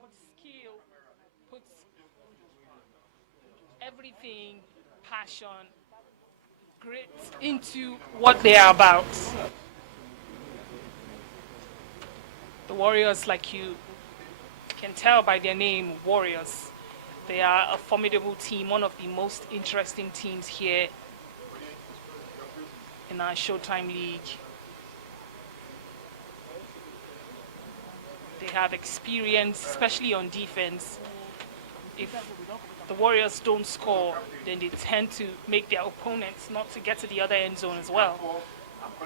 puts skill, puts everything, passion, grit into what they are about. The Warriors, like you can tell by their name, Warriors, they are a formidable team, one of the most interesting teams here in our Showtime League. They have experience, especially on defense. If the Warriors don't score, then they tend to make their opponents not to get to the other end zone as well.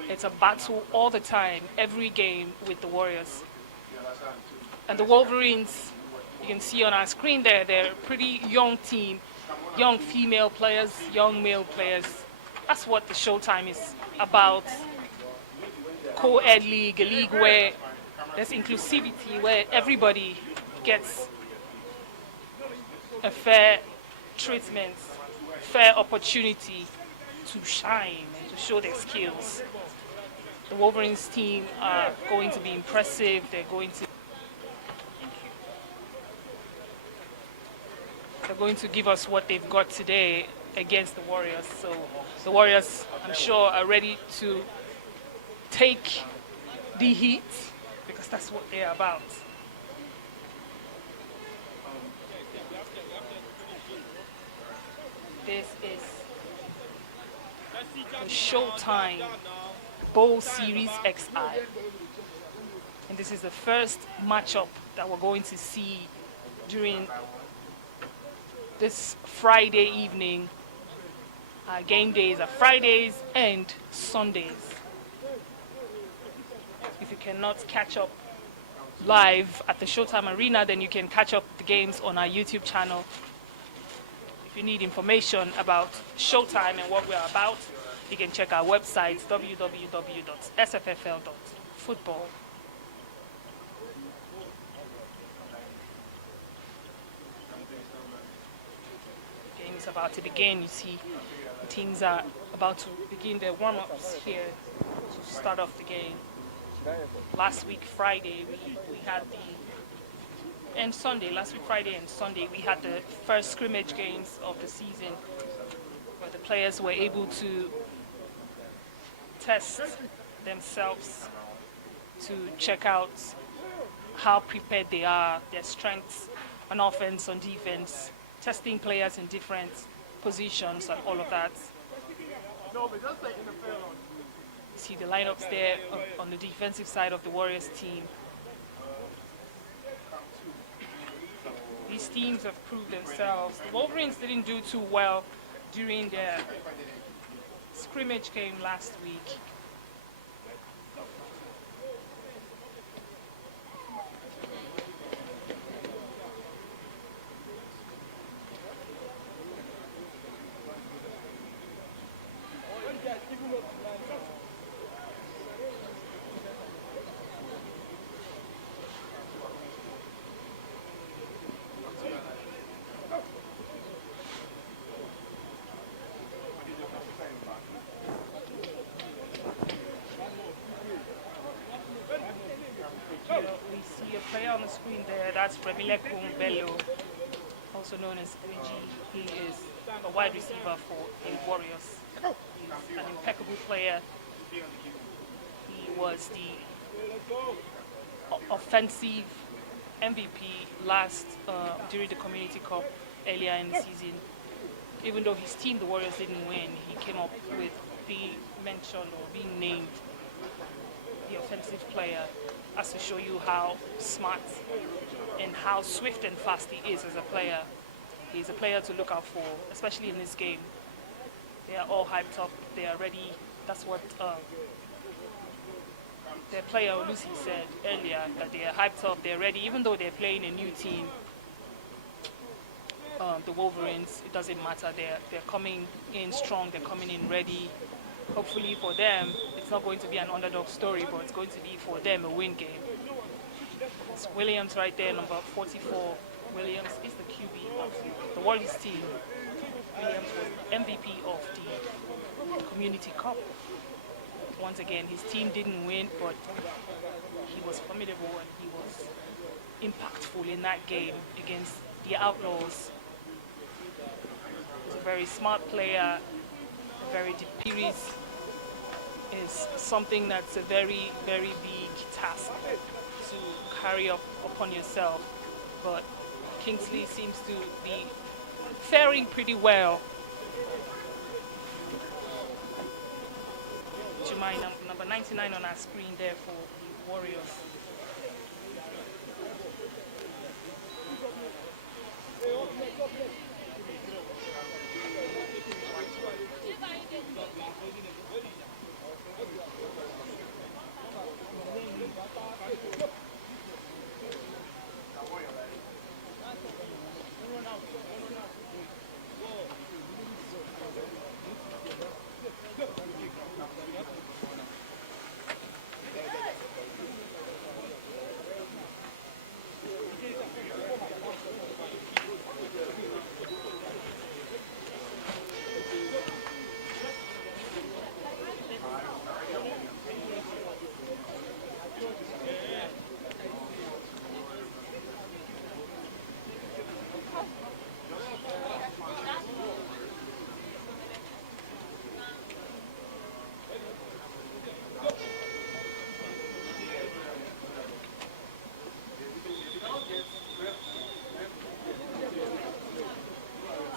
It's a battle all the time, every game with the Warriors. And the Wolverines, you can see on our screen there, they're a pretty young team, young female players, young male players. That's what the Showtime is about. Co-ed league, a league where there's inclusivity, where everybody gets a fair treatment, fair opportunity to shine and to show their skills. The Wolverines team are going to be impressive. They're going to give us what they've got today against the Warriors. So the Warriors, I'm sure, are ready to take the heat because that's what they're about. This is the Showtime Bowl Series XI. And this is the first matchup that we're going to see during this Friday evening. Our game days are Fridays and Sundays. If you cannot catch up live at the Showtime Arena, then you can catch up the games on our YouTube channel. If you need information about Showtime and what we're about, you can check our website, www.sffl.football. The game is about to begin. You see, the teams are about to begin their warm-ups here to start off the game. Last week, Friday, we had last week, Friday and Sunday, we had the first scrimmage games of the season where the players were able to test themselves to check out how prepared they are, their strengths on offense, on defense, testing players in different positions and all of that. See the lineups there on the defensive side of the Warriors team. These teams have proved themselves. The Wolverines didn't do too well during their scrimmage game last week. We see a player on the screen there, that's Remilekun Bello, also known as Luigi. He is a wide receiver for the Warriors. He's an impeccable player. He was the offensive MVP during the Community Cup earlier in the season. Even though his team, the Warriors, didn't win, he came up with being mentioned or being named the offensive player. As to show you how smart and how swift and fast he is as a player. He's a player to look out for, especially in this game. They are all hyped up. They are ready. That's what their player Lucy said earlier, that they are hyped up. They're ready, even though they're playing a new team. The Wolverines, it doesn't matter. They're coming in strong. They're coming in ready. Hopefully for them, it's not going to be an underdog story, but it's going to be for them a win game. It's Williams right there, number 44. Williams is the QB of the Warriors team. Williams was MVP of the Community Cup. Once again, his team didn't win, but he was formidable and he was impactful in that game against the Outlaws. He's a very smart player, a very deep series is something that's a very, very big task to carry up upon yourself. But Kingsley seems to be faring pretty well. Jumai, number 99 on our screen there for the Warriors.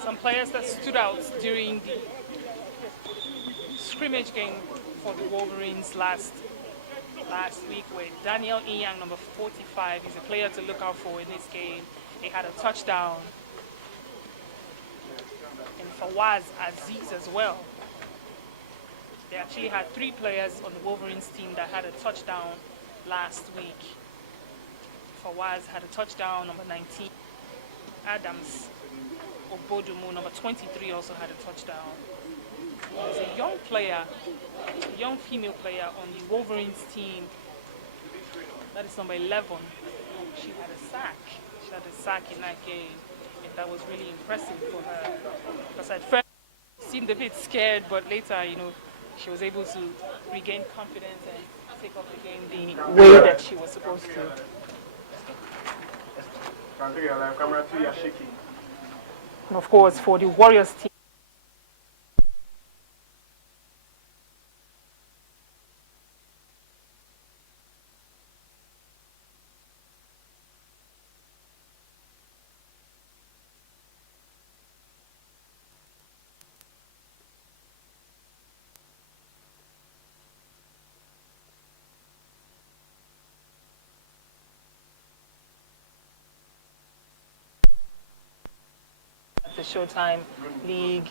Some players that stood out during the scrimmage game for the Wolverines last week were Daniel Inyang, number 45. He's a player to look out for in this game. He had a touchdown. And Fawaz Aziz as well. They actually had 3 players on the Wolverines team that had a touchdown last week. Fawaz had a touchdown, number 19. Adams Obodumu, number 23, also had a touchdown. There's a young player, a young female player on the Wolverines team. That is number 11. She had a sack. She had a sack in that game. And that was really impressive for her. Because at first she seemed a bit scared, but later, she was able to regain confidence and take up the game the way that she was supposed to. And of course, for the Warriors team, the Showtime League,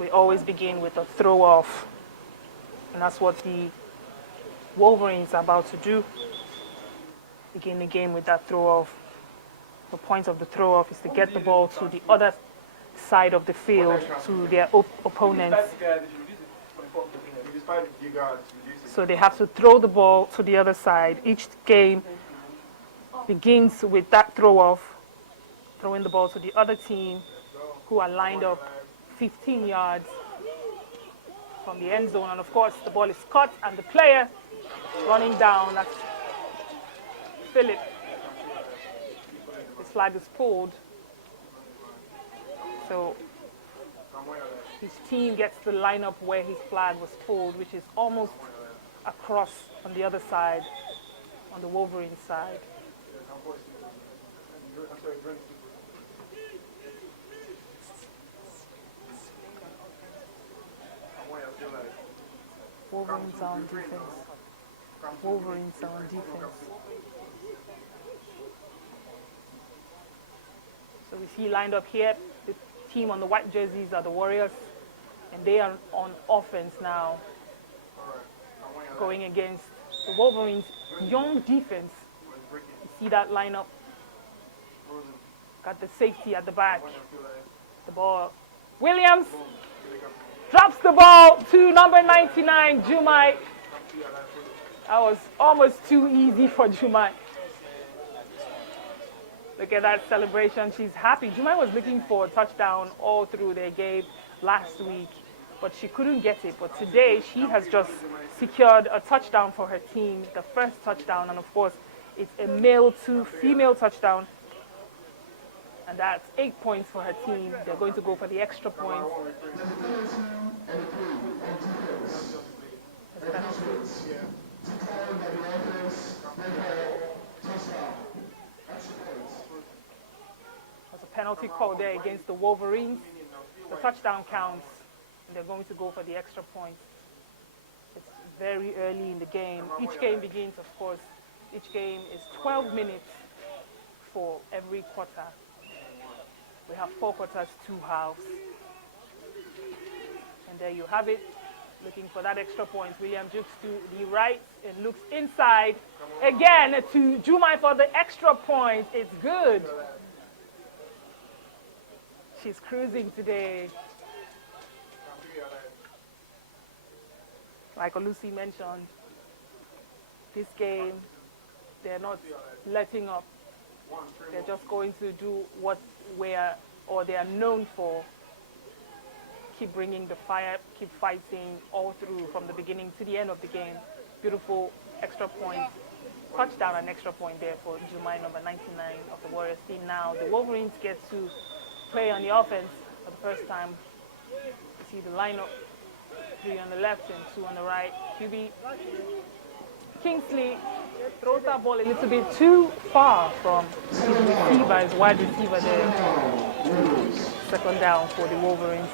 we always begin with a throw-off, and that's what the Wolverines are about to do. Begin the game with that throw-off. The point of the throw-off is to get the ball to the other side of the field, to their opponents. So they have to throw the ball to the other side. Each game begins with that throw-off, throwing the ball to the other team who are lined up 15 yards from the end zone. And of course, the ball is caught and the player running down, that's Philip. His flag is pulled. So his team gets to line up where his flag was pulled, which is almost across on the other side, on the Wolverine side. Wolverines are on defense. Wolverines are on defense. So we see lined up here, the team on the white jerseys are the Warriors, and they are on offense now, going against the Wolverines' young defense. You see that lineup. Got the safety at the back. The ball. Williams drops the ball to number 99, Jumai. That was almost too easy for Jumai. Look at that celebration. She's happy. Jumai was looking for a touchdown all through their game last week. but she couldn't get it. But today, she has just secured a touchdown for her team, the first touchdown, and of course, it's a male to female touchdown, and that's 8 points for her team. They're going to go for the extra point. There's a penalty call there against the Wolverines. The touchdown counts, and they're going to go for the extra point. It's very early in the game. Each game begins, of course, each game is 12 minutes for every quarter. We have 4 quarters, 2 halves. And there you have it. Looking for that extra point. William jukes to the right and looks inside. Again to Jumai for the extra point. It's good. She's cruising today. Like Olusi mentioned, this game, they're not letting up. They're just going to do what they are known for. Keep bringing the fire, keep fighting all through from the beginning to the end of the game. Beautiful extra point, touchdown and extra point there for Jumai, number 99 of the Warriors team. Now the Wolverines get to play on the offense for the first time. You see the lineup, 3 on the left and 2 on the right. QB Kingsley throws that ball a little bit too far from his receiver, his wide receiver there. Second down for the Wolverines.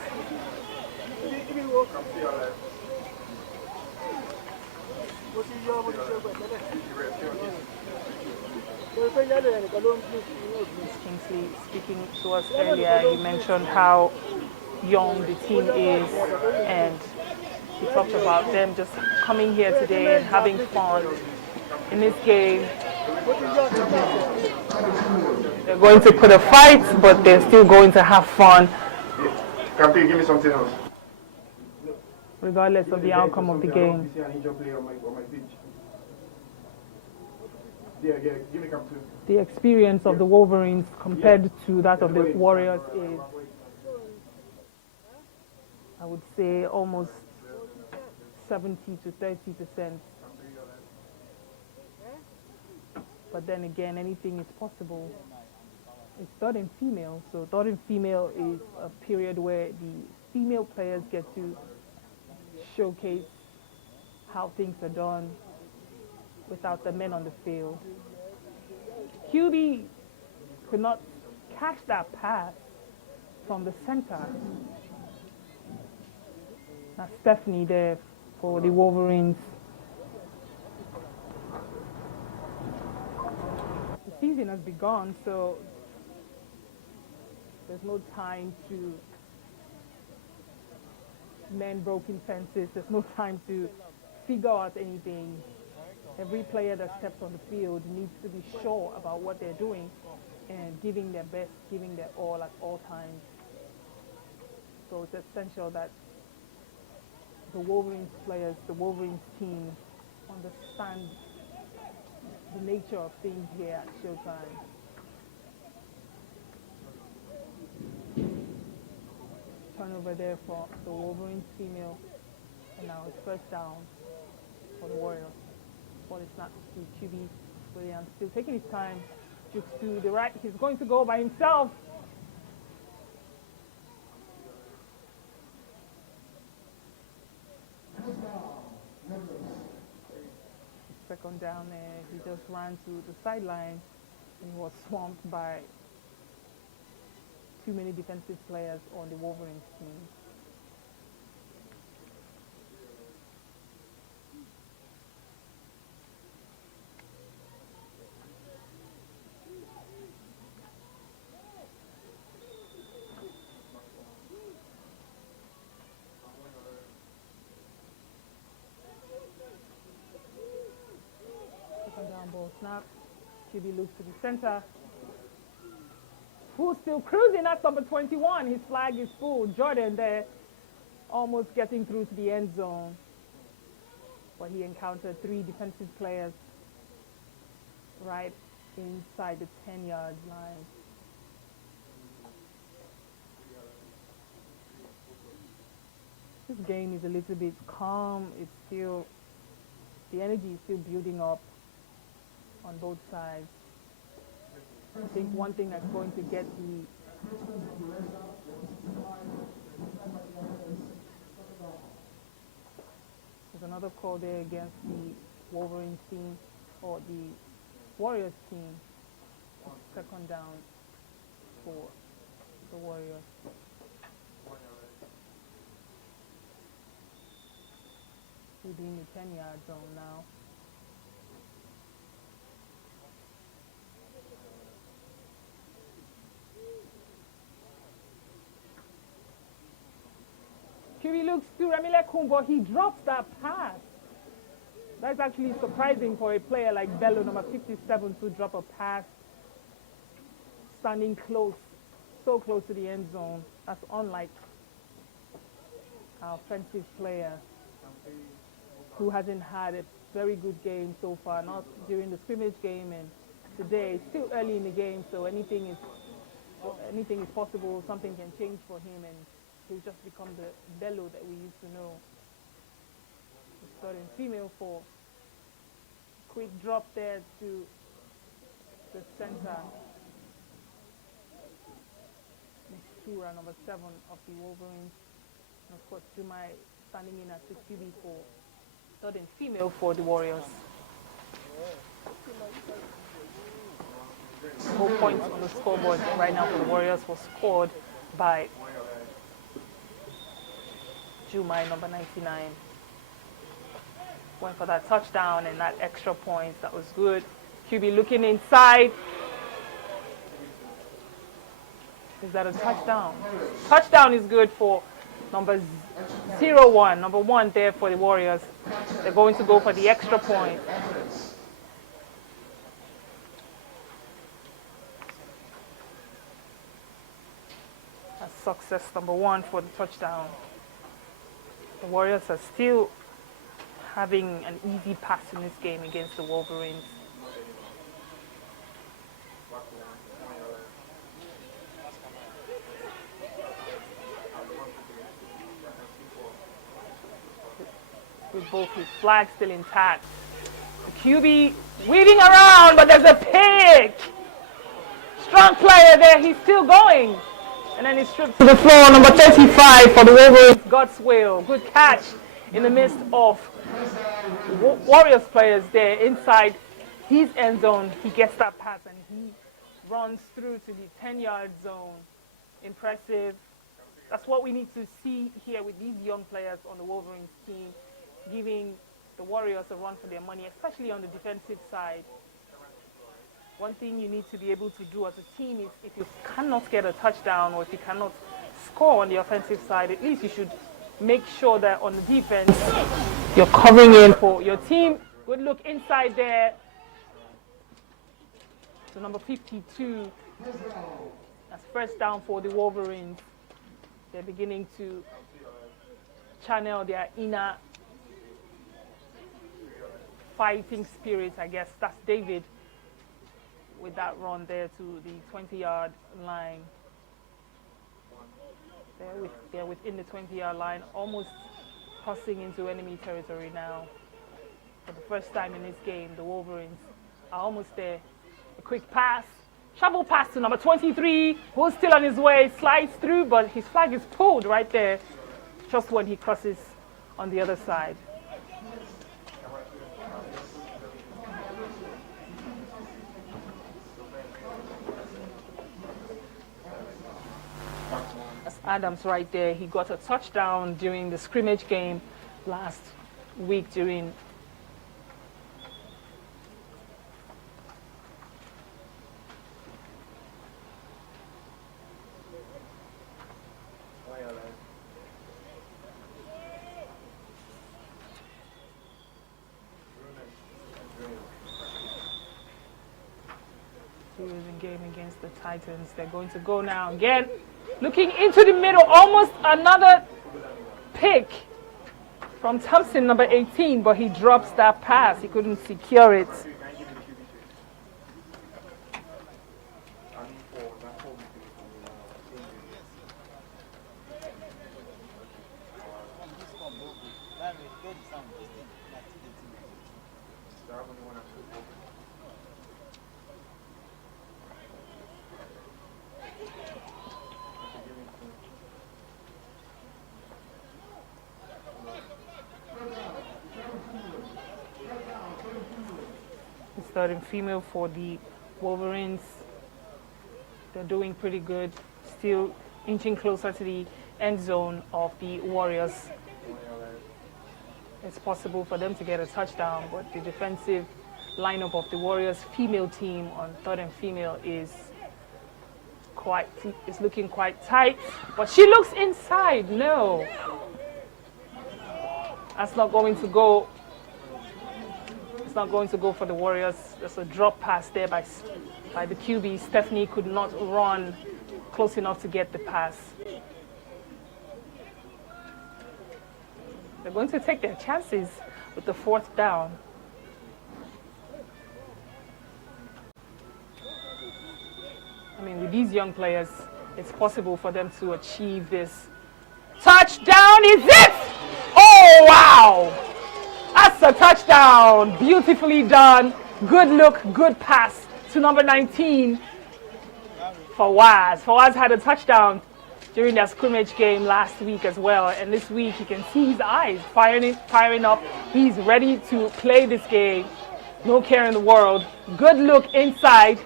Kingsley, speaking to us earlier, he mentioned how young the team is, and he talked about them just coming here today and having fun in this game. They're going to put a fight, but they're still going to have fun. Captain, give me something else. Regardless of the outcome of the game. The experience of the Wolverines compared to that of the Warriors is, I would say, almost 70 to 30%. But then again, anything is possible. It's third and female, so third and female is a period where the female players get to showcase how things are done without the men on the field. QB could not catch that pass from the center. That's Stephanie there for the Wolverines. The season has begun, so there's no time to mend broken fences. There's no time to figure out anything. Every player that steps on the field needs to be sure about what they're doing and giving their best, giving their all at all times. So it's essential that the Wolverines players, the Wolverines team, understand the nature of things here at Showtime. Turnover there for the Wolverines female, and now it's first down for the Warriors. Ball is not to QB Williams, still taking his time. Jukes to the right, he's going to go by himself. Second down there, he just ran to the sideline and he was swamped by too many defensive players on the Wolverines team. Second down ball snap. QB looks to the center. Who's still cruising? That's number 21. His flag is full. Jordan there, almost getting through to the end zone. But he encountered 3 defensive players right inside the 10-yard line. This game is a little bit calm. It's still, the energy is still building up on both sides. I think one thing that's going to get there's another call there against the Wolverines team or the Warriors team. Second down for the Warriors. Within the 10-yard zone now. QB looks to Remilekun, but he drops that pass. That's actually surprising for a player like Bello, number 57, to drop a pass standing close, so close to the end zone. That's unlike our offensive player who hasn't had a very good game so far, not during the scrimmage game and today. It's still early in the game, so anything is possible. Something can change for him, and he'll just become the Bello that we used to know. Starting female for quick drop there to the center. Miss Tura, number 7 of the Wolverines. And of course, Jumai standing in as the QB for third and female for the Warriors. 4 points on the scoreboard right now for the Warriors was scored by Jumai, number 99. Went for that touchdown and that extra point. That was good. QB looking inside. Is that a touchdown? Touchdown is good for number 01, number 1 there for the Warriors. They're going to go for the extra point. That's success number 1 for the touchdown. The Warriors are still having an easy pass in this game against the Wolverines. With both his flags still intact. The QB weaving around, but there's a pick. Strong player there, he's still going. And then he's stripped to the floor, number 35 for the Wolverines, Godswill. Good catch in the midst of Warriors players there inside his end zone. He gets that pass and he runs through to the 10-yard zone. Impressive. That's what we need to see here with these young players on the Wolverines team, giving the Warriors a run for their money, especially on the defensive side. One thing you need to be able to do as a team is if you cannot get a touchdown or if you cannot score on the offensive side, at least you should make sure that on the defense you're covering in for your team. Good look inside there. So number 52, that's first down for the Wolverines. They're beginning to channel their inner fighting spirit, I guess. That's David with that run there to the 20-yard line. They're within the 20-yard line, almost crossing into enemy territory now. For the first time in this game, the Wolverines are almost there. A quick pass, shovel pass to number 23, who's still on his way, slides through, but his flag is pulled right there, just when he crosses on the other side. Adams right there. He got a touchdown during the scrimmage game last week during game against the Titans. They're going to go now again. Looking into the middle, almost another pick from Thompson, number 18, but he drops that pass. He couldn't secure it. It's third and female for the Wolverines. They're doing pretty good. Still inching closer to the end zone of the Warriors. It's possible for them to get a touchdown, but the defensive lineup of the Warriors female team on third and female is looking quite tight. But she looks inside. No. That's not going to go. It's not going to go for the Warriors. There's a drop pass there by the QB. Stephanie could not run close enough to get the pass. They're going to take their chances with the fourth down. I mean, with these young players, it's possible for them to achieve this. Touchdown is it? Oh, wow! That's a touchdown. Beautifully done. Good look, good pass to number 19, Fawaz. Fawaz had a touchdown during their scrimmage game last week as well. And this week, you can see his eyes firing up. He's ready to play this game. No care in the world. Good look inside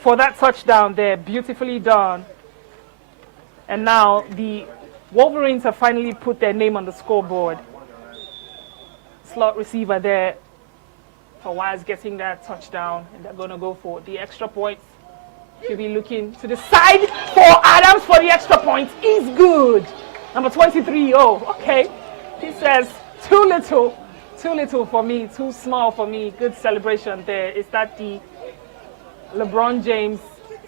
for that touchdown there. Beautifully done. And now the Wolverines have finally put their name on the scoreboard. Slot receiver there. Fawaz getting that touchdown. And they're going to go for the extra points. He'll be looking to the side for Adams for the extra point. He's good. Number 23. Oh, okay. He says, too little for me, too small for me. Good celebration there. Is that the LeBron James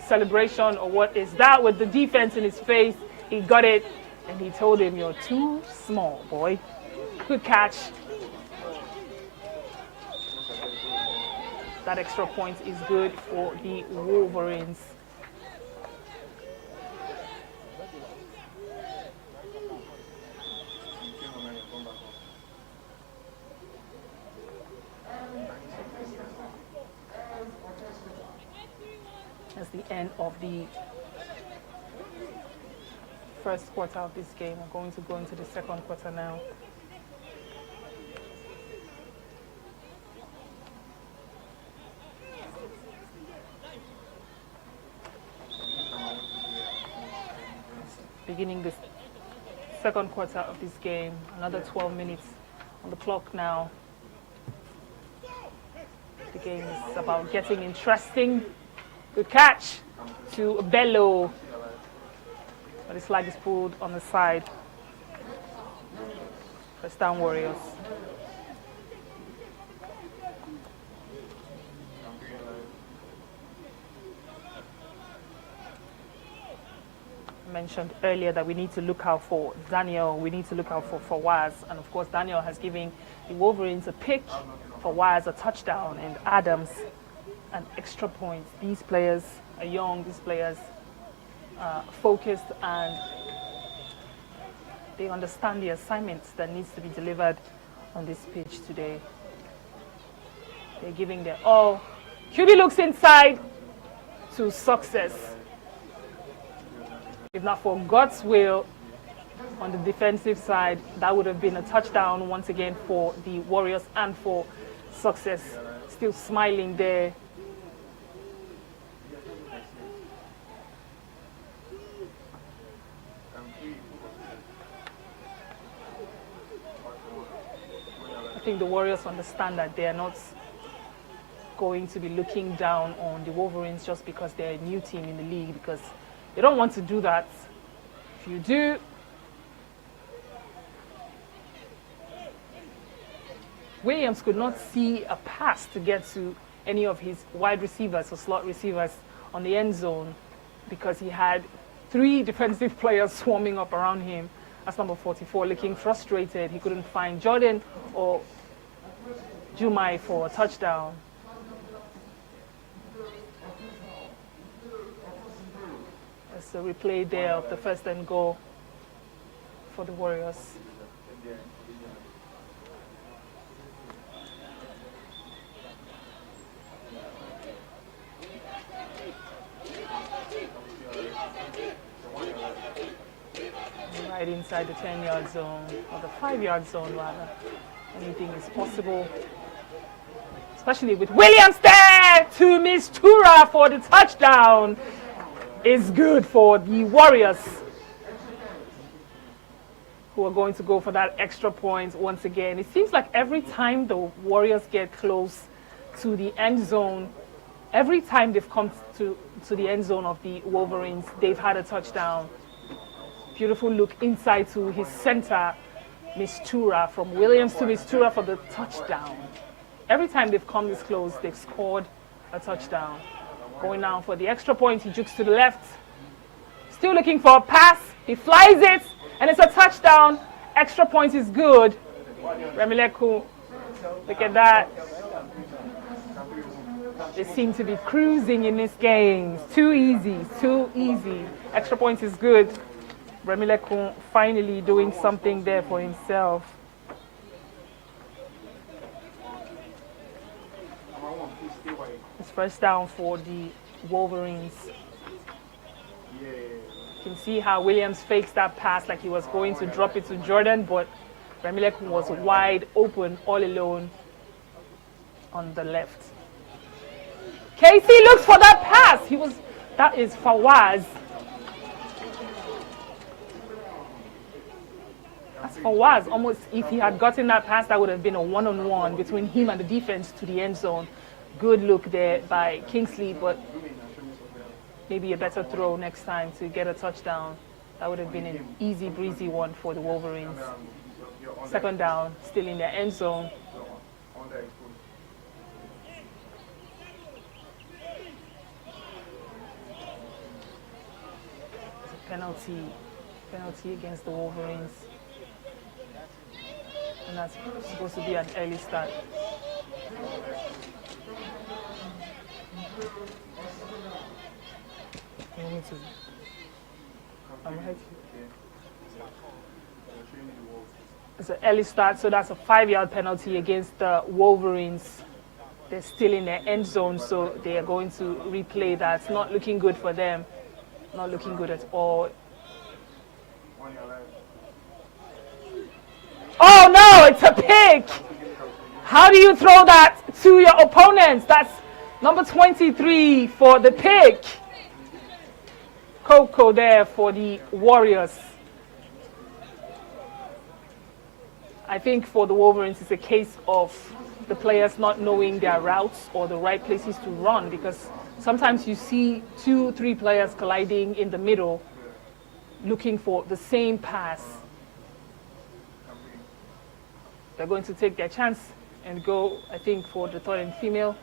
celebration or what is that? With the defense in his face, he got it and he told him, you're too small, boy. Good catch. That extra point is good for the Wolverines. That's the end of the first quarter of this game. We're going to go into the second quarter now. Beginning the second quarter of this game. Another 12 minutes on the clock now. The game is about getting interesting. Good catch to Bello. But the flag is pulled on the side. First down, Warriors. Mentioned earlier that we need to look out for Daniel, we need to look out for Fawaz, and of course Daniel has given the Wolverines a pick, Fawaz a touchdown, and Adams an extra point. These players are young, these players are focused, and they understand the assignments that needs to be delivered on this pitch today. They're giving their all. QB looks inside to success. If not for God's will on the defensive side, that would have been a touchdown once again for the Warriors and for success. Still smiling there. I think the Warriors understand that they are not going to be looking down on the Wolverines just because they're a new team in the league, because they don't want to do that. If you do, Williams could not see a pass to get to any of his wide receivers or slot receivers on the end zone because he had 3 defensive players swarming up around him. That's number 44, looking frustrated. He couldn't find Jordan or Jumai for a touchdown. A replay there of the first and goal for the Warriors. inside the 10-yard zone, or the 5-yard zone rather. Anything is possible. Especially with Williams there to Miss Tura for the touchdown. Is good for the Warriors, who are going to go for that extra point once again. It seems like every time the Warriors get close to the end zone, every time they've come to the end zone of the Wolverines, they've had a touchdown. Beautiful look inside to his center, Miss Tura, from Williams to Miss Tura for the touchdown. Every time they've come this close, they've scored a touchdown. Going down for the extra point, he jukes to the left. Still looking for a pass. He flies it, and it's a touchdown. Extra point is good. Remileku, look at that. They seem to be cruising in this game. Too easy, too easy. Extra point is good. Remileku finally doing something there for himself. It's first down for the Wolverines. You can see how Williams fakes that pass like he was going to drop it to Jordan, but Remileku was wide open all alone on the left. Casey looks for that pass. That is Fawaz. That's Fawaz. Almost, if he had gotten that pass, that would have been a one-on-one between him and the defense to the end zone. Good look there by Kingsley, but maybe a better throw next time to get a touchdown. That would have been an easy breezy one for the Wolverines. Second down, still in their end zone. Penalty against the Wolverines. And that's supposed to be an early start. It's an early start, so that's a 5-yard penalty against the Wolverines. They're still in their end zone, so they are going to replay that. It's not looking good for them. Not looking good at all. Oh no, it's a pick! How do you throw that to your opponents? That's number 23 for the pick. Coco there for the Warriors. I think for the Wolverines, it's a case of the players not knowing their routes or the right places to run, because sometimes you see 2-3 players colliding in the middle looking for the same pass. They're going to take their chance and go, I think, for the third and female.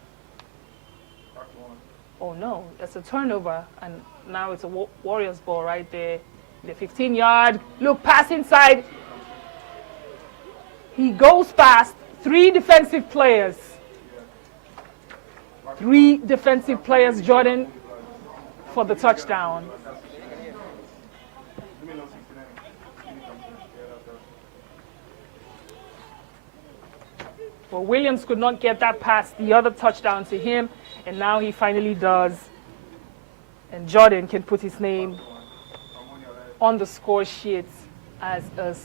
Oh no, that's a turnover, and now it's a Warriors ball right there. The 15-yard, look, pass inside. He goes past 3 defensive players. 3 defensive players, Jordan, for the touchdown. Well, Williams could not get that pass, the other touchdown to him, and now he finally does. And Jordan can put his name on the score sheet as a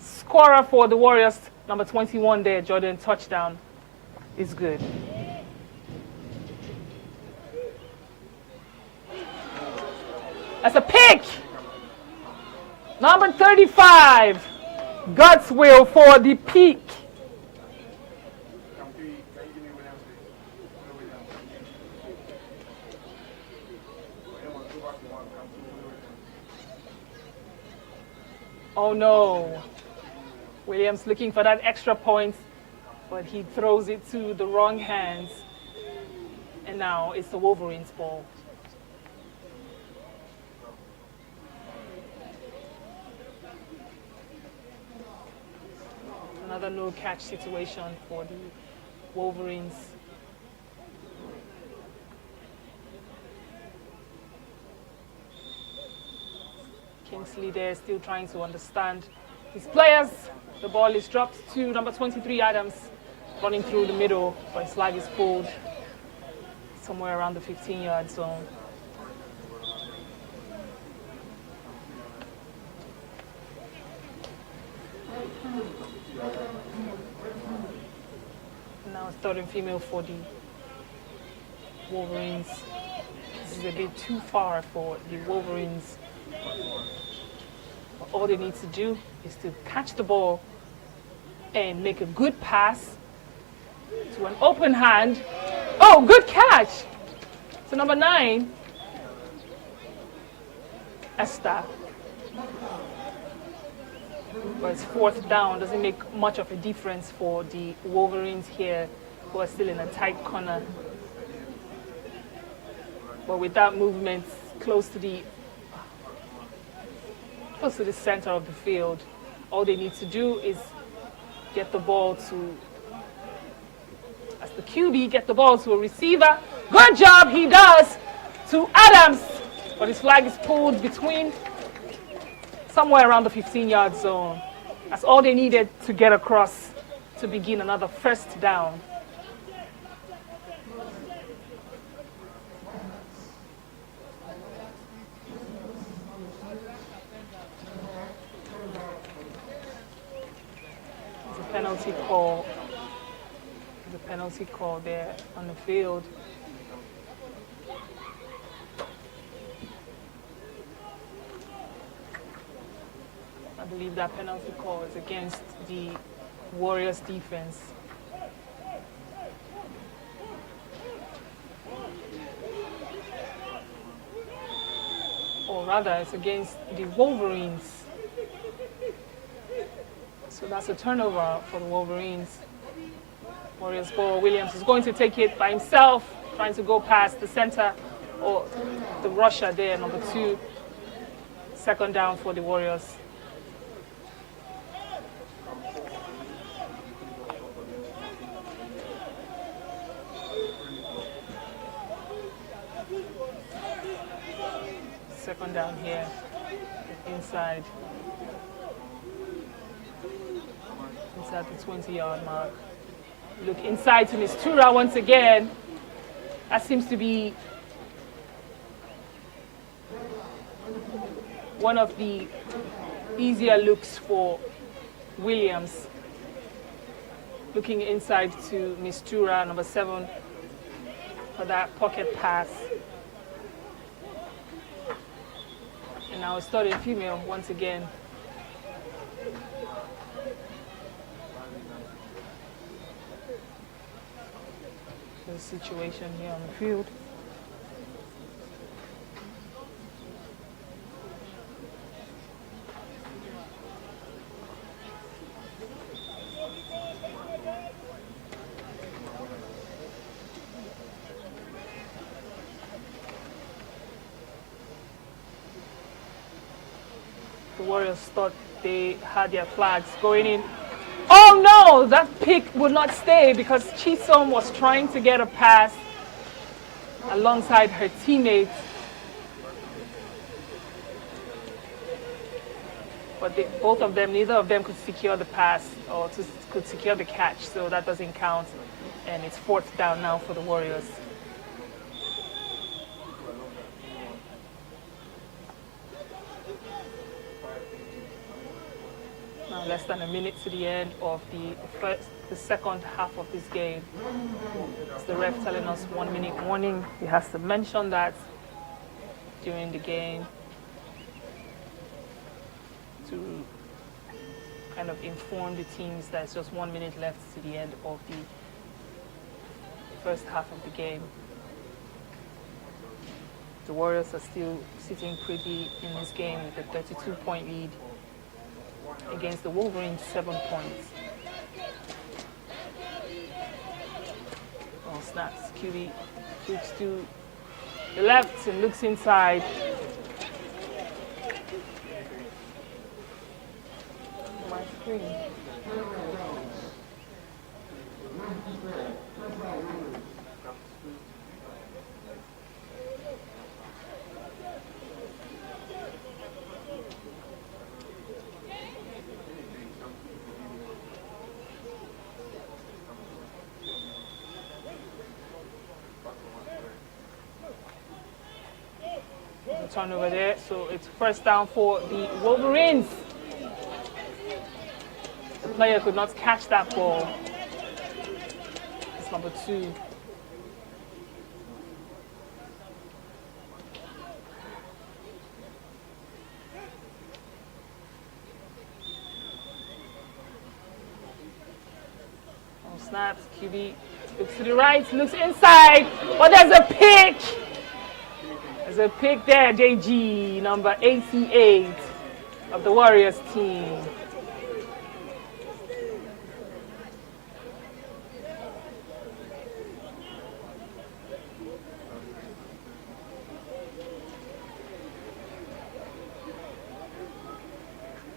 scorer for the Warriors. Number 21 there, Jordan, touchdown is good. That's a pick. Number 35, Gutswill for the peak. Oh no. Williams looking for that extra point, but he throws it to the wrong hands. And now it's the Wolverines' ball. Another no-catch situation for the Wolverines. Kingsley there still trying to understand his players. The ball is dropped to number 23, Adams, running through the middle, but his flag is pulled somewhere around the 15-yard zone. Now starting female for the Wolverines. This is a bit too far for the Wolverines. All they need to do is to catch the ball and make a good pass to an open hand. Oh, good catch! So number 9, Esther. But it's 4th down, doesn't make much of a difference for the Wolverines here, who are still in a tight corner. But with that movement close to the center of the field, all they need to do is get the ball to, as the QB, get the ball to a receiver. Good job, he does, to Adams. But his flag is pulled between, somewhere around the 15-yard zone. That's all they needed to get across to begin another 1st down. Penalty call. There's a penalty call there on the field. I believe that penalty call is against the Warriors defense. Or rather, it's against the Wolverines. So that's a turnover for the Wolverines. Warriors ball. Williams is going to take it by himself, trying to go past the center or the rusher there, number 2. 2nd down for the Warriors. Second down here, inside the 20-yard mark. Look inside to Mistura once again. That seems to be one of the easier looks for Williams. Looking inside to Mistura, number 7, for that pocket pass. And now starting female once again. The situation here on the field. The Warriors thought they had their flags going in. Oh no, that pick would not stay because Chisom was trying to get a pass alongside her teammates. But both of them, neither of them could secure the pass or could secure the catch, so that doesn't count. And it's 4th down now for the Warriors. Now less than a minute to the end of the second half of this game. It's the ref telling us 1 minute warning. He has to mention that during the game to kind of inform the teams that it's just 1 minute left to the end of the first half of the game. The Warriors are still sitting pretty in this game with a 32-point lead against the Wolverines, 7 points. Well, snaps. QB looks to the left and looks inside. My screen. Turnover there, so it's 1st down for the Wolverines. The player could not catch that ball. That's number 2. Oh, snaps. QB looks to the right, looks inside. But there's a pick. There's a pick there, JG, number 88 of the Warriors team.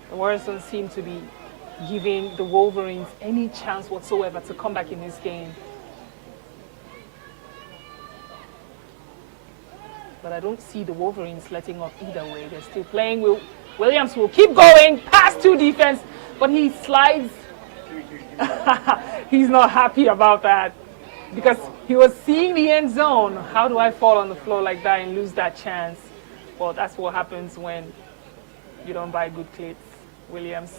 The Warriors don't seem to be giving the Wolverines any chance whatsoever to come back in this game. But I don't see the Wolverines letting up either way. They're still playing. Williams will keep going past 2 defense, but he slides. He's not happy about that because he was seeing the end zone. How do I fall on the floor like that and lose that chance? Well, that's what happens when you don't buy good cleats, Williams.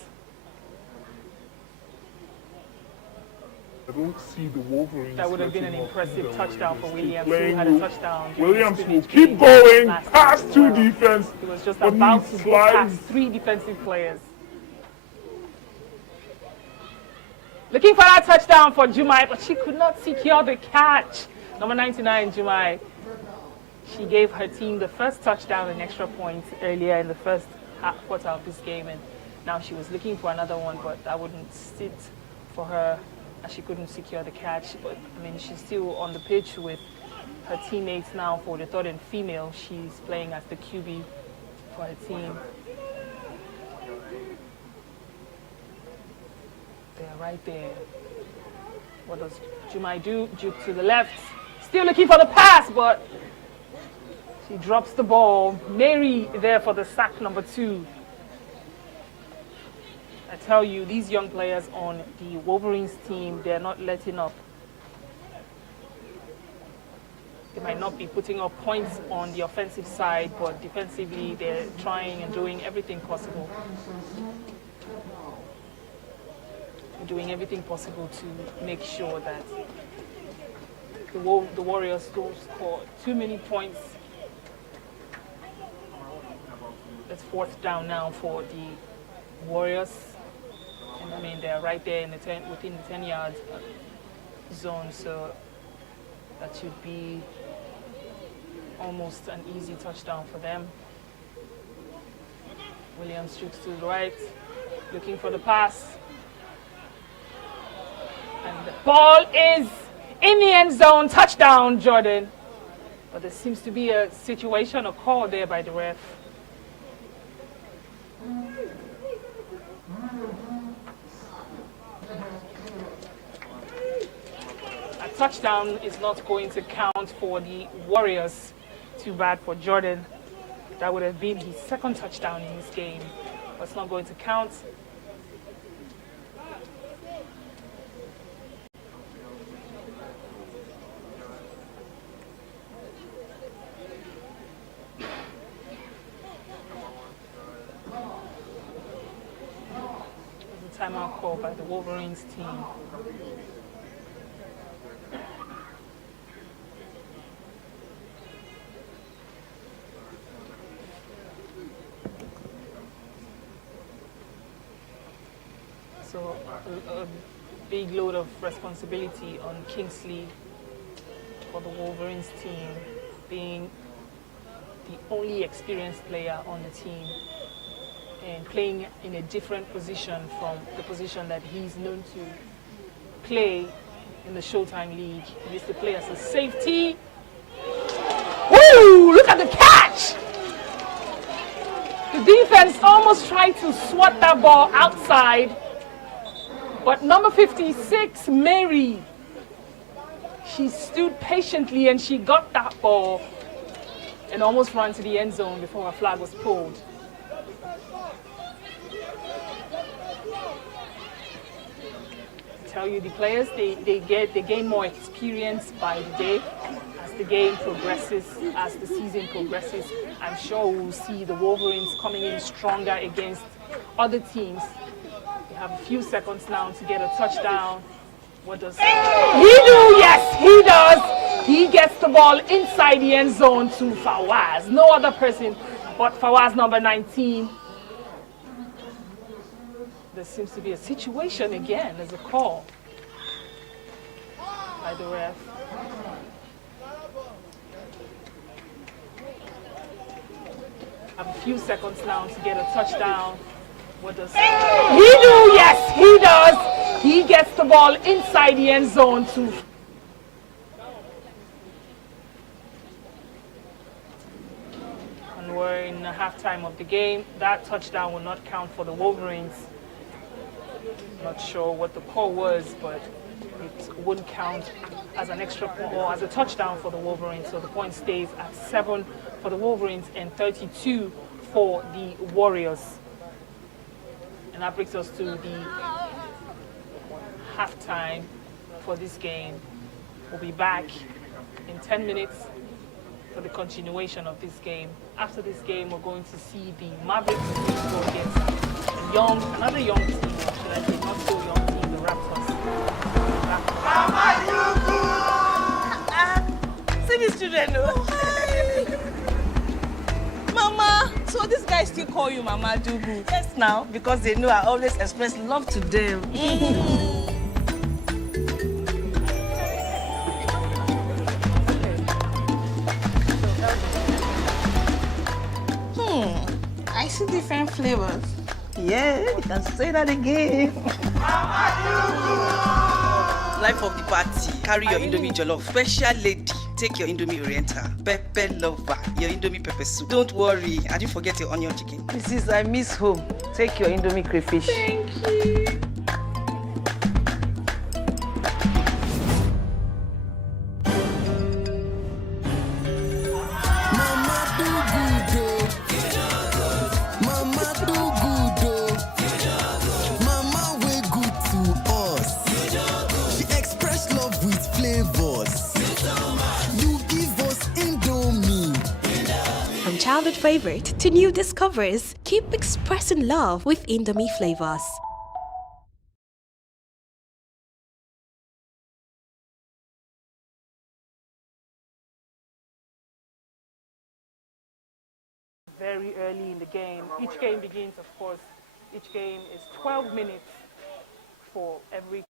I don't see the Wolverines. That would have been an impressive touchdown for Williams, who had a touchdown. Williams will keep going past 2 defense. He was just about to go past 3 defensive players. Looking for that touchdown for Jumai, but she could not secure the catch. Number 99, Jumai. She gave her team the first touchdown and extra points earlier in the first quarter of this game, and now she was looking for another one, but that wouldn't sit for her. She couldn't secure the catch, but I mean, she's still on the pitch with her teammates now for the third and female. She's playing as the QB for her team. They're right there. What does Jumai do? Juke to the left. Still looking for the pass, but she drops the ball. Mary there for the sack, number 2. I tell you, these young players on the Wolverines team, they're not letting up. They might not be putting up points on the offensive side, but defensively, they're trying and doing everything possible. They're doing everything possible to make sure that the Warriors don't score too many points. It's 4th down now for the Warriors. I mean, they're right there in the within the 10-yard zone, so that should be almost an easy touchdown for them. Williams shoots to the right, looking for the pass. And the ball is in the end zone. Touchdown, Jordan. But there seems to be a situation, a call there by the ref. Touchdown is not going to count for the Warriors. Too bad for Jordan. That would have been his 2nd touchdown in this game. But it's not going to count. There's a timeout call by the Wolverines team. So a big load of responsibility on Kingsley for the Wolverines team, being the only experienced player on the team and playing in a different position from the position that he's known to play in the Showtime League. He used to play as a safety. Woo! Look at the catch! The defense almost tried to swat that ball outside. But number 56, Mary, she stood patiently and she got that ball and almost ran to the end zone before a flag was pulled. I tell you, the players, they gain more experience by the day as the game progresses, as the season progresses. I'm sure we'll see the Wolverines coming in stronger against other teams. Have a few seconds now to get a touchdown. What does he do? yes, he does. He gets the ball inside the end zone to Fawaz. No other person but Fawaz, number 19. There seems to be a situation again. There's a call by the ref. Have a few seconds now to get a touchdown. What does he do? Yes, he does. He gets the ball inside the end zone to. And we're in the halftime of the game. That touchdown will not count for the Wolverines. Not sure what the call was, but it wouldn't count as an extra point or as a touchdown for the Wolverines. So the point stays at 7 for the Wolverines and 32 for the Warriors. And that brings us to the halftime for this game. We'll be back in 10 minutes for the continuation of this game. After this game, we're going to see the Mavericks go against another young team, should I say, not so young team, the Raptors. See these children, no? Mama, so these guys still call you Mama Dugu? Yes, now, because they know I always express love to them. I see different flavors. Yeah, you can say that again. Life of the party. Carry your Indomie jollof. Special lady. Take your Indomie Oriental. Pepper lover. Your Indomie pepper soup. Don't worry. I didn't forget your onion chicken. Mrs. I miss home. Take your Indomie crayfish. Thank you. From childhood favorite to new discoveries, keep expressing love with Indomie flavors. Very early in the game. Each game begins, of course, each game is 12 minutes for every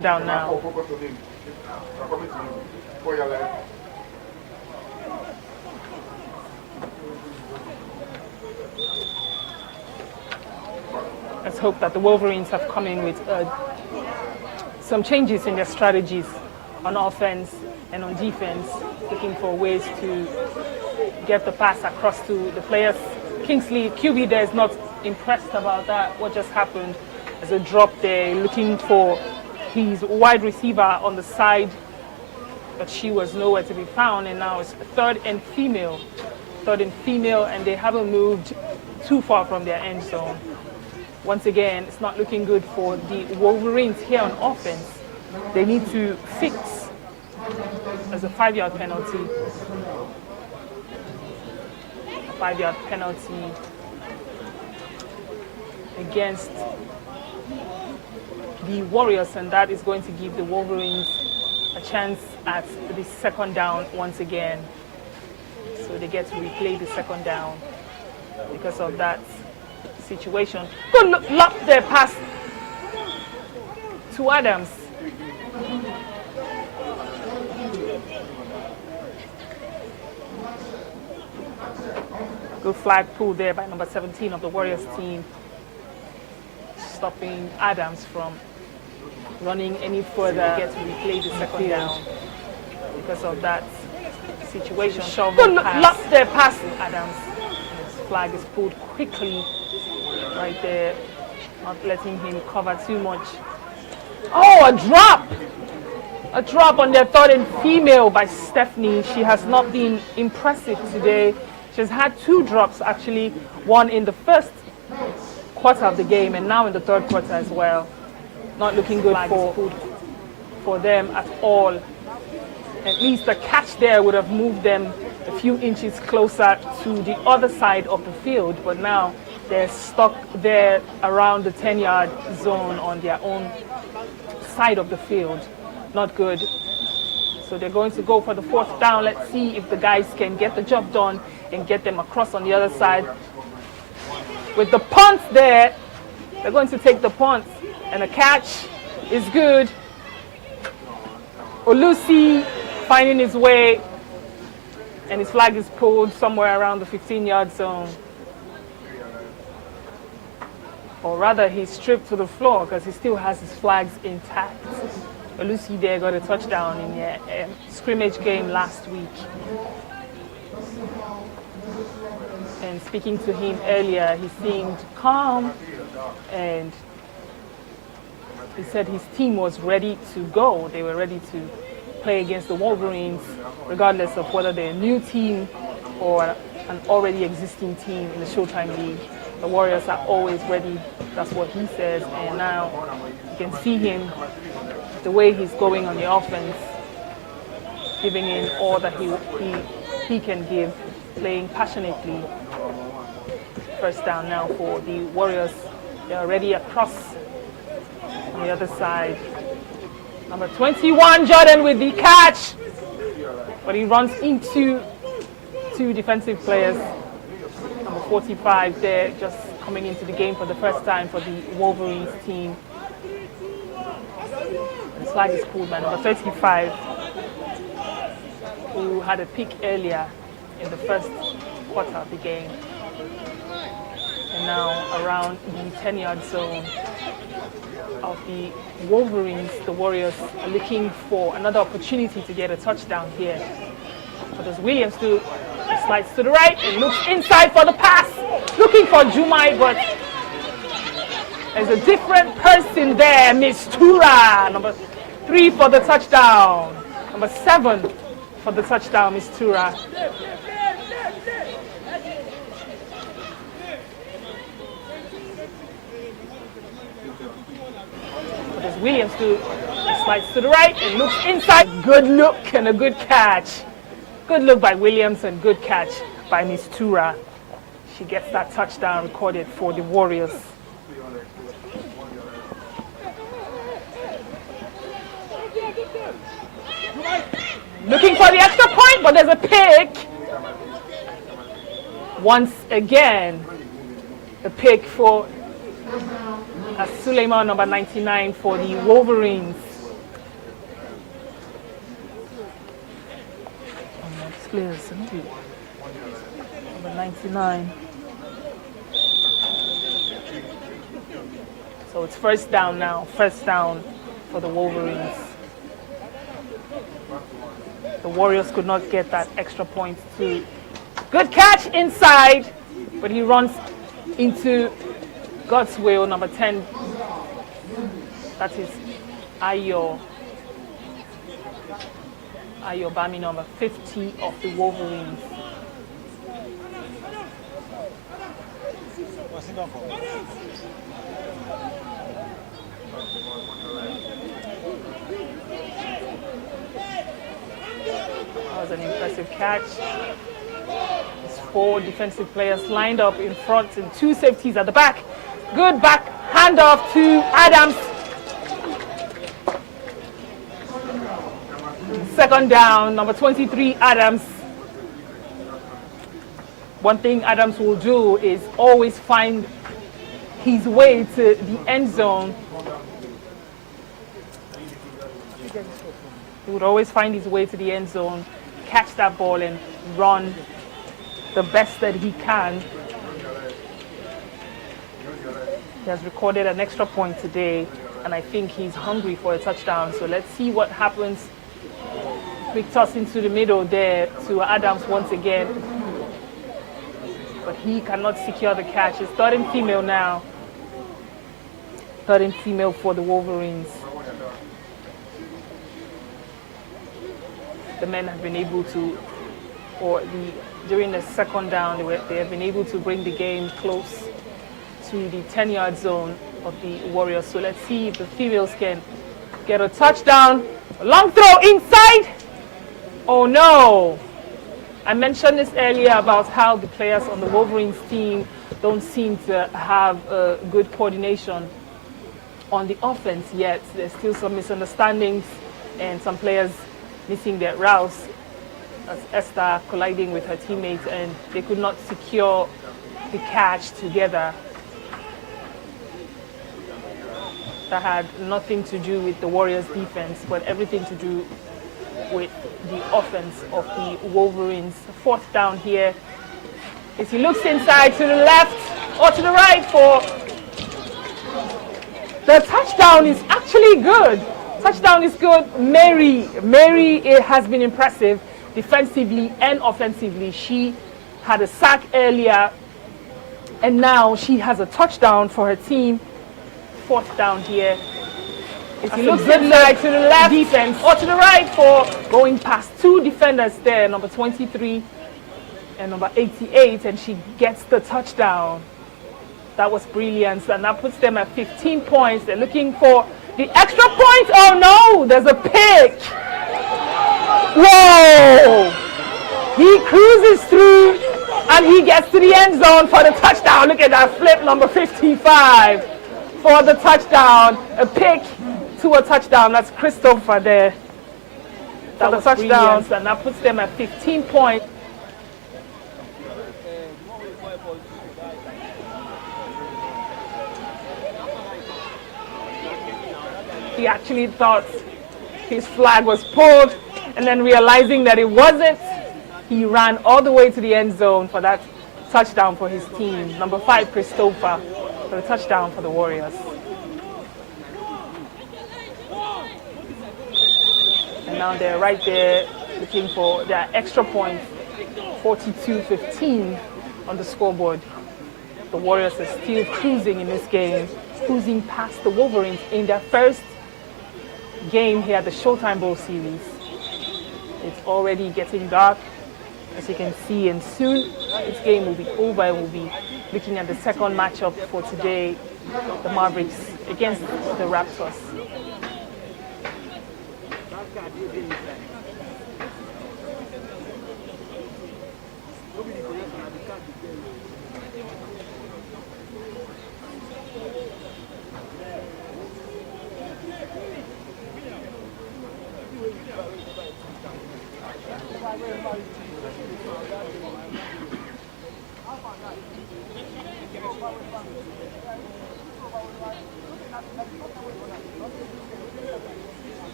Down now. Focus on him. I'm coming to him. For your life. Let's hope that the Wolverines have come in with some changes in their strategies on offense and on defense, looking for ways to get the pass across to the players. Kingsley, QB there, is not impressed about that. What just happened? There's a drop there, looking for his wide receiver on the side, but she was nowhere to be found, and now it's third and female, and they haven't moved too far from their end zone. Once again, it's not looking good for the Wolverines here on offense. They need to fix. There's a 5-yard penalty. A 5-yard penalty against the Warriors, and that is going to give the Wolverines a chance at the second down once again. So they get to replay the second down because of that situation. Good luck there, pass to Adams. Good flag pull there by number 17 of the Warriors team, stopping Adams from running any further. Get to replay the second down because of that situation. Good luck there, pass to Adams. His flag is pulled quickly right there, not letting him cover too much. Oh, a drop! A drop on their third and female by Stephanie. She has not been impressive today. She's had 2 drops, actually, one in the first quarter of the game and now in the third quarter as well. Not looking good for them at all. At least the catch there would have moved them a few inches closer to the other side of the field, but now they're stuck there around the 10-yard zone on their own side of the field. Not good. So they're going to go for the 4th down. Let's see if the guys can get the job done and get them across on the other side. With the punt there, they're going to take the punt, and the catch is good. Olusi finding his way, and his flag is pulled somewhere around the 15-yard zone. Or rather, he's stripped to the floor because he still has his flags intact. Olusi there got a touchdown in the scrimmage game last week. And speaking to him earlier, he seemed calm, and he said his team was ready to go. They were ready to play against the Wolverines, regardless of whether they're a new team or an already existing team in the Showtime League. The Warriors are always ready. That's what he says. And now you can see him, the way he's going on the offense, giving in all that he can give, playing passionately. First down now for the Warriors. They're already across on the other side. Number 21, Jordan, with the catch. But he runs into 2 defensive players. Number 45 there, just coming into the game for the first time for the Wolverines team. The flag is pulled by number 35, who had a pick earlier in the first quarter of the game. And now around the 10-yard zone of the Wolverines, the Warriors are looking for another opportunity to get a touchdown here. But as Williams slides to the right and looks inside for the pass, looking for Jumai, but there's a different person there, Miss Tura, number 3 for the touchdown, number 7 for the touchdown, Miss Tura. But as Williams slides to the right and looks inside, good look and a good catch. Good look by Williams and good catch by Miss Tura. She gets that touchdown recorded for the Warriors. Looking for the extra point, but there's a pick. Once again, a pick for Suleiman, number 99, for the Wolverines. players. Number 99. So it's first down now. First down for the Wolverines. The Warriors could not get that extra point too. Good catch inside, but he runs into God's will, number 10. That is Ayo Bami, number 50 of the Wolverines. That was an impressive catch. It's 4 defensive players lined up in front and 2 safeties at the back. Good back handoff to Adams. Second down, number 23, Adams. One thing Adams will do is always find his way to the end zone. He would always find his way to the end zone, catch that ball and run the best that he can. He has recorded an extra point today, and I think he's hungry for a touchdown. So let's see what happens. Quick toss into the middle there to Adams once again. But he cannot secure the catch. It's third and female now. Third and female for the Wolverines. The men have been able to, during the second down, they have been able to bring the game close to the 10-yard zone of the Warriors. So let's see if the females can get a touchdown. A long throw inside. Oh no! I mentioned this earlier about how the players on the Wolverines team don't seem to have good coordination on the offense yet. There's still some misunderstandings and some players missing their routes. As Esther colliding with her teammates, and they could not secure the catch together. That had nothing to do with the Warriors' defense, but everything to do with the offense of the Wolverines. Fourth down here. As he looks inside to the left or to the right for the touchdown is actually good. Touchdown is good. Mary, it has been impressive defensively and offensively. She had a sack earlier, and now she has a touchdown for her team. Fourth down here. If you look inside to the left defense or to the right for going past 2 defenders there, number 23 and number 88, and she gets the touchdown. That was brilliant, and that puts them at 15 points. They're looking for the extra point. Oh no, there's a pick. Whoa! He cruises through and he gets to the end zone for the touchdown. Look at that flip, number 55 for the touchdown. A pick to a touchdown. That's Christopher there. That was a touchdown, and that puts them at 15 points. He actually thought his flag was pulled, and then realizing that it wasn't, he ran all the way to the end zone for that touchdown for his team. Number 5, Christopher, for the touchdown for the Warriors. And now they're right there looking for their extra point. 42-15 on the scoreboard. The Warriors are still cruising in this game, cruising past the Wolverines in their first game here at the Showtime Bowl series. It's already getting dark, as you can see, and soon this game will be over, and we'll be looking at the second matchup for today, the Mavericks against the Raptors.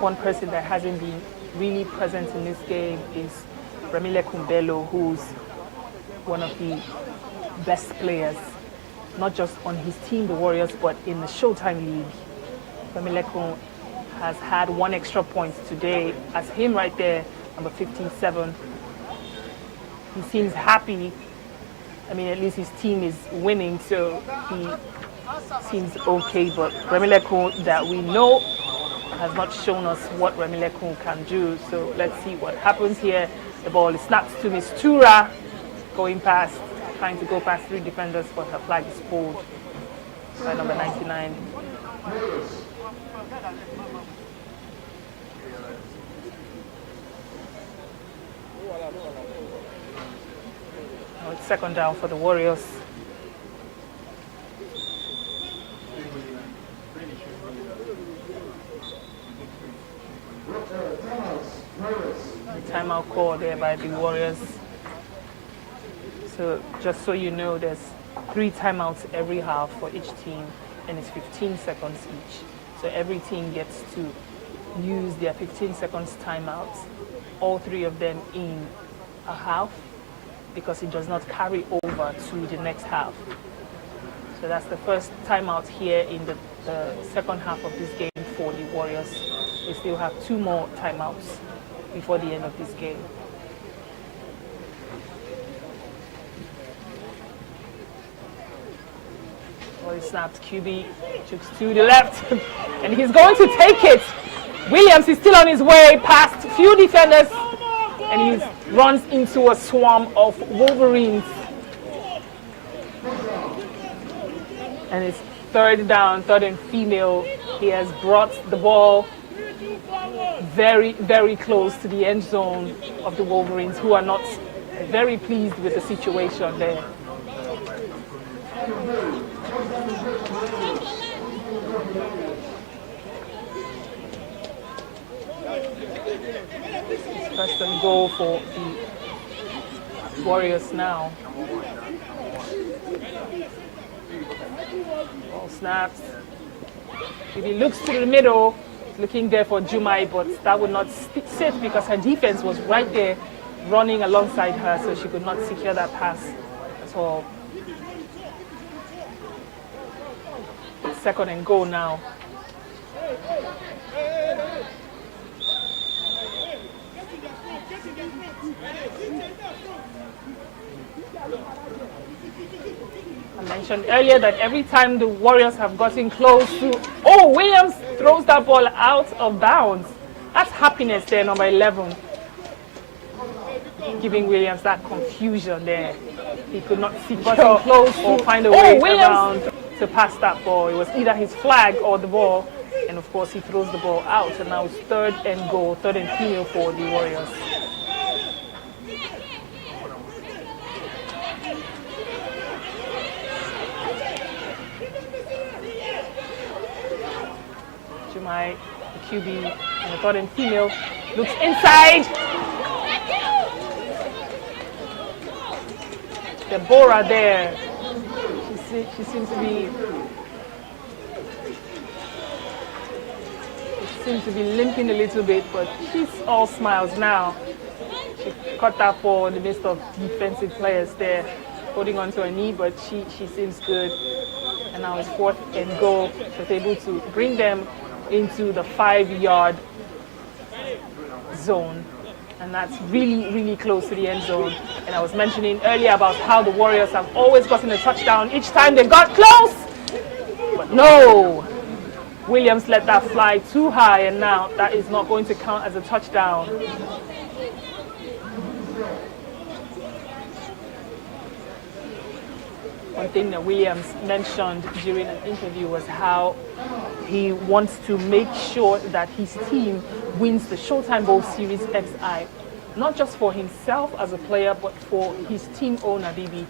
One person that hasn't been really present in this game is Ramile Kumbelo, who's one of the best players, not just on his team, the Warriors, but in the Showtime League. Ramile Kun has had 1 extra point today as him right there, number 57. He seems happy. I mean, at least his team is winning, so he seems okay. But Ramile Kun, that we know, has not shown us what Ramile Kun can do. So let's see what happens here. The ball is snapped to Mistura, going past, trying to go past 3 defenders, but her flag is pulled by number 99. Now it's second down for the Warriors. Timeout call there by the Warriors. So just so you know, there's 3 timeouts every half for each team, and it's 15 seconds each. So every team gets to use their 15 seconds timeouts, all 3 of them in a half, because it does not carry over to the next half. So that's the first timeout here in the second half of this game for the Warriors. They still have 2 more timeouts before the end of this game. Well, he snapped. QB jukes to the left, and he's going to take it. Williams is still on his way past few defenders, and he runs into a swarm of Wolverines. And it's third down, third and female. He has brought the ball very, very close to the end zone of the Wolverines, who are not very pleased with the situation there. First and goal for the Warriors now. Ball snaps. If he looks to the middle, looking there for Jumai, but that would not sit because her defense was right there running alongside her, so she could not secure that pass at all. Second and goal now. I mentioned earlier that every time the Warriors have gotten close to... Oh, Williams throws that ball out of bounds. That's happiness there, number 11. Giving Williams that confusion there. He could not secure close or find a way around to pass that ball. It was either his flag or the ball. And of course, he throws the ball out. And now it's third and goal, third and female for the Warriors. Jumai, the QB, and the third and female, looks inside. Deborah there. She seems to be limping a little bit, but she's all smiles now. She caught that ball in the midst of defensive players there, holding onto her knee, but she seems good. And now it's fourth and goal. She was able to bring them into the 5-yard zone. And that's really, really close to the end zone. And I was mentioning earlier about how the Warriors have always gotten a touchdown each time they got close. But no, Williams let that fly too high, and now that is not going to count as a touchdown. One thing that Williams mentioned during an interview was how he wants to make sure that his team wins the Showtime Bowl Series XI, not just for himself as a player, but for his team owner, BB.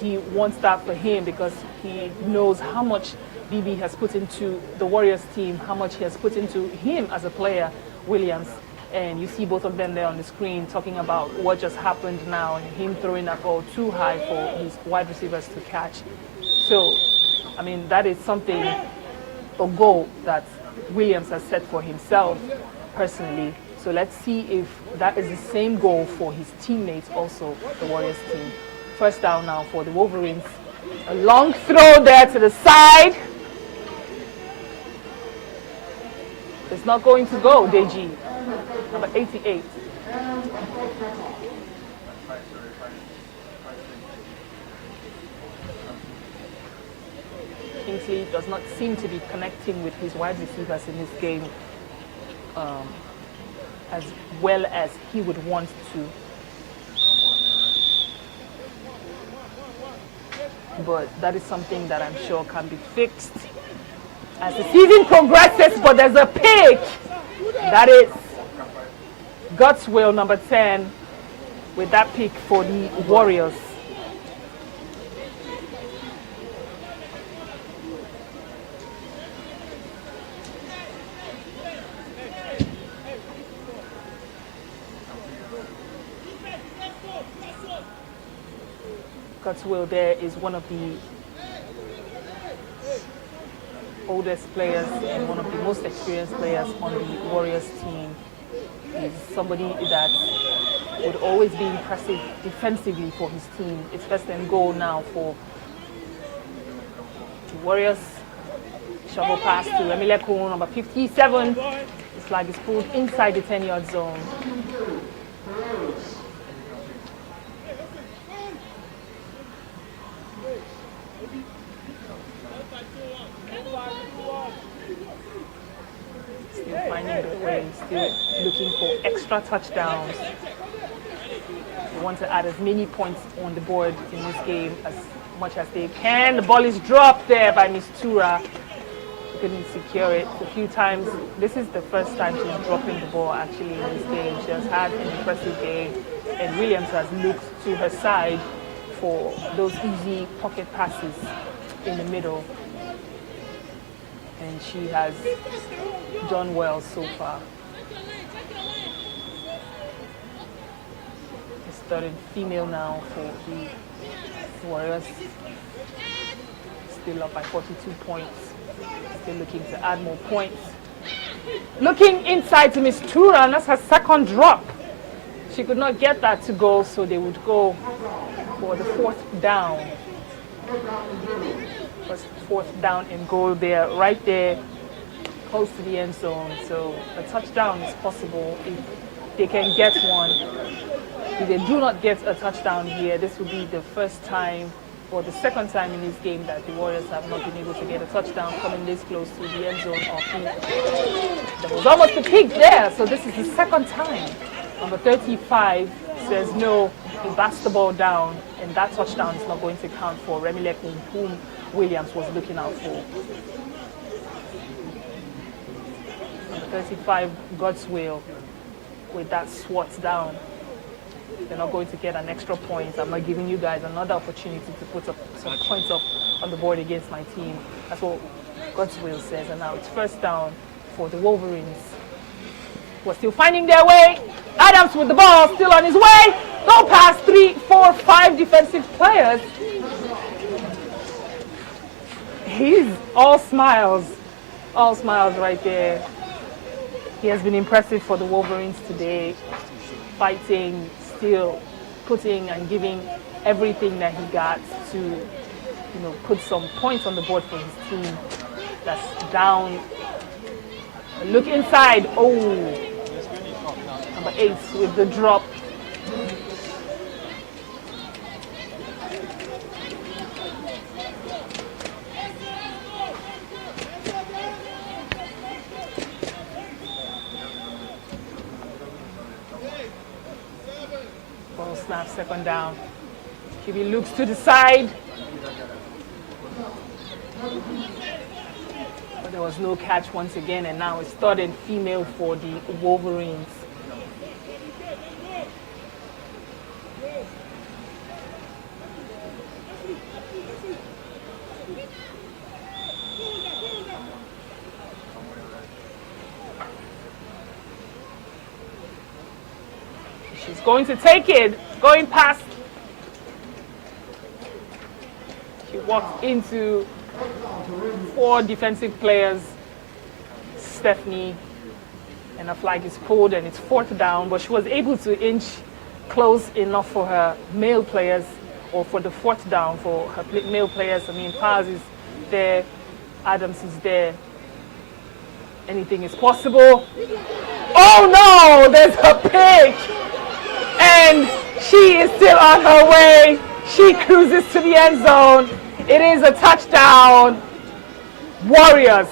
He wants that for him because he knows how much BB has put into the Warriors team, how much he has put into him as a player, Williams. And you see both of them there on the screen talking about what just happened now and him throwing that ball too high for his wide receivers to catch. So, I mean, that is something, a goal that Williams has set for himself personally, So let's see if that is the same goal for his teammates also, the Warriors team. First down now for the Wolverines. A long throw there to the side. It's not going to go, Deji. Number 88. Kingsley does not seem to be connecting with his wide receivers in this game as well as he would want to. But that is something that I'm sure can be fixed as the season progresses. But there's a pick. That is Gutswill, number 10, with that pick for the Warriors. Gutswill there is one of the oldest players and one of the most experienced players on the Warriors team. He's somebody that would always be impressive defensively for his team. It's first and goal now for the Warriors. Shovel pass to Remilekun, number 57. The flag is pulled inside the 10-yard zone. Finding the way, still looking for extra touchdowns. They want to add as many points on the board in this game as much as they can. The ball is dropped there by Miss Tura. She couldn't secure it a few times. This is the first time she's dropping the ball actually in this game. She has had an impressive game, and Williams has looked to her side for those easy pocket passes in the middle. And she has done well so far. It's started female now for the Warriors. Still up by 42 points. Still looking to add more points. Looking inside to Miss Tura, and that's her second drop. She could not get that to go, so they would go for the fourth down. Fourth down and goal there, right there, close to the end zone. So a touchdown is possible if they can get one. If they do not get a touchdown here, this will be the first time or the second time in this game that the Warriors have not been able to get a touchdown coming this close to the end zone. There was almost a pick there, so this is the second time. Number 35 says no, he bats the ball down, and that touchdown is not going to count for Remilekun, whom Williams was looking out for. Number 35, Gutswill, with that swat down. They're not going to get an extra point. I'm not giving you guys another opportunity to put up some points up on the board against my team. That's what Gutswill says. And now it's first down for the Wolverines. We're still finding their way. Adams with the ball, still on his way. Go past 3, 4, 5 defensive players. He's all smiles right there. He has been impressive for the Wolverines today, fighting, still putting and giving everything that he got to, put some points on the board for his team. That's down. Look inside. Oh, number 8 with the drop. Ball snap, second down. QB looks to the side. But there was no catch once again, and now it's third and female for the Wolverines. She's going to take it, going past. She walked into 4 defensive players, Stephanie And a flag is pulled and it's 4th down, but she was able to inch close enough for her male players, or for the 4th down for her male players. I mean, Paz is there, Adams is there. Anything is possible. Oh no, there's a pick! And she is still on her way. She cruises to the end zone. It is a touchdown. Warriors.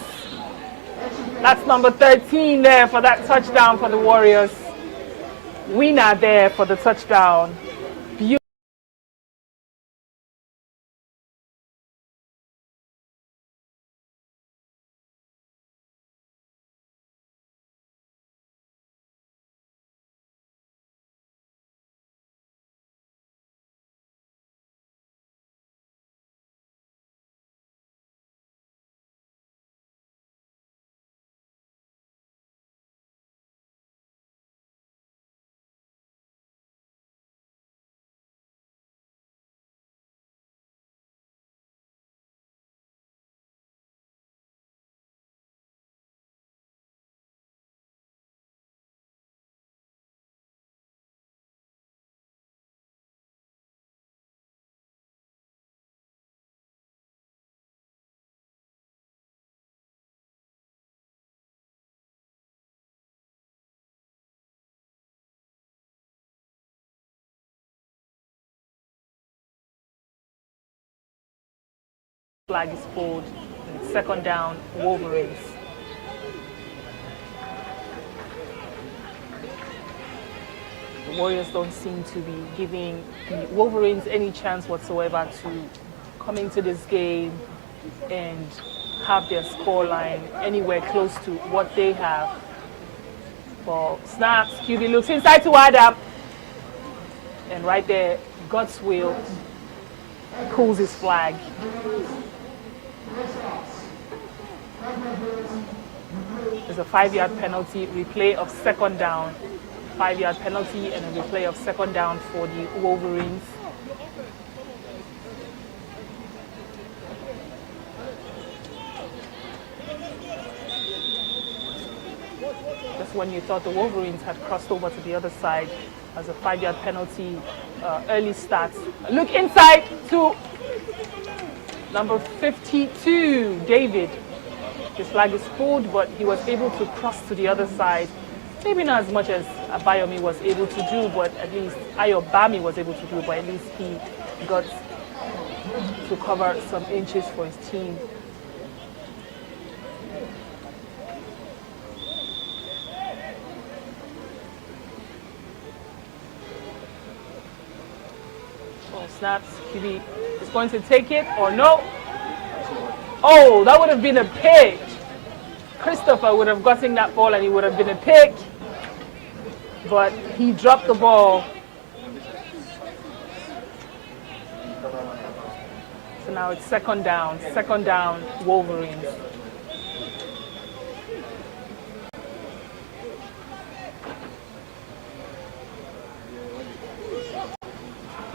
That's number 13 there for that touchdown for the Warriors. Winner there for the touchdown. Beautiful. Flag is pulled. It's 2nd down, Wolverines. The Warriors don't seem to be giving the Wolverines any chance whatsoever to come into this game and have their scoreline anywhere close to what they have. Ball snaps, QB looks inside to Adam. And right there, God's will pulls his flag. There's a 5-yard penalty, replay of 2nd down. 5-yard penalty and a replay of 2nd down for the Wolverines. Just when you thought the Wolverines had crossed over to the other side, as a 5-yard penalty, early start. Look inside to number 52, David. His flag is pulled, but he was able to cross to the other side. Maybe not as much as Abayomi was able to do, but at least Ayobami was able to do, but at least he got to cover some inches for his team. Snaps, QB is going to take it or no? Oh, that would have been a pick. Christopher would have gotten that ball and it would have been a pick, but he dropped the ball. So now it's 2nd down, Wolverines.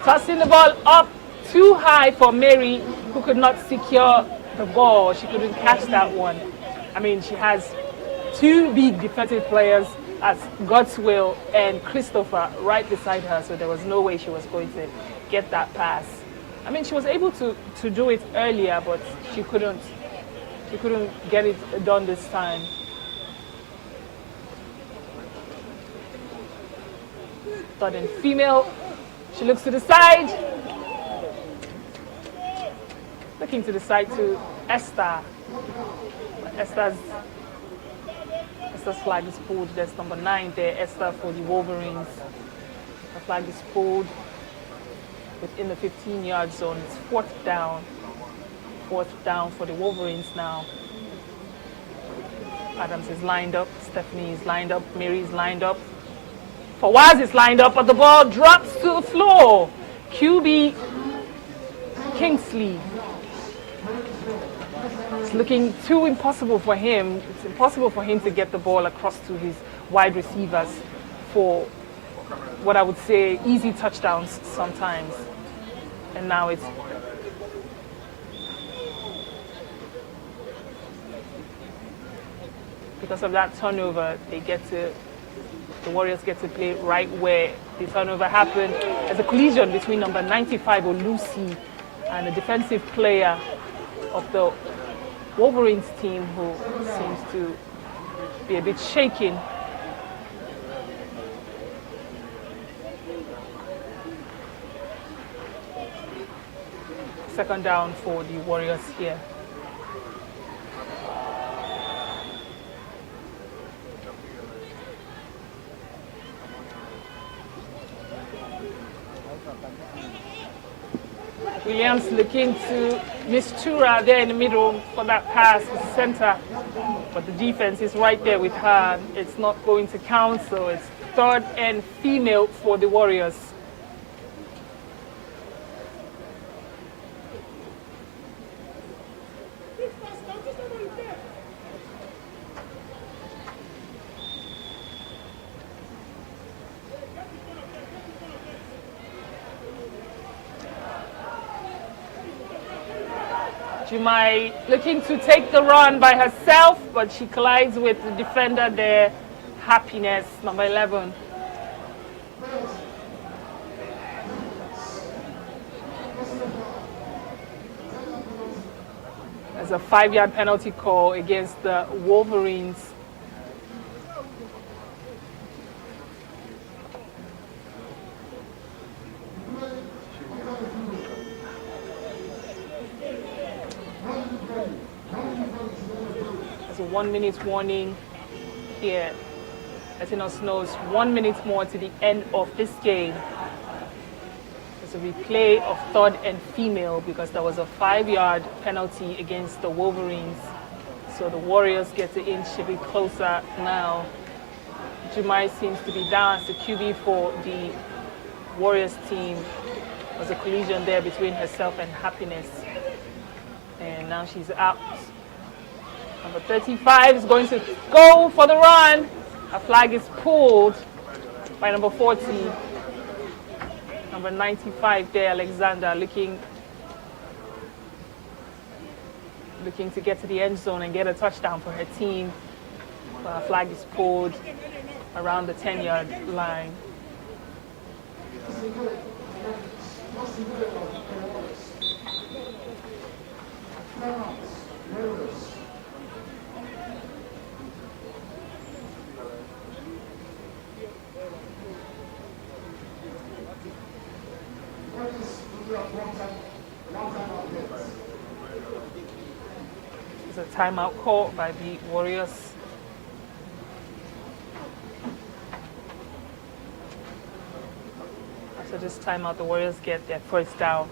Tossing the ball up too high for Mary, who could not secure the ball. She couldn't catch that one. I mean, she has 2 big defensive players as Godswill and Christopher right beside her, so there was no way she was going to get that pass. I mean, she was able to do it earlier, but she couldn't get it done this time. Third and female. She looks to the side. Looking to the side to Esther. Esther's flag is pulled. There's number 9 there, Esther for the Wolverines. The flag is pulled within the 15-yard zone. It's 4th down. 4th down for the Wolverines now. Adams is lined up. Stephanie is lined up. Mary is lined up. Fawaz is lined up, but the ball drops to the floor. QB Kingsley. It's looking too impossible for him. It's impossible for him to get the ball across to his wide receivers for what I would say easy touchdowns sometimes. And now it's Because of that turnover, the Warriors get to play right where the turnover happened. There's a collision between number 95, Olusi, and a defensive player of the Wolverines team who seems to be a bit shaken. Second down for the Warriors here. Williams looking to Mistura there in the middle for that pass to center. But the defense is right there with her. It's not going to count, so it's third and female for the Warriors. Jumai looking to take the run by herself, but she collides with the defender there, Happiness, number 11. There's a 5-yard penalty call against the Wolverines. There's a 1-minute warning here, letting us know it's 1 minute more to the end of this game. There's a replay of third and female because there was a 5-yard penalty against the Wolverines. So the Warriors get to inch a bit closer now. Jumai seems to be down as the QB for the Warriors team. There's a collision there between herself and Happiness. And now she's out. Number 35 is going to go for the run. A flag is pulled by number 40. Number 95 there, Alexander, looking to get to the end zone and get a touchdown for her team. A flag is pulled around the 10-yard line. There's a timeout call by the Warriors. After this timeout, the Warriors get their first down.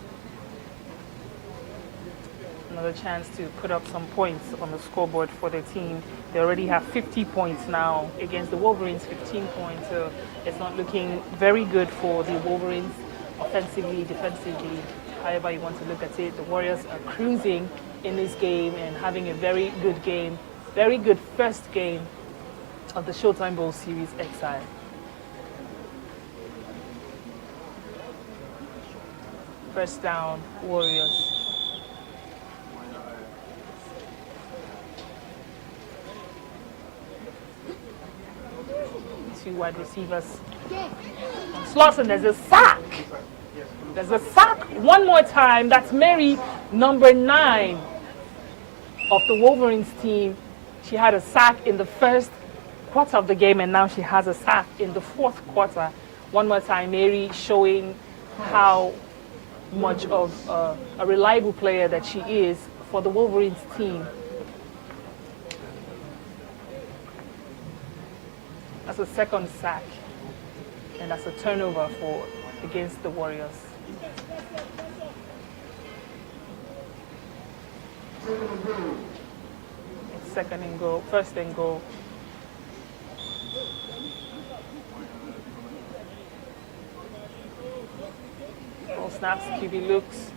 Another chance to put up some points on the scoreboard for their team. They already have 50 points now against the Wolverines, 15 points. So it's not looking very good for the Wolverines offensively, defensively, however you want to look at it. The Warriors are cruising in this game and having a very good game, very good first game of the Showtime Bowl Series Exile. First down, Warriors. Two wide receivers. Slauson, there's a sack. There's a sack one more time. That's Mary, number 9 of the Wolverines team. She had a sack in the first quarter of the game, and now she has a sack in the fourth quarter. One more time, Mary showing how much of a reliable player that she is for the Wolverines team. That's a second sack, and that's a turnover against the Warriors. It's second and goal, first and goal. Ball snaps, QB looks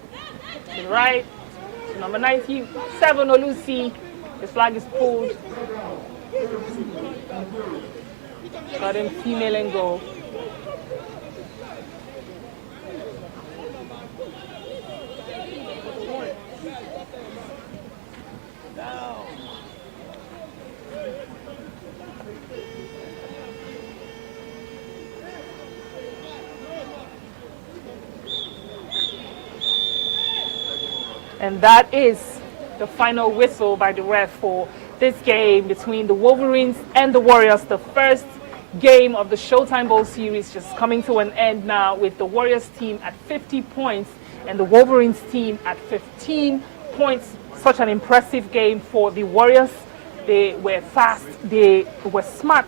to the right, to number 97, Olusi. His flag is pulled. Got him female and goal. And that is the final whistle by the ref for this game between the Wolverines and the Warriors. The first game of the Showtime Bowl series just coming to an end now, with the Warriors team at 50 points and the Wolverines team at 15 points. Such an impressive game for the Warriors. They were fast, they were smart,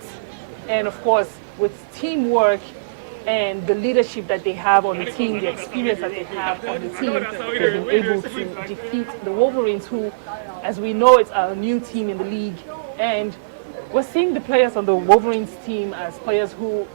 and of course with teamwork and the leadership that they have on the team, the experience that they have on the team, they've been able to defeat the Wolverines, who, as we know, it's a new team in the league. And we're seeing the players on the Wolverines team as players who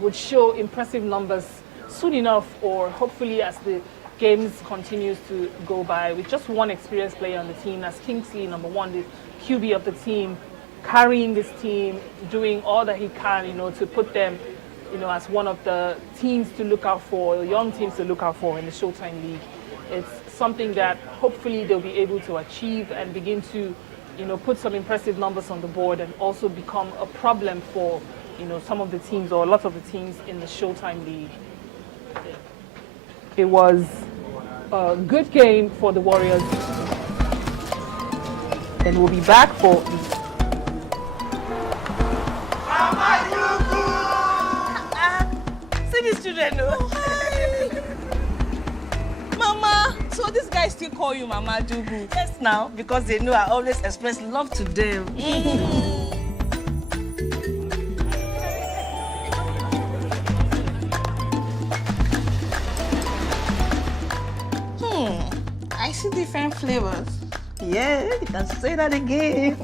would show impressive numbers soon enough, or hopefully as the games continues to go by, with just one experienced player on the team, as Kingsley, number one, the QB of the team, carrying this team, doing all that he can, to put them, as one of the teams to look out for, young teams to look out for in the Showtime League. It's something that hopefully they'll be able to achieve and begin to, put some impressive numbers on the board, and also become a problem for, some of the teams, or a lot of the teams in the Showtime League. It was a good game for the Warriors, and we'll be back for See these children, no? Mama, so these guys still call you Mama Dugu? Yes, now, because they know I always express love to them. I see different flavors. Yeah, you can say that again.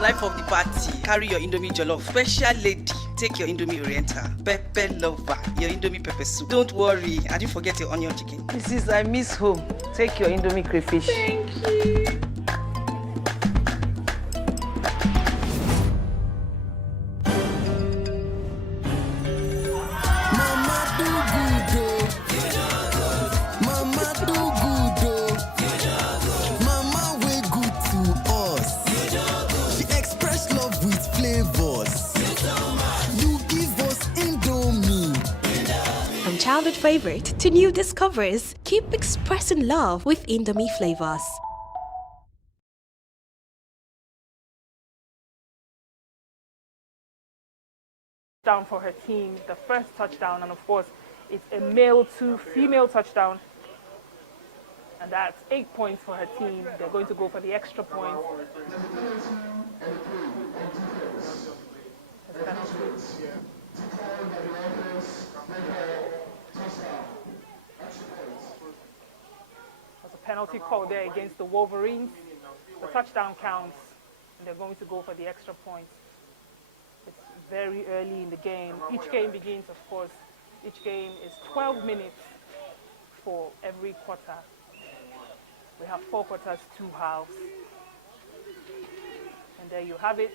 Life of the party. Carry your Indomie jollof. Special lady. Take your Indomie oriental. Pepper lover. Your Indomie pepper soup. Don't worry. I didn't forget your onion chicken. Mrs. I miss home. Take your Indomie crayfish. Thank you. From childhood favorite to new discoveries, keep expressing love with Indomie flavors. Down for her team, the first touchdown, and of course it's a male to female touchdown, and that's 8 points for her team. They're going to go for the extra point. There's a penalty call there against the Wolverines. The touchdown counts, and they're going to go for the extra point. It's very early in the game. Each game begins, of course, each game is 12 minutes for every quarter. We have 4 quarters, 2 halves. And there you have it.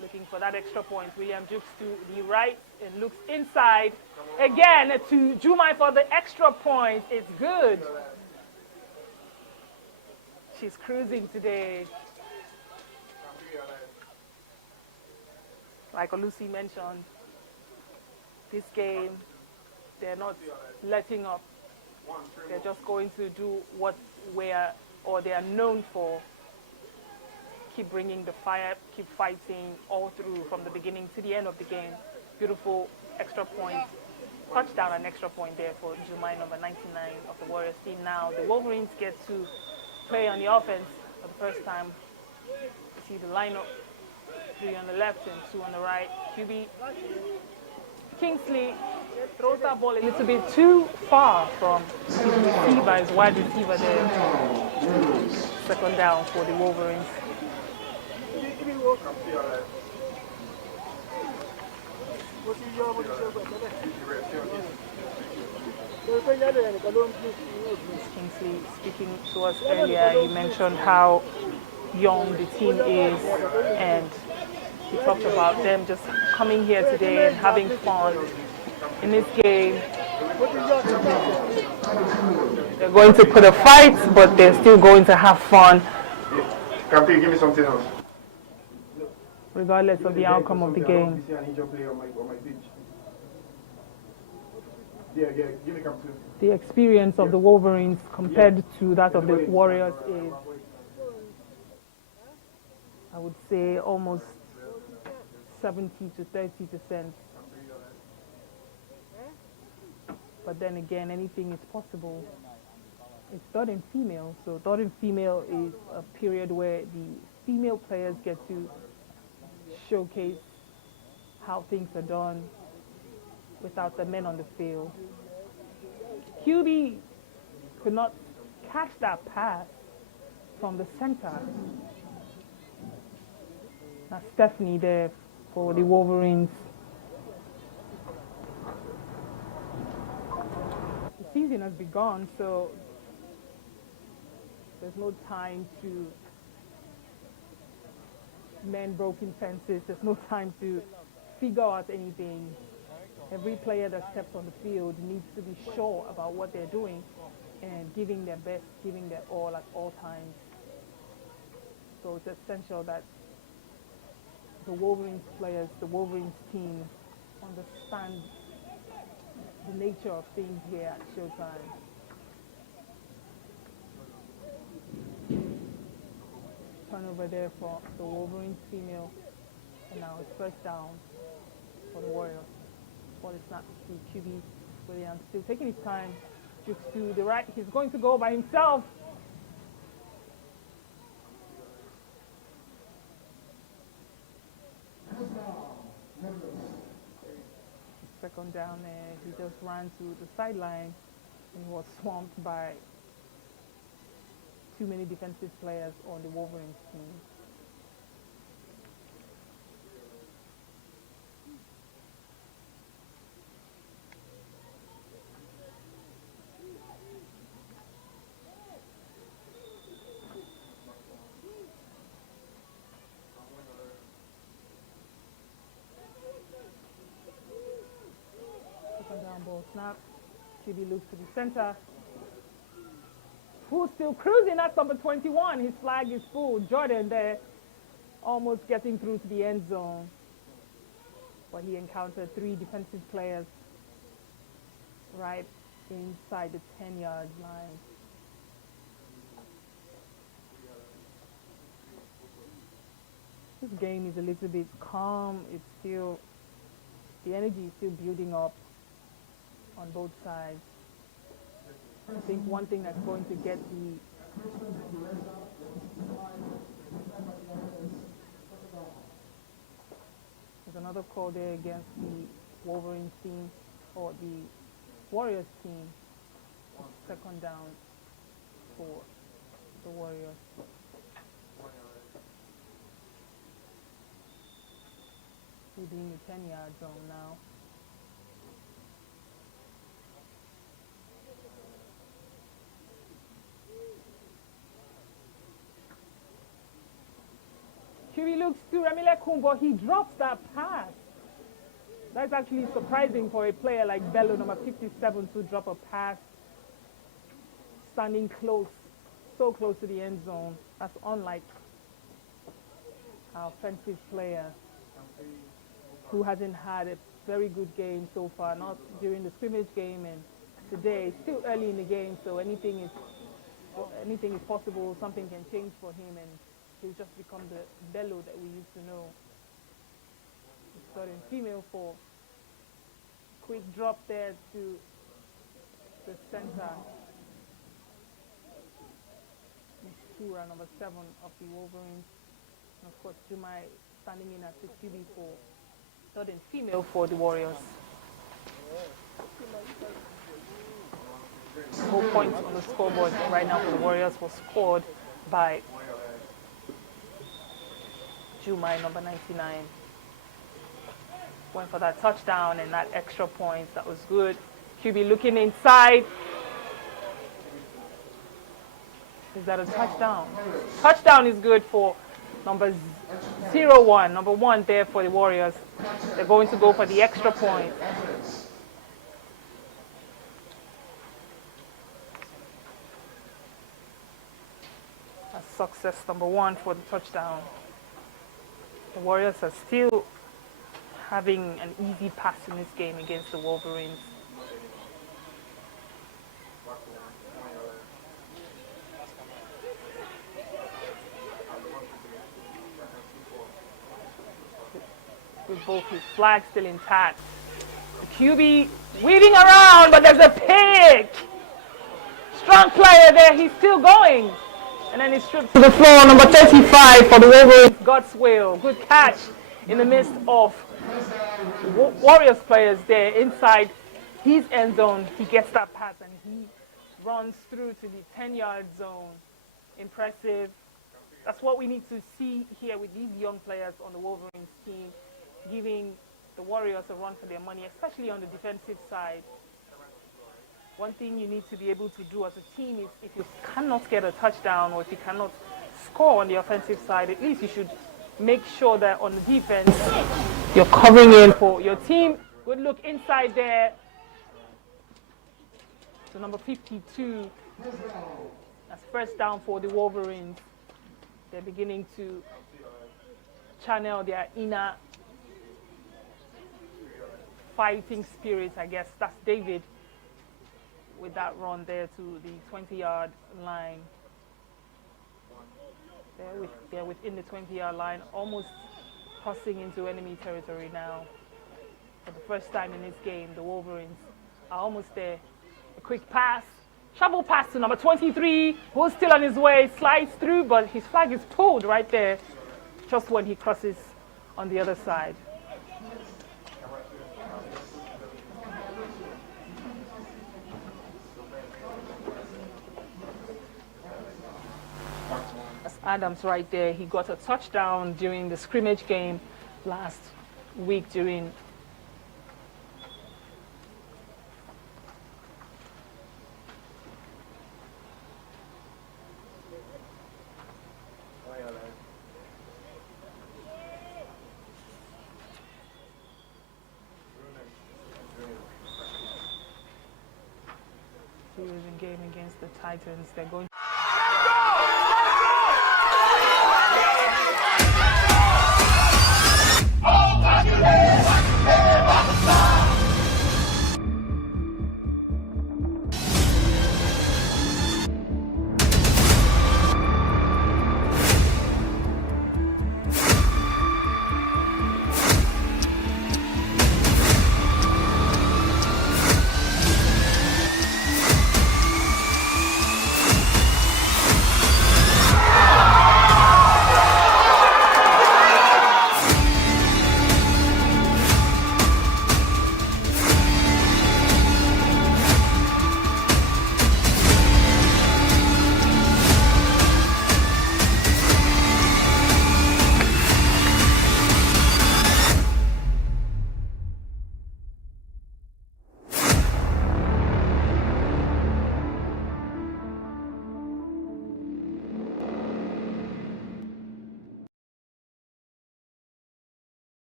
Looking for that extra point. William jukes to the right and looks inside. Again to Jumai for the extra point. It's good. She's cruising today. Like Olusi mentioned, this game, they're not letting up. They're just going to do what they are known for. Keep bringing the fire, keep fighting all through from the beginning to the end of the game. Beautiful extra point, touchdown and extra point there for Jumai, number 99 of the Warriors team. Now the Wolverines get to play on the offense for the first time. You see the lineup, 3 on the left and 2 on the right. QB Kingsley throws that ball a little bit too far from his receiver, his wide receiver there. Second down for the Wolverines. Kingsley speaking to us earlier, he mentioned how young the team is, and he talked about them just coming here today and having fun in this game. They're going to put a fight, but they're still going to have fun. Captain, give me something else. Regardless of the outcome of the game. give me captain. The experience of the Wolverines compared to that of the Warriors is, I would say, almost 70 to 30%. But then again, anything is possible. It's third and female, so third and female is a period where the female players get to showcase how things are done without the men on the field. QB could not catch that pass from the center. That's Stephanie there for the Wolverines. The season has begun, so there's no time to mend broken fences. There's no time to figure out anything. Every player that steps on the field needs to be sure about what they're doing and giving their best, giving their all at all times. So it's essential that the Wolverines players, the Wolverines team, understand the nature of things here at Showtime. Turnover there for the Wolverines female, and now it's first down for the Warriors. Ball is snapped to QB Williams, still taking his time, just to the right. He's going to go by himself. Second down there, he just ran to the sideline and was swamped by too many defensive players on the Wolverines team. Second down ball snap. QB looks to the center. Who's still cruising? That's number 21. His flag is full. Jordan there, almost getting through to the end zone. But he encountered three defensive players right inside the 10-yard line. This game is a little bit calm. It's still, the energy is still building up on both sides. I think one thing that's going to get there's another call there against the Wolverines team or the Warriors team. Second down for the Warriors. Within the 10-yard zone now. QB looks to Remile Kumbo. He drops that pass. That's actually surprising for a player like Bello, number 57, to drop a pass standing close, so close to the end zone. That's unlike our offensive player who hasn't had a very good game so far, not during the scrimmage game and today. It's still early in the game, so anything is possible. Something can change for him, and he'll just become the Bello that we used to know. Starting female for quick drop there to the center. Miss Tura, number 7 of the Wolverines. And of course, Jumai standing in at the QB for third and female for the Warriors. 4 points on the scoreboard right now for the Warriors was scored by Jumai, number 99. Went for that touchdown and that extra point. That was good. QB looking inside. Is that a touchdown? Touchdown is good for number 01. Number 1 there for the Warriors. They're going to go for the extra point. That's success number 1 for the touchdown. The Warriors are still having an easy pass in this game against the Wolverines. With both his flags still intact. The QB weaving around, but there's a pick. Strong player there, he's still going. And then he stripped to the floor, number 35 for the Wolverines, Godswill. Good catch in the midst of Warriors players there inside his end zone. He gets that pass and he runs through to the 10-yard zone. Impressive. That's what we need to see here with these young players on the Wolverines team, giving the Warriors a run for their money, especially on the defensive side. One thing you need to be able to do as a team is if you cannot get a touchdown or if you cannot score on the offensive side, at least you should make sure that on the defense you're covering in for your team. Good look inside there to number 52. That's first down for the Wolverines. They're beginning to channel their inner fighting spirit, I guess. That's David with that run there to the 20-yard line. They're within the 20-yard line, almost crossing into enemy territory now. For the first time in this game, the Wolverines are almost there. A quick pass, shovel pass to number 23, who's still on his way, slides through, but his flag is pulled right there, just when he crosses on the other side. Adams right there. He got a touchdown during the scrimmage game last week during game against the Titans. They're going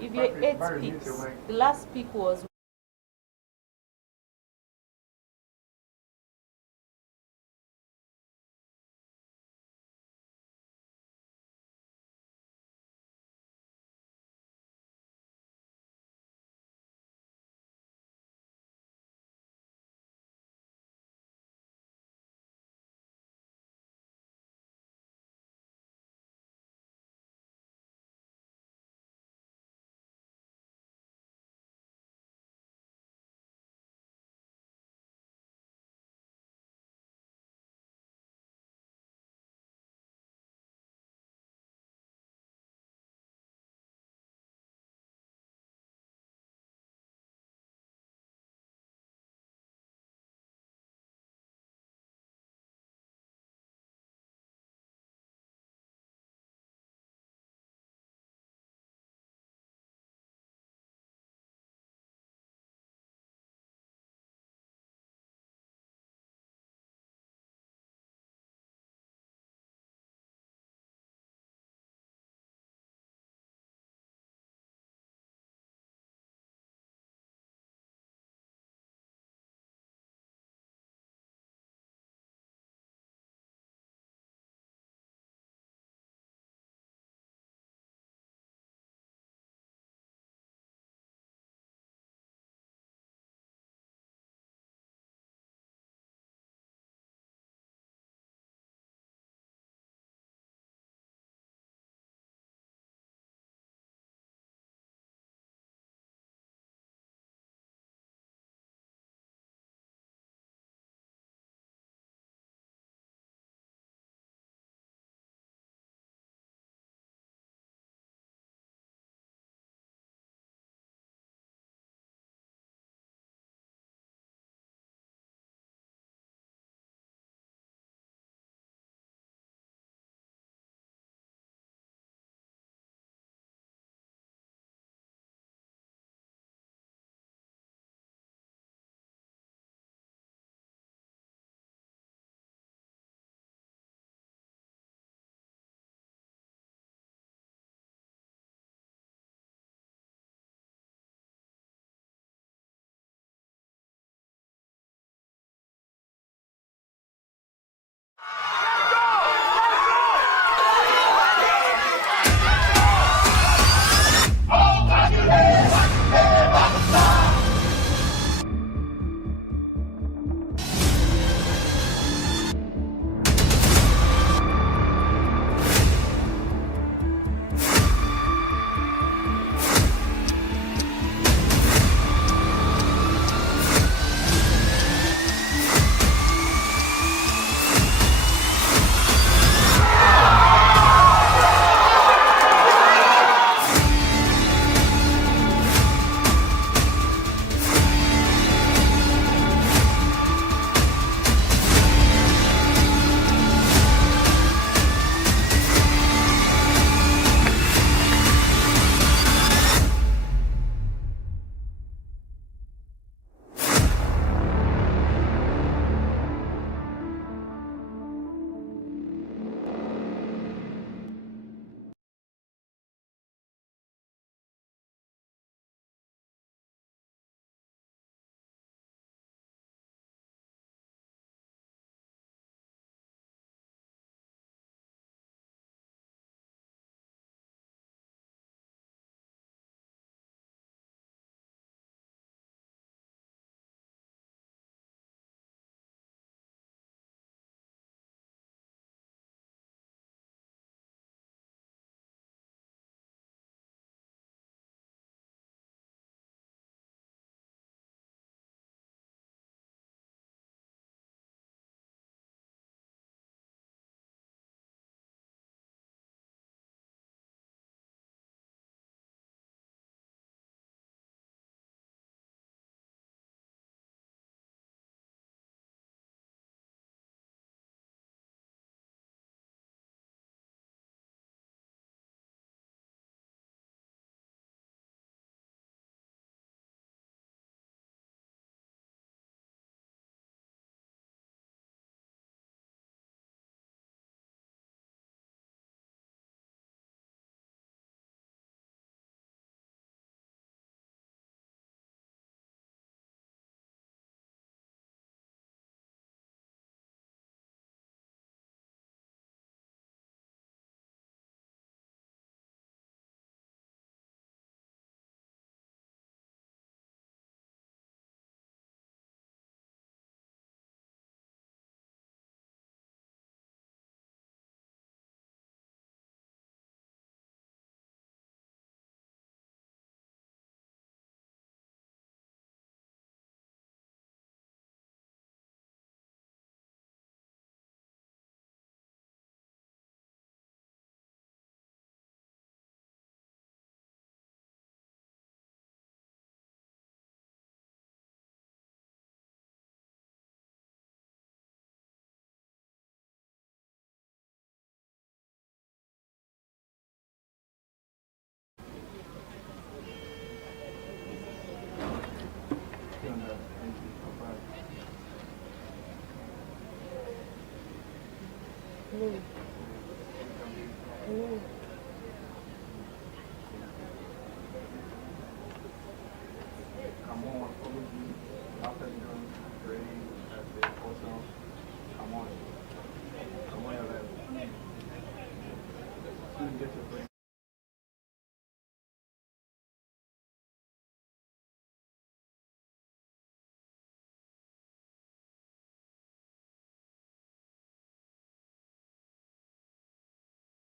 If you're 8 picks, the last pick was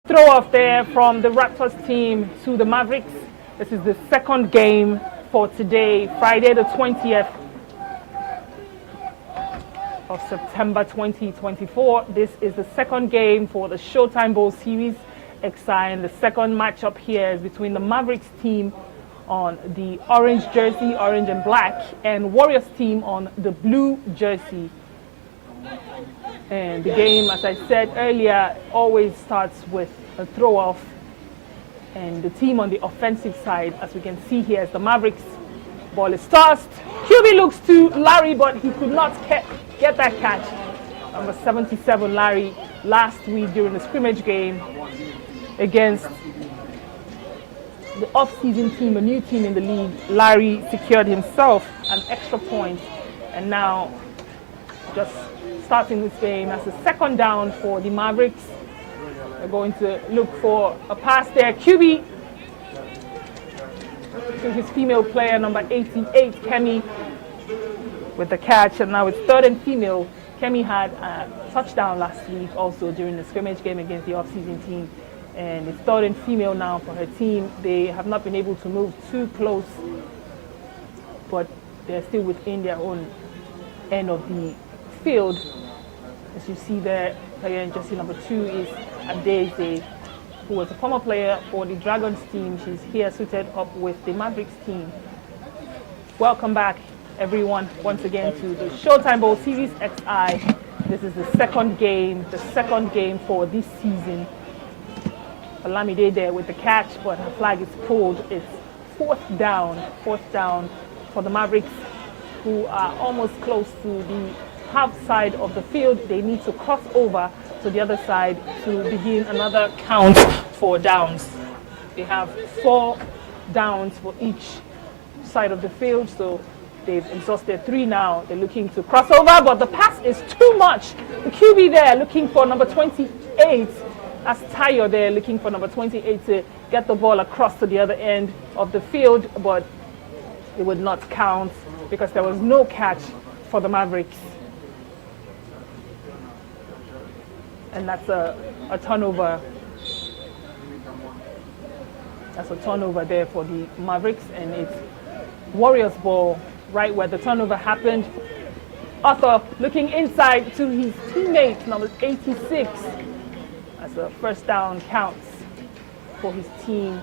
Throw off there from the Raptors team to the Mavericks. This is the second game for today, Friday the 20th of September 2024. This is the second game for the Showtime Bowl Series XI, and the second matchup here is between the Mavericks team on the orange jersey, orange and black, and Warriors team on the blue jersey. And the game, as I said earlier, always starts with a throw-off. And the team on the offensive side, as we can see here, is the Mavericks. Ball is tossed. QB looks to Larry, but he could not get that catch. Number 77, Larry, last week during the scrimmage game against the off-season team, a new team in the league. Larry secured himself an extra point, and now just starting this game as a second down for the Mavericks. They're going to look for a pass there. QB to his female player, number 88, Kemi, with the catch, and now it's third and female. Kemi had a touchdown last week also during the scrimmage game against the off-season team, and it's third and female now for her team. They have not been able to move too close, but they're still within their own end of the field. As you see there, player in jersey number 2 is Adeze, who was a former player for the Dragons team. She's here suited up with the Mavericks team. Welcome back, everyone, once again to the Showtime Bowl Series XI. This is the second game for this season. Olamide there with the catch, but her flag is pulled. It's fourth down for the Mavericks, who are almost close to the half side of the field. They need to cross over to the other side to begin another count for downs. They have 4 downs for each side of the field, so they've exhausted 3 now. They're looking to cross over, but the pass is too much. The QB there looking for number 28. That's Tayo there looking for number 28 to get the ball across to the other end of the field, but it would not count because there was no catch for the Mavericks. And that's a turnover. That's a turnover there for the Mavericks, and it's Warriors ball right where the turnover happened. Arthur looking inside to his teammate, number 86. As a first down counts for his team.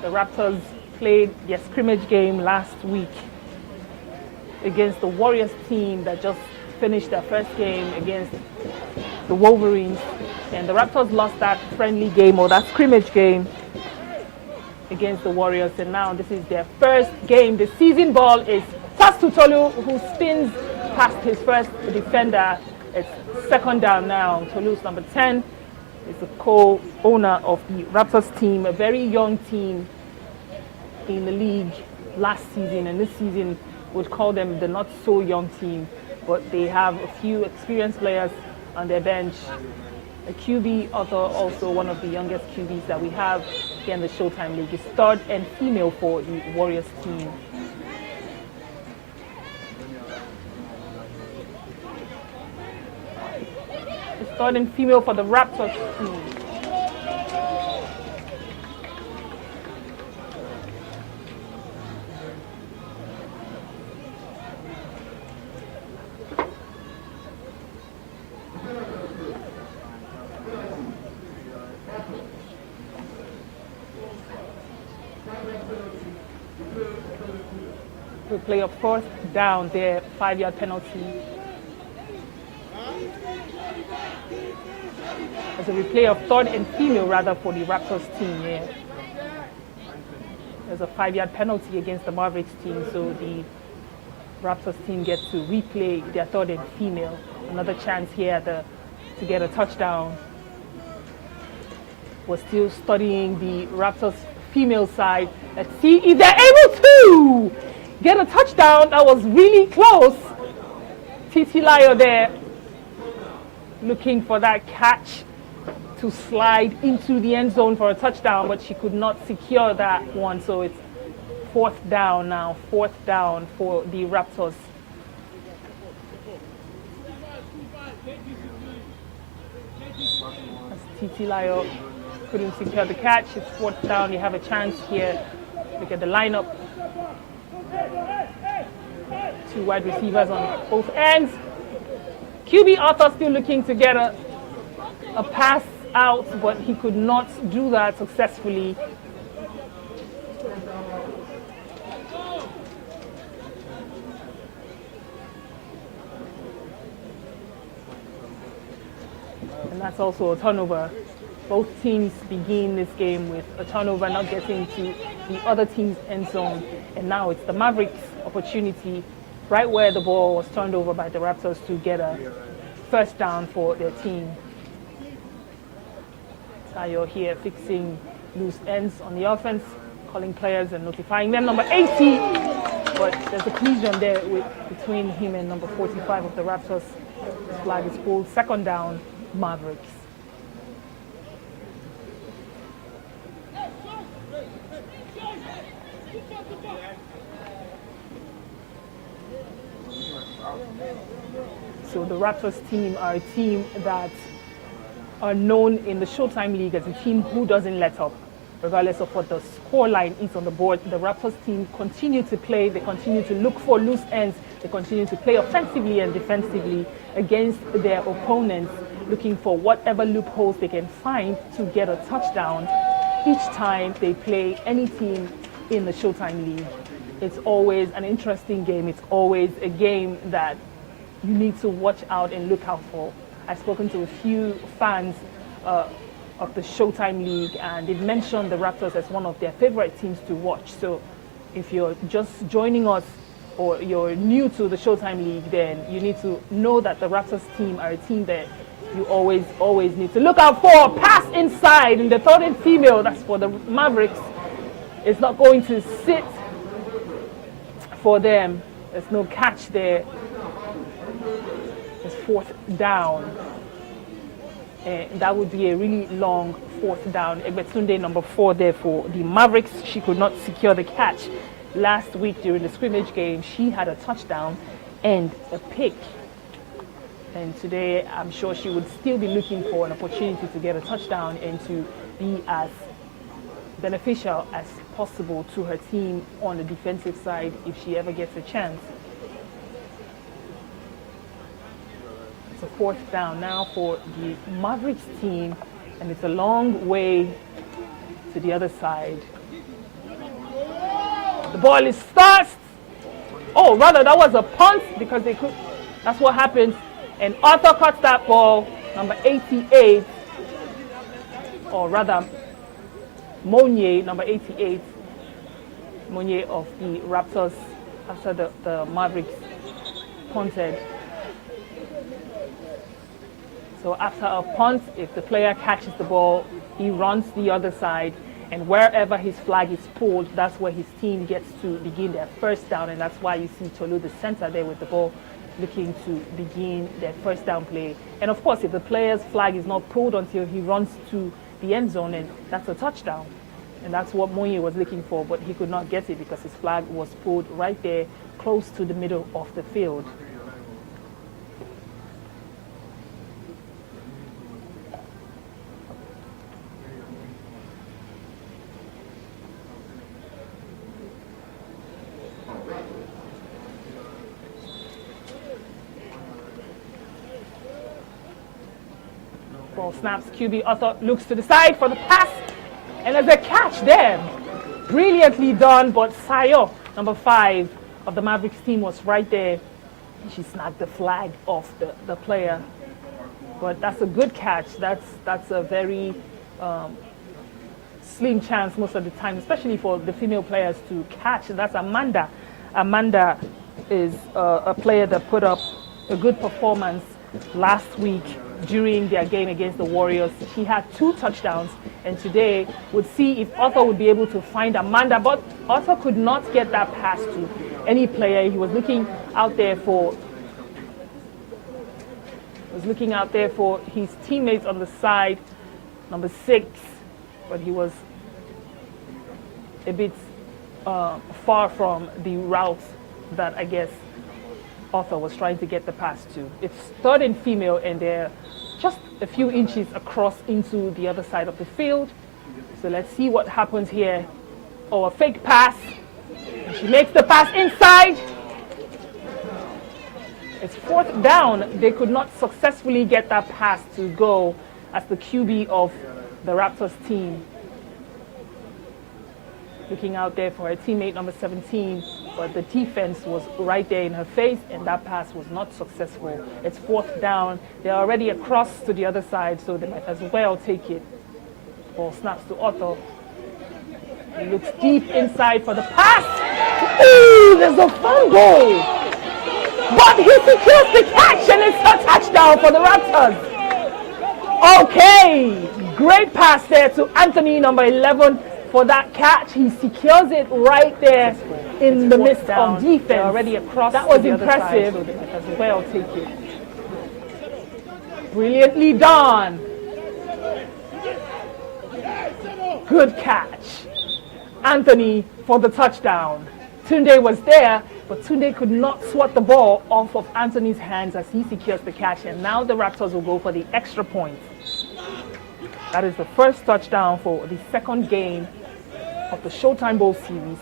The Raptors played their scrimmage game last week against the Warriors team that just finished their first game against the Wolverines, and the Raptors lost that friendly game, or that scrimmage game, against the Warriors, and now this is their first game. The season ball is tossed to Tolu, who spins past his first defender. It's second down now. Tolu's number 10 is the co-owner of the Raptors team, a very young team in the league last season, and this season would call them the not so young team, but they have a few experienced players on their bench. A QB, also one of the youngest QBs that we have here in the Showtime League, is third and female for the Warriors team. It's third and female for the Raptors team. We play a fourth down there, 5-yard penalty. As a replay of third and female rather for the Raptors team here. There's a 5-yard penalty against the Mavericks team, so the Raptors team gets to replay their third and female. Another chance here to get a touchdown. We're still studying the Raptors female side. Let's see if they're able to get a touchdown. That was really close. Titilayo there looking for that catch to slide into the end zone for a touchdown, but she could not secure that one. So it's fourth down now, fourth down for the Raptors. Titilayo couldn't secure the catch. It's fourth down. You have a chance here. Look at the lineup. Two wide receivers on both ends. QB Arthur still looking to get a pass out, but he could not do that successfully. And that's also a turnover. Both teams begin this game with a turnover, not getting to the other team's end zone. And now it's the Mavericks' opportunity, right where the ball was turned over by the Raptors, to get a first down for their team. Tayo here fixing loose ends on the offense, calling players and notifying them. Number 80, but there's a collision there between him and number 45 of the Raptors. The flag is pulled. Second down, Mavericks. So the Raptors team are a team that are known in the Showtime League as a team who doesn't let up. Regardless of what the scoreline is on the board, the Raptors team continue to play. They continue to look for loose ends. They continue to play offensively and defensively against their opponents, looking for whatever loopholes they can find to get a touchdown each time they play any team in the Showtime League. It's always an interesting game. It's always a game that you need to watch out and look out for. I've spoken to a few fans of the Showtime League, and they've mentioned the Raptors as one of their favorite teams to watch. So if you're just joining us or you're new to the Showtime League, then you need to know that the Raptors team are a team that you always need to look out for. Pass inside in the third and female. That's for the Mavericks. It's not going to sit for them. There's no catch there. It's fourth down. And that would be a really long fourth down. Egbetunde, number 4 there for the Mavericks. She could not secure the catch. Last week during the scrimmage game, she had a touchdown and a pick. And today, I'm sure she would still be looking for an opportunity to get a touchdown and to be as beneficial as possible to her team on the defensive side if she ever gets a chance. It's a fourth down now for the Mavericks team, and it's a long way to the other side. The ball is tossed. Oh, rather, that was a punt because they could. That's what happens. And Arthur caught that ball, number 88, or rather, Monye, number 88, Monye of the Raptors, after the Mavericks punted. So after a punt, if the player catches the ball, he runs the other side, and wherever his flag is pulled, that's where his team gets to begin their first down, and that's why you see Tolu, the center, there with the ball, looking to begin their first down play. And of course, if the player's flag is not pulled until he runs to the end zone, and that's a touchdown. And that's what Monye was looking for, but he could not get it because his flag was pulled right there, close to the middle of the field. Ball snaps, QB Arthur looks to the side for the pass, and there's a catch there. Brilliantly done, but Sayo, number 5 of the Mavericks team, was right there. She snagged the flag off the player. But that's a good catch. That's a very slim chance most of the time, especially for the female players to catch. And that's Amanda. Amanda is a player that put up a good performance last week during their game against the Warriors. She had 2 touchdowns, and today would see if Arthur would be able to find Amanda, but Arthur could not get that pass to any player. He was looking out there for his teammates on the side, number 6, but he was a bit far from the route that I guess Arthur was trying to get the pass to. It's third and female, and they're just a few inches across into the other side of the field. So let's see what happens here. Oh, a fake pass. And she makes the pass inside. It's fourth down. They could not successfully get that pass to go as the QB of the Raptors team. Looking out there for her teammate number 17, but the defense was right there in her face, and that pass was not successful. It's fourth down. They're already across to the other side, so they might as well take it. Ball snaps to Otto. He looks deep inside for the pass. Ooh, there's a fumble. But he secures the catch, and it's a touchdown for the Raptors. Okay, great pass there to Anthony, number 11, for that catch. He secures it right there in the midst of defense. They're already across. That was impressive. So they might as well take it. Brilliantly done. Good catch. Anthony for the touchdown. Tunde was there, but Tunde could not swat the ball off of Anthony's hands as he secures the catch, and now the Raptors will go for the extra point. That is the first touchdown for the second game of the Showtime Bowl series.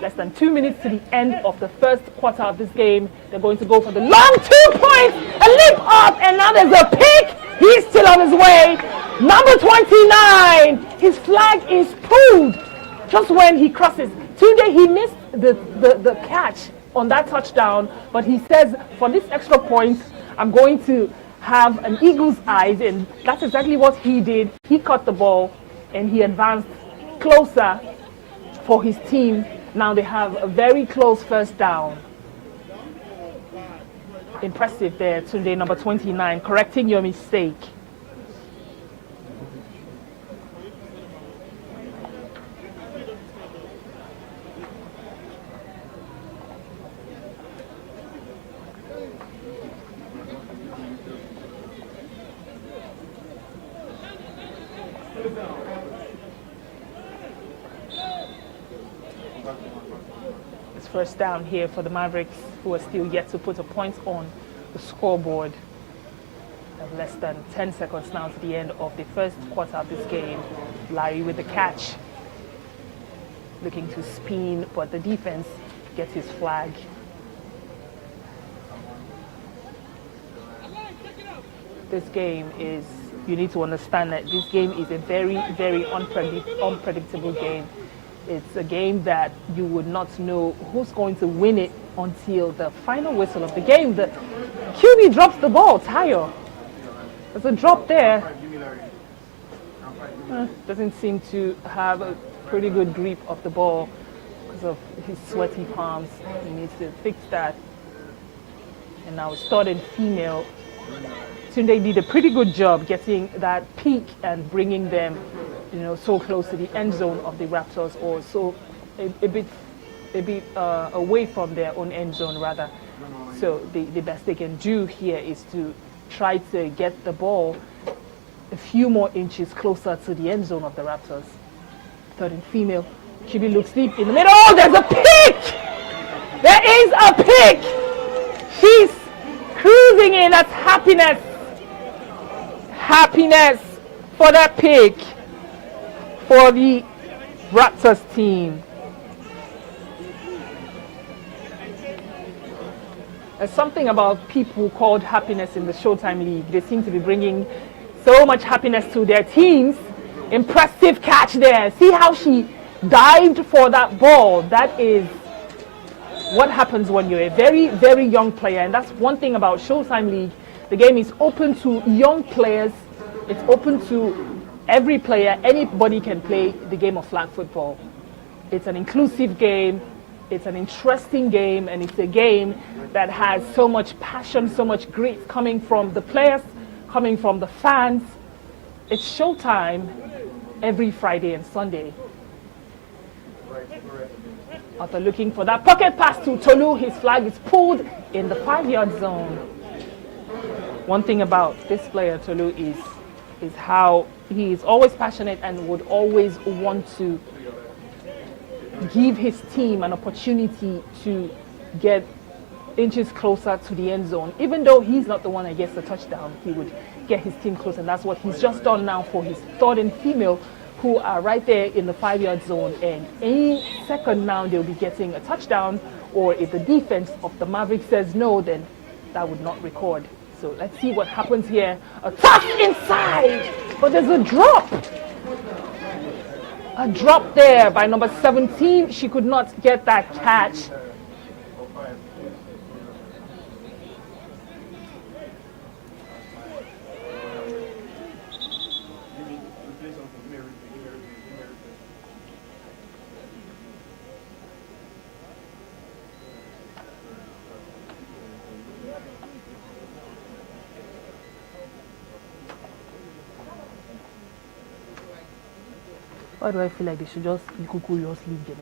Less than 2 minutes to the end of the first quarter of this game. They're going to go for the long 2 points, a leap up, and now there's a pick. He's still on his way. Number 29, his flag is pulled just when he crosses. Today he missed the catch on that touchdown, but he says, for this extra point, I'm going to have an eagle's eyes, and that's exactly what he did. He caught the ball, and he advanced closer for his team. Now they have a very close first down. Impressive there, Tunde, number 29, correcting your mistake. It's first down here for the Mavericks, who are still yet to put a point on the scoreboard. Less than 10 seconds now to the end of the first quarter of this game. Larry with the catch, looking to spin, but the defense gets his flag. This game is, you need to understand that this game is a very, very unpredictable game. It's a game that you would not know who's going to win it until the final whistle of the game. The QB drops the ball, Tayo. There's a drop there. Doesn't seem to have a pretty good grip of the ball because of his sweaty palms. He needs to fix that. And now it's third and female. Tunde did a pretty good job getting that peak and bringing them, so close to the end zone of the Raptors, or so a bit away from their own end zone rather. So the best they can do here is to try to get the ball a few more inches closer to the end zone of the Raptors. Third and female. QB looks deep in the middle. Oh, there's a pick! There is a pick! She's cruising in. That's happiness. Happiness for that pick for the Raptors team. There's something about people called happiness in the Showtime League. They seem to be bringing so much happiness to their teams. Impressive catch there. See how she dived for that ball. That is what happens when you're a very, very young player. And that's one thing about Showtime League. The game is open to young players. It's open to every player. Anybody can play the game of flag football. It's an inclusive game. It's an interesting game, and it's a game that has so much passion, so much grit coming from the players, coming from the fans. It's Showtime every Friday and Sunday. After looking for that pocket pass to Tolu, his flag is pulled in the 5-yard zone. One thing about this player, Tolu, is how he is always passionate and would always want to give his team an opportunity to get inches closer to the end zone. Even though he's not the one that gets the touchdown, he would get his team close, and that's what he's just done now for his third and female, who are right there in the 5-yard zone. And any second now they'll be getting a touchdown, or if the defense of the Mavericks says no, then that would not record. So let's see what happens here. A toss inside, but there's a drop. A drop there by number 17. She could not get that catch. Why do I feel like they should just leave them?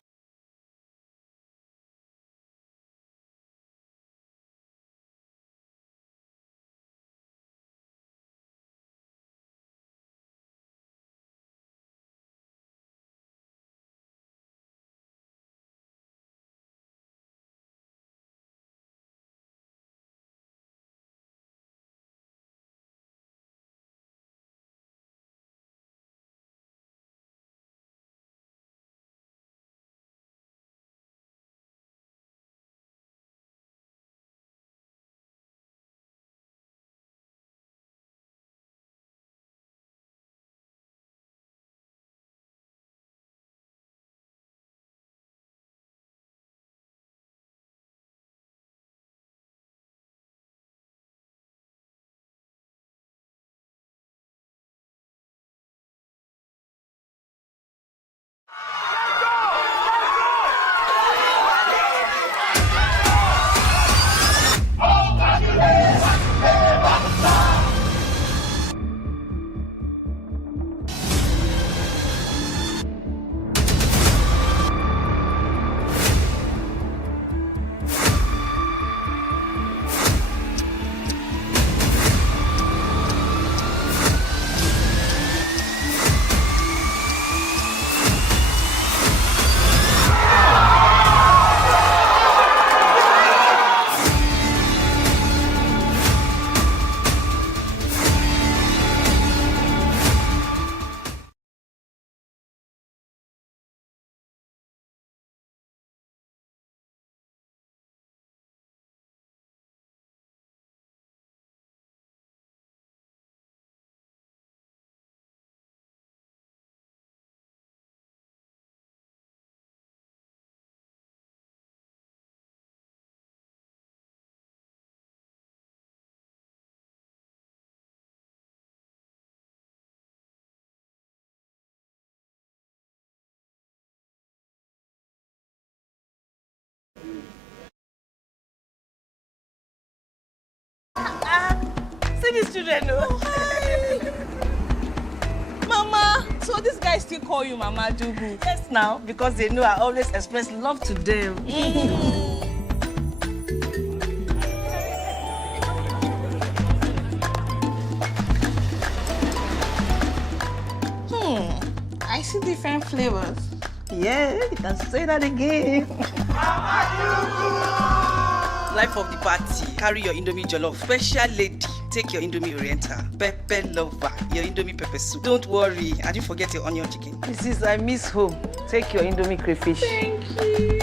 See these children, no? Mama, so these guys still call you Mama Dugu? Yes, now, because they know I always express love to them. I see different flavors. Yeah, you can say that again. Life of the party. Carry your Indomie jollof. Special lady. Take your Indomie Oriental. Pepper lover. Your Indomie pepper soup. Don't worry. I didn't forget your onion chicken. Mrs. I miss home. Take your Indomie crayfish. Thank you.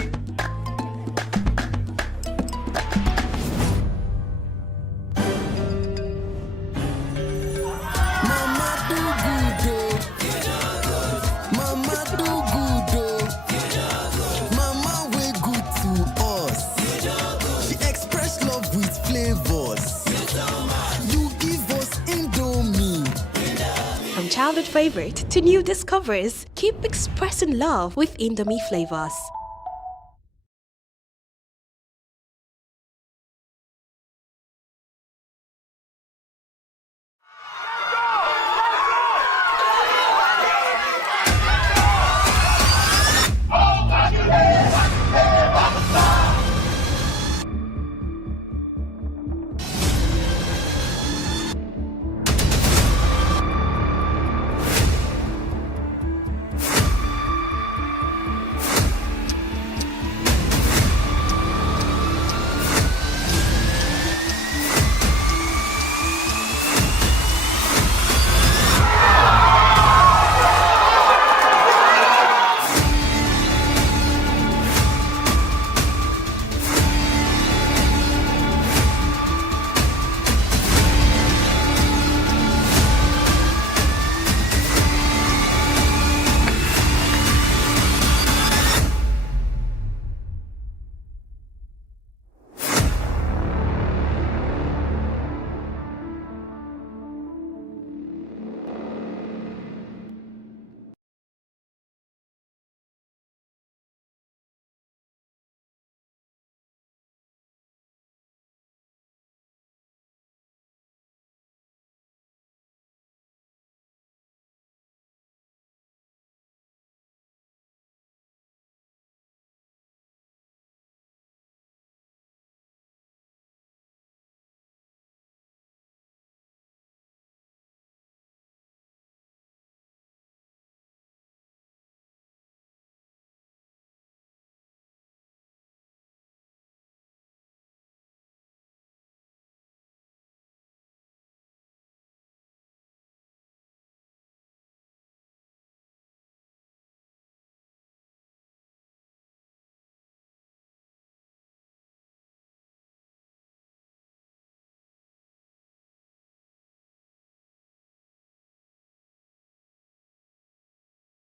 Childhood favorite to new discoveries, keep expressing love with Indomie flavors.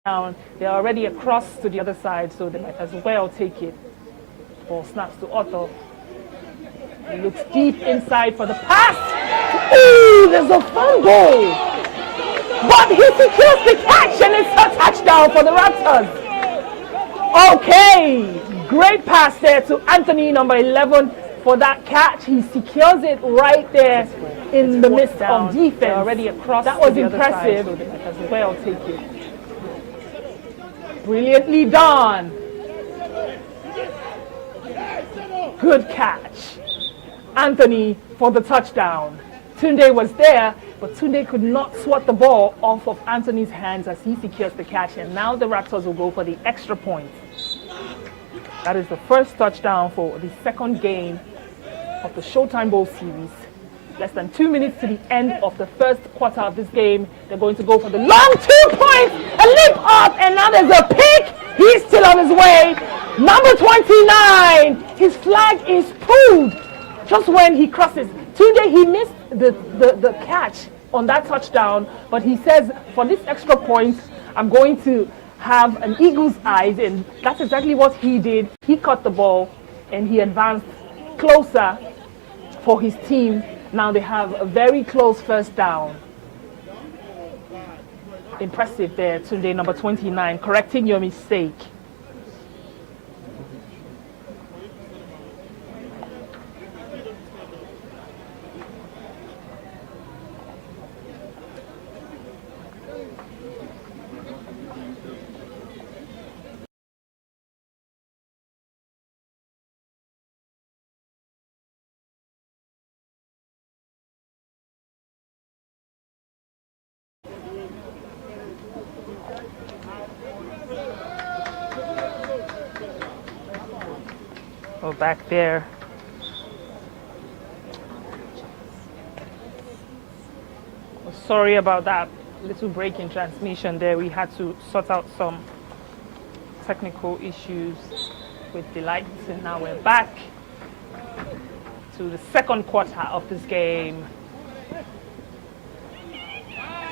down. They're already across to the other side, so they might as well take it. Ball snaps to Otto. He looks deep inside for the pass. Ooh, there's a fumble. But he secures the catch and it's a touchdown for the Raptors. Okay, great pass there to Anthony, number 11, for that catch. He secures it right there in the midst of defense. They're already across. That was impressive. So they might as well take it. Brilliantly done. Good catch. Anthony for the touchdown. Tunde was there, but Tunde could not swat the ball off of Anthony's hands as he secures the catch. And now the Raptors will go for the extra point. That is the first touchdown for the second game of the Showtime Bowl series. Less than 2 minutes to the end of the first quarter of this game. They're going to go for the long 2 points, a leap up, and now there's a pick. He's still on his way. Number 29, his flag is pulled just when he crosses. Today he missed the catch on that touchdown, but he says for this extra point, I'm going to have an eagle's eyes, and that's exactly what he did. He caught the ball and he advanced closer for his team. Now they have a very close first down. Impressive there, Tunde, number 29, correcting your mistake. Oh, back there. Sorry about that little break in transmission there. We had to sort out some technical issues with the lights, and now we're back to the second quarter of this game.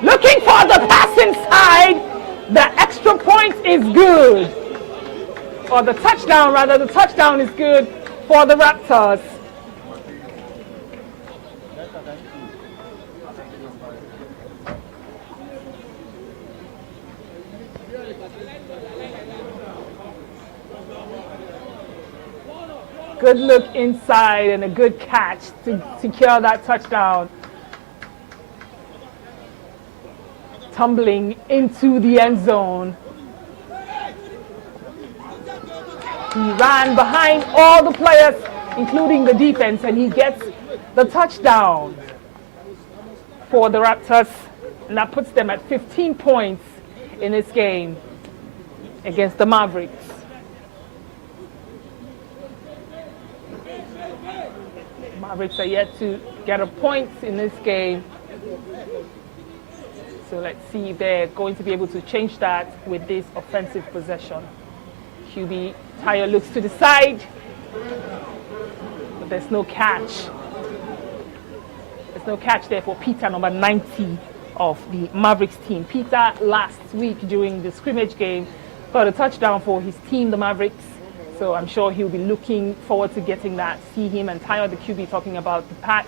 Looking for the pass inside. The extra point is good. Or the touchdown, rather. The touchdown is good for the Raptors. Good look inside and a good catch to secure that touchdown. Tumbling into the end zone. He ran behind all the players, including the defense, and he gets the touchdown for the Raptors. And that puts them at 15 points in this game against the Mavericks. Mavericks are yet to get a point in this game. So let's see if they're going to be able to change that with this offensive possession. QB Tyre looks to the side, but there's no catch. There's no catch there for Peter, number 90 of the Mavericks team. Peter last week during the scrimmage game got a touchdown for his team, the Mavericks. So I'm sure he'll be looking forward to getting that. See him and Tyre, the QB, talking about the pass.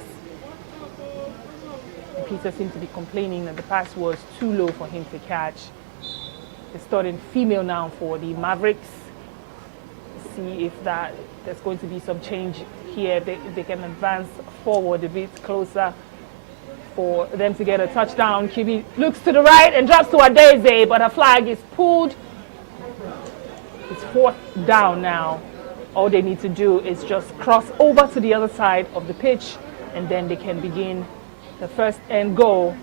And Peter seemed to be complaining that the pass was too low for him to catch. It's starting female now for the Mavericks. See if there's going to be some change here. They can advance forward a bit closer for them to get a touchdown. QB looks to the right and drops to Adeze, but her flag is pulled. It's fourth down now. All they need to do is just cross over to the other side of the pitch, and then they can begin the first and goal.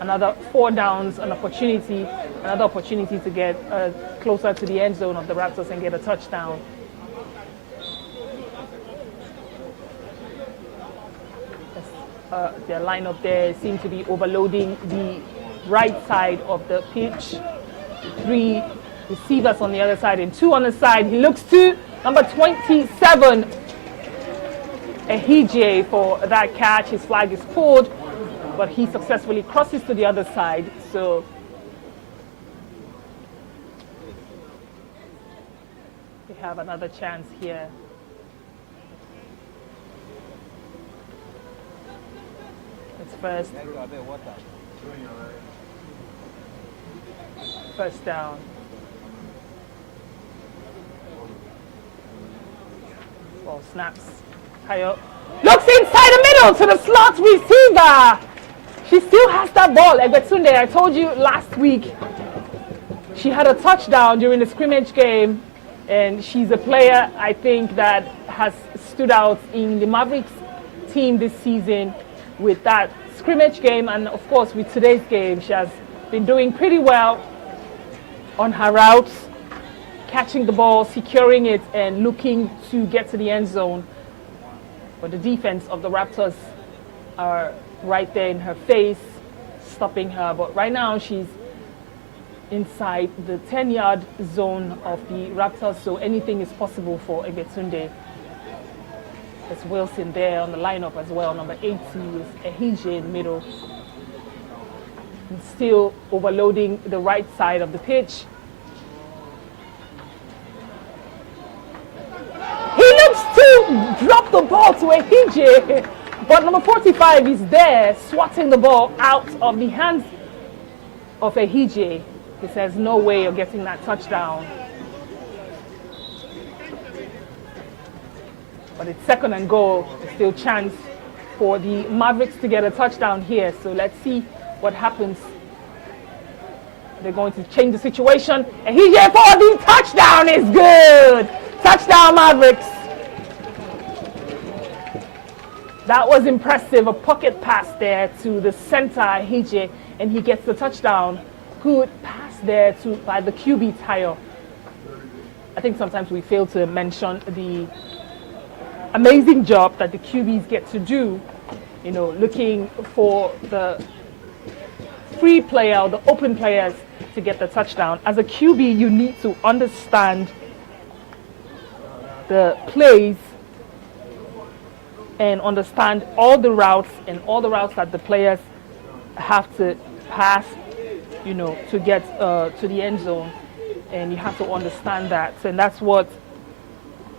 Another 4 downs, another opportunity to get closer to the end zone of the Raptors and get a touchdown. Their lineup there seems to be overloading the right side of the pitch. 3 receivers on the other side and 2 on the side. He looks to number 27, Ehije, for that catch. His flag is pulled, but he successfully crosses to the other side. So We have another chance here. It's first down. Ball snaps high up. Looks inside the middle to the slot receiver. She still has that ball. Egbetunde, I told you last week, she had a touchdown during the scrimmage game, and she's a player I think that has stood out in the Mavericks team this season with that scrimmage game, and of course with today's game. She has been doing pretty well on her routes, catching the ball, securing it, and looking to get to the end zone. But the defense of the Raptors are right there in her face, stopping her. But right now she's inside the 10-yard zone of the Raptors, so anything is possible for Egbetunde. There's Wilson there on the lineup as well. Number 80 is Ehije in the middle. And still overloading the right side of the pitch. He looks to drop the ball to Ehije, but number 45 is there swatting the ball out of the hands of Ehije. He says, no way you're getting that touchdown. But it's second and goal. There's still chance for the Mavericks to get a touchdown here. So let's see what happens. They're going to change the situation. Ehije for the touchdown is good. Touchdown Mavericks. That was impressive. A pocket pass there to the center, Ehije, and he gets the touchdown. Good pass there by the QB Tayo. I think sometimes we fail to mention the amazing job that the QBs get to do, you know, looking for the free player or the open players to get the touchdown. As a QB, you need to understand the plays and understand all the routes that the players have to pass, you know, to get to the end zone. And you have to understand that. And that's what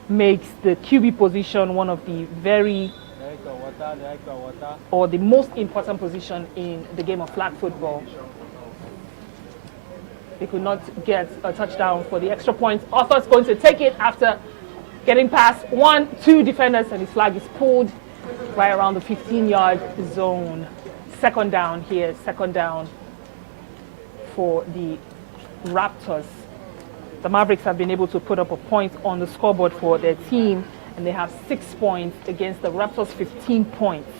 makes the QB position one of the the most important position in the game of flag football. They could not get a touchdown for the extra point. Arthur's going to take it after getting past 1-2 defenders, and his flag is pulled right around the 15-yard zone. Second down here, second down for the Raptors. The Mavericks have been able to put up a point on the scoreboard for their team, and they have 6 points against the Raptors' 15 points.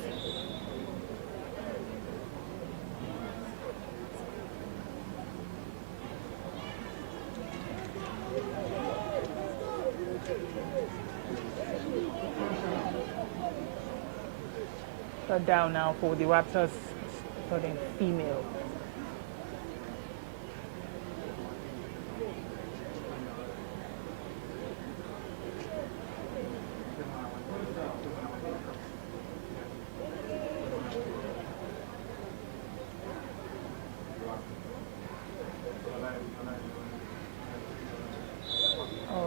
Third down now for the Raptors, starting female.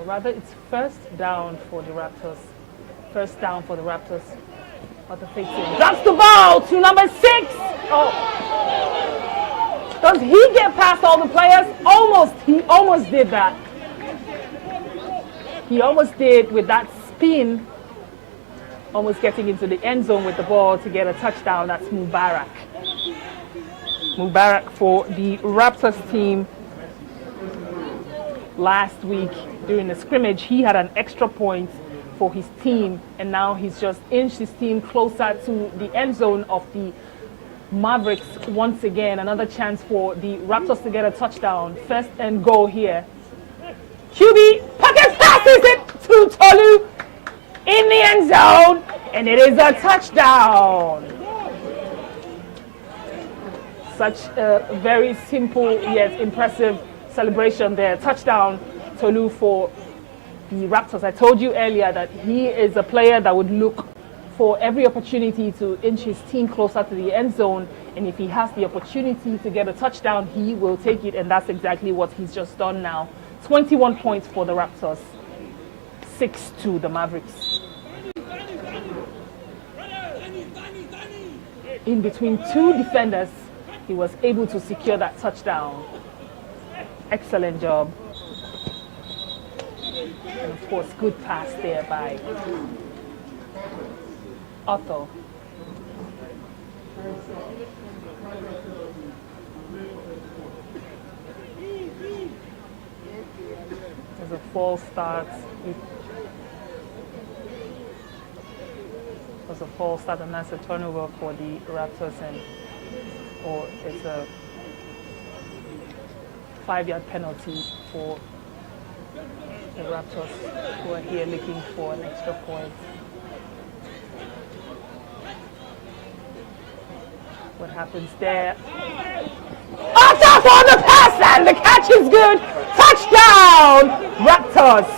Rather, it's first down for the Raptors. First down for the Raptors. What the fake team. Drops the ball to number 6. Oh. Does he get past all the players? Almost. He almost did that. He almost did with that spin. Almost getting into the end zone with the ball to get a touchdown. That's Mubarak. Mubarak for the Raptors team. Last week during the scrimmage, he had an extra point for his team, and now he's just inched his team closer to the end zone of the Mavericks once again. Another chance for the Raptors to get a touchdown. First and goal here. QB pocket passes it to Tolu in the end zone, and it is a touchdown. Such a very simple yet impressive celebration there. Touchdown, Tolu, for the Raptors. I told you earlier that he is a player that would look for every opportunity to inch his team closer to the end zone, and if he has the opportunity to get a touchdown, he will take it, and that's exactly what he's just done now. 21 points for the Raptors. 6-2 the Mavericks. In between two defenders, he was able to secure that touchdown. Excellent job. And of course, good pass there by Otto. There's a false start. There's a false start, and that's a turnover for the Raptors, or it's a 5-yard penalty for the Raptors, who are here looking for an extra point. What happens there? Off on the pass, and the catch is good. Touchdown, Raptors.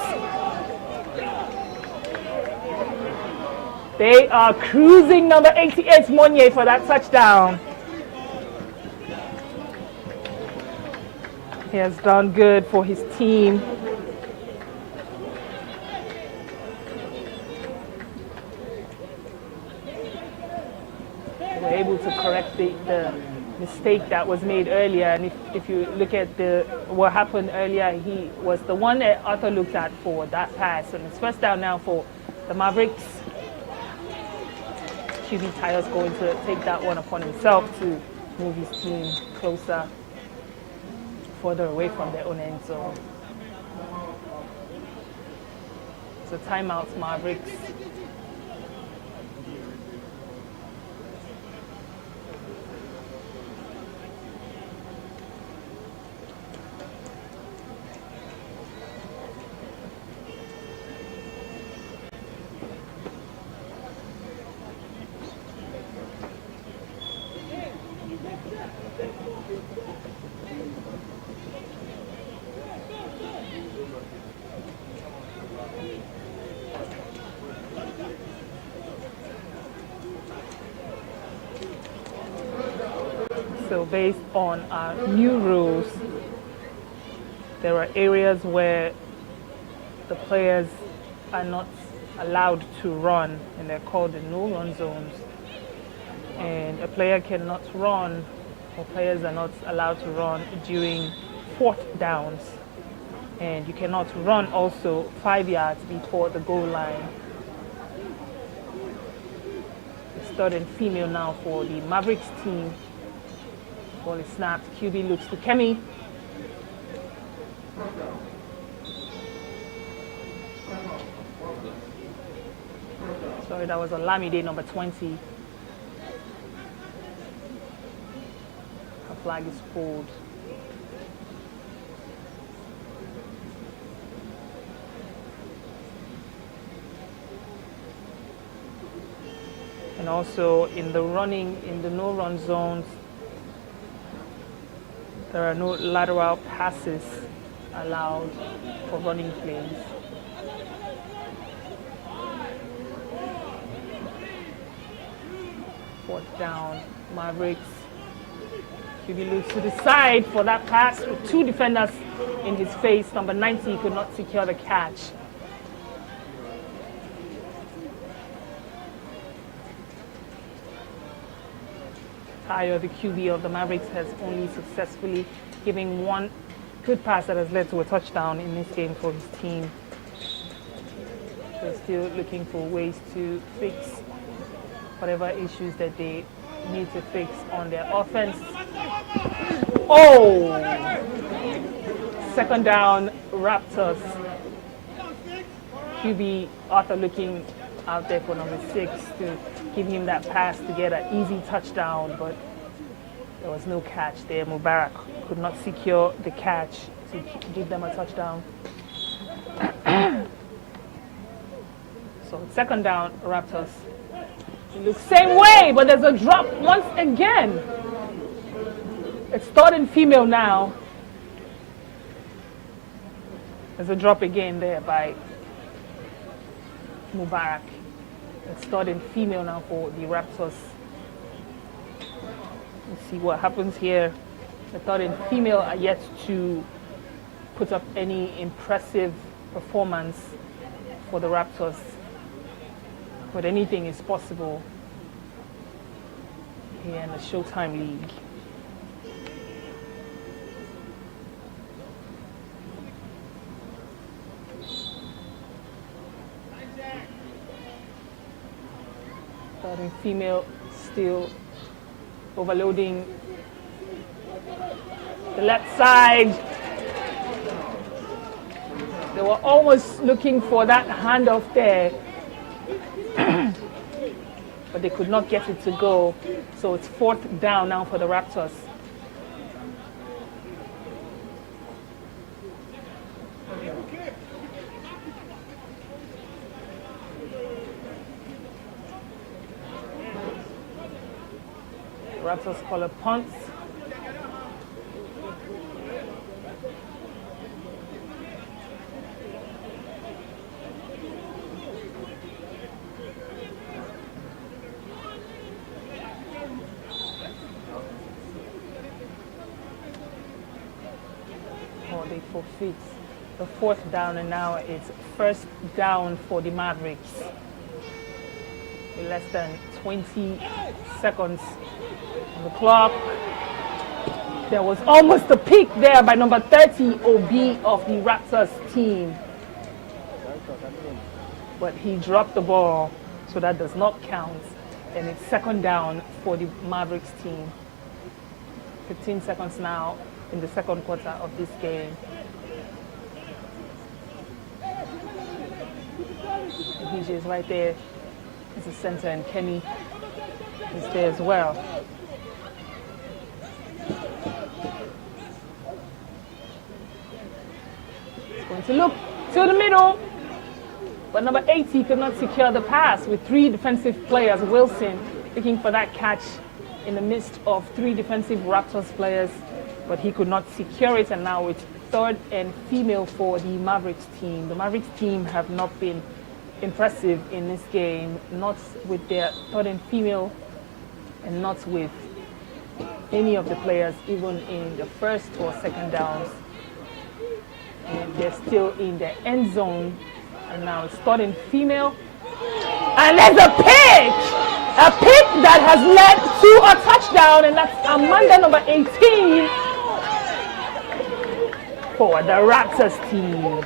They are cruising number 88, Monye, for that touchdown. He has done good for his team. They were able to correct the mistake that was made earlier. And if you look at what happened earlier, he was the one that Arthur looked at for that pass. And it's first down now for the Mavericks. QB Tyler's going to take that one upon himself to move his team closer, further away from their own end zone. So timeout, Mavericks. So based on our new rules, there are areas where the players are not allowed to run, and they're called the no-run zones. And a player cannot run, or players are not allowed to run during 4th downs. And you cannot run also 5 yards before the goal line. It's third and female now for the Mavericks team. Ball is snapped. QB looks to Kemi. Sorry, that was Olamide, number 20. A flag is pulled. And also in the no-run zones, there are no lateral passes allowed for running plays. Fourth down, Mavericks. QB looks to the side for that pass with two defenders in his face. Number 90 could not secure the catch. Tayo, the QB of the Mavericks, has only successfully given one good pass that has led to a touchdown in this game for his team. They're still looking for ways to fix whatever issues that they need to fix on their offense. Oh! Second down, Raptors. QB Arthur looking out there for number 6 to give him that pass to get an easy touchdown, but there was no catch there. Mubarak could not secure the catch to give them a touchdown. So second down, Raptors. It looks same way, but there's a drop once again. It's third and female now. There's a drop again there by Mubarak. It's third and female now for the Raptors. Let's see what happens here. The third and female are yet to put up any impressive performance for the Raptors. But anything is possible here in the Showtime League. Starting female still overloading the left side. They were almost looking for that handoff there, but they could not get it to go. So it's 4th down now for the Raptors. Raptors call a punt. Oh, they forfeit the 4th down, and now it's 1st down for the Mavericks. With less than 20 seconds on the clock. There was almost a pick there by number 30, OB of the Raptors team. But he dropped the ball, so that does not count. And it's 2nd down for the Mavericks team. 15 seconds now in the 2nd quarter of this game. DJ is right there. It's the center, and Kenny is there as well. He's going to look to the middle, but number 80 could not secure the pass with 3 defensive players. Wilson looking for that catch in the midst of 3 defensive Raptors players, but he could not secure it, and now it's 3rd and female for the Mavericks team. The Mavericks team have not been impressive in this game, not with their 3rd and female, and not with any of the players, even in the 1st or 2nd downs. And they're still in the end zone, and now it's 3rd and female. And there's a pick that has led to a touchdown, and that's Amanda, number 18, for the Raptors team.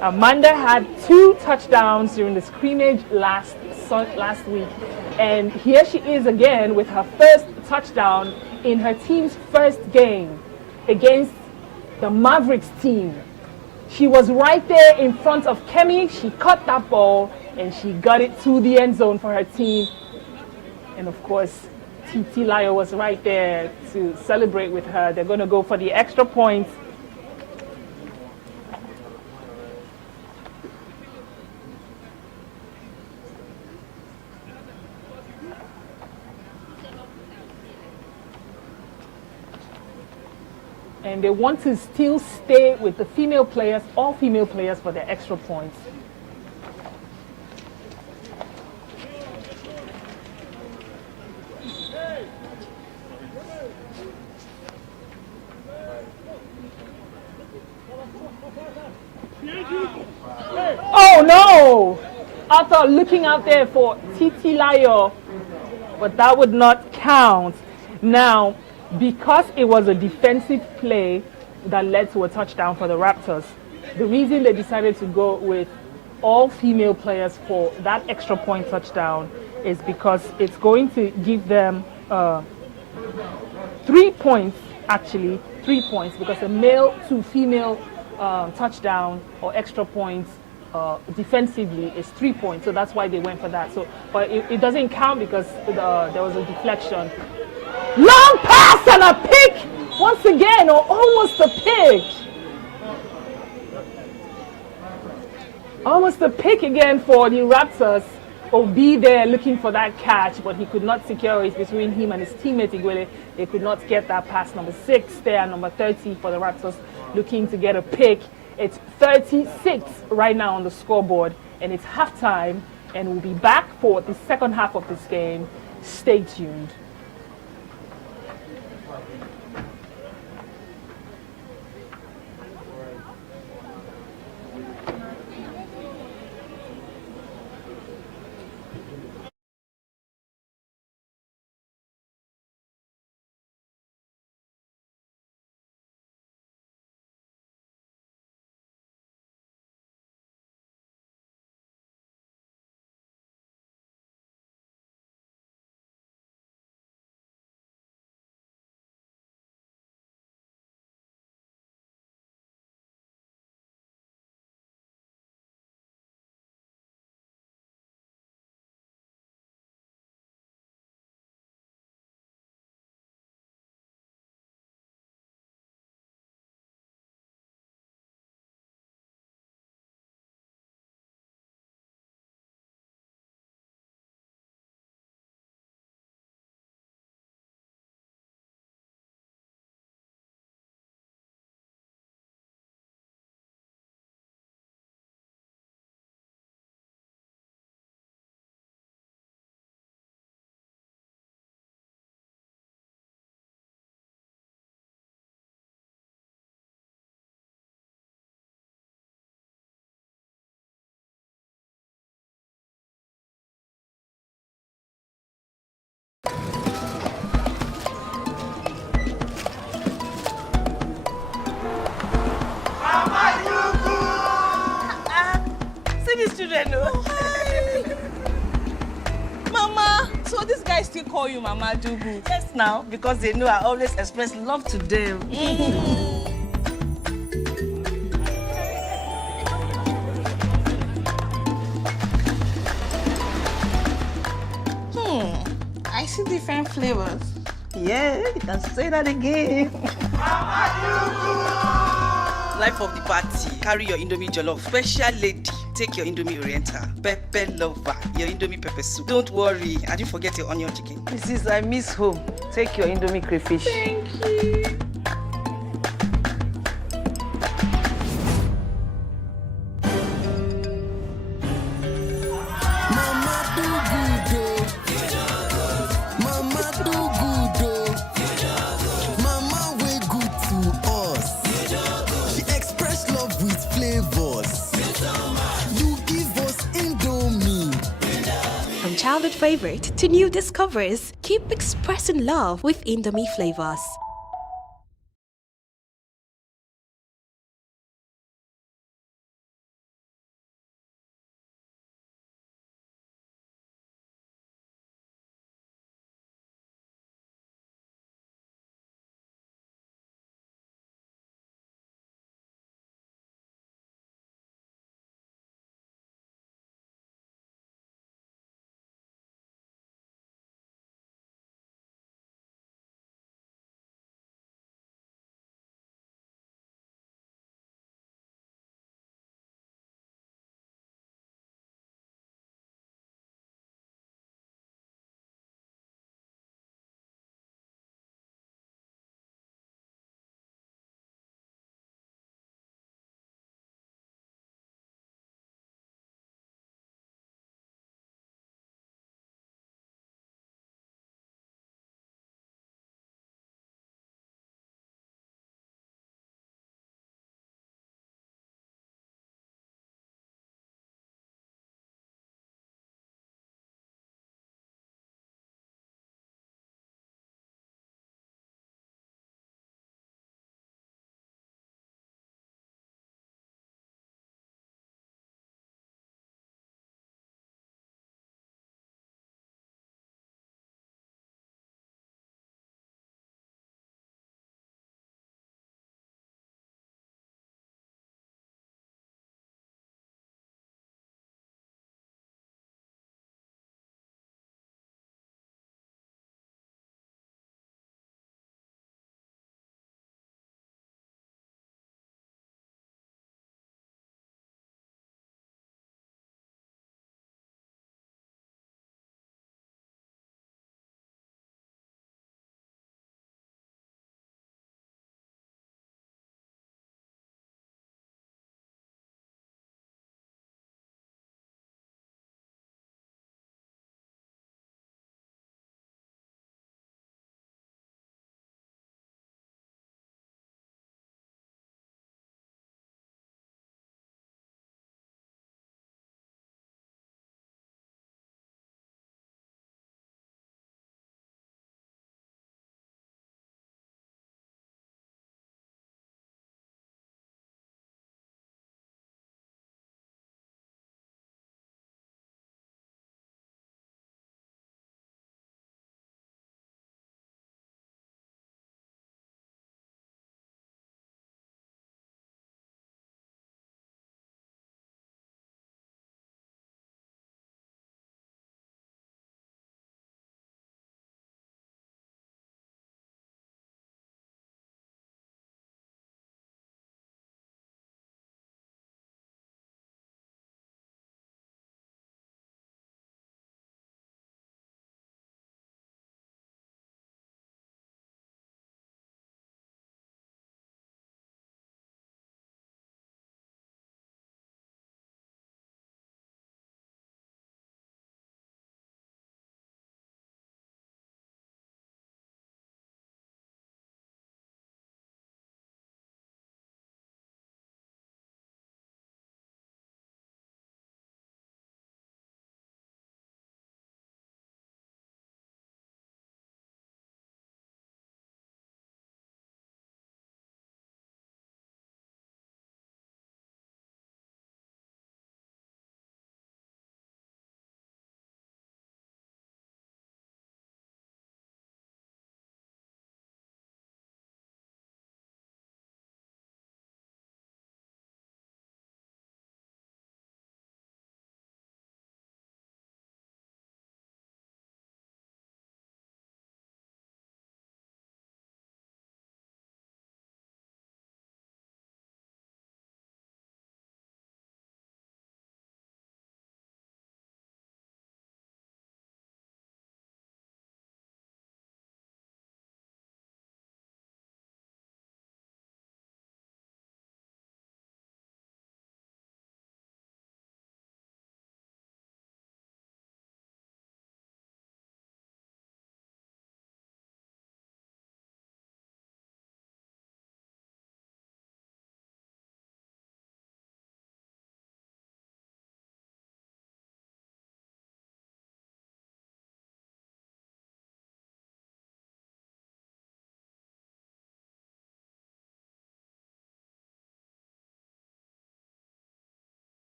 Amanda had 2 touchdowns during the scrimmage last week, and here she is again with her 1st touchdown in her team's 1st game against the Mavericks team. She was right there in front of Kemi. She caught that ball and she got it to the end zone for her team. And of course, TT Lyo was right there to celebrate with her. They're going to go for the extra point. And they want to still stay with the female players, all female players, for their extra points. Oh no! Arthur looking out there for TT Lyo, but that would not count. Now, because it was a defensive play that led to a touchdown for the Raptors, the reason they decided to go with all female players for that extra point touchdown is because it's going to give them 3 points, actually 3 points, because a male to female touchdown or extra points defensively is 3 points, so that's why they went for that. So, but it doesn't count because there was a deflection. Long pass and a pick once again, or almost a pick. Almost a pick again for the Raptors. Obi there looking for that catch, but he could not secure it between him and his teammate Igwele. They could not get that pass. Number 6 there, number 30 for the Raptors looking to get a pick. It's 36 right now on the scoreboard, and it's halftime, and we'll be back for the second half of this game. Stay tuned. these children, no. Mama, so these guys still call you Mama Dubu? Yes, now, because they know I always express love to them. I see different flavors. Yeah, you can say that again. Life of the party. Carry your Indomie jollof. Special lady. Take your Indomie Oriental. Pepper lover. Your Indomie pepper soup. Don't worry. I didn't forget your onion chicken. Mrs. I miss home. Take your Indomie crayfish. Thank you. From childhood favorite to new discoveries, keep expressing love with Indomie flavors.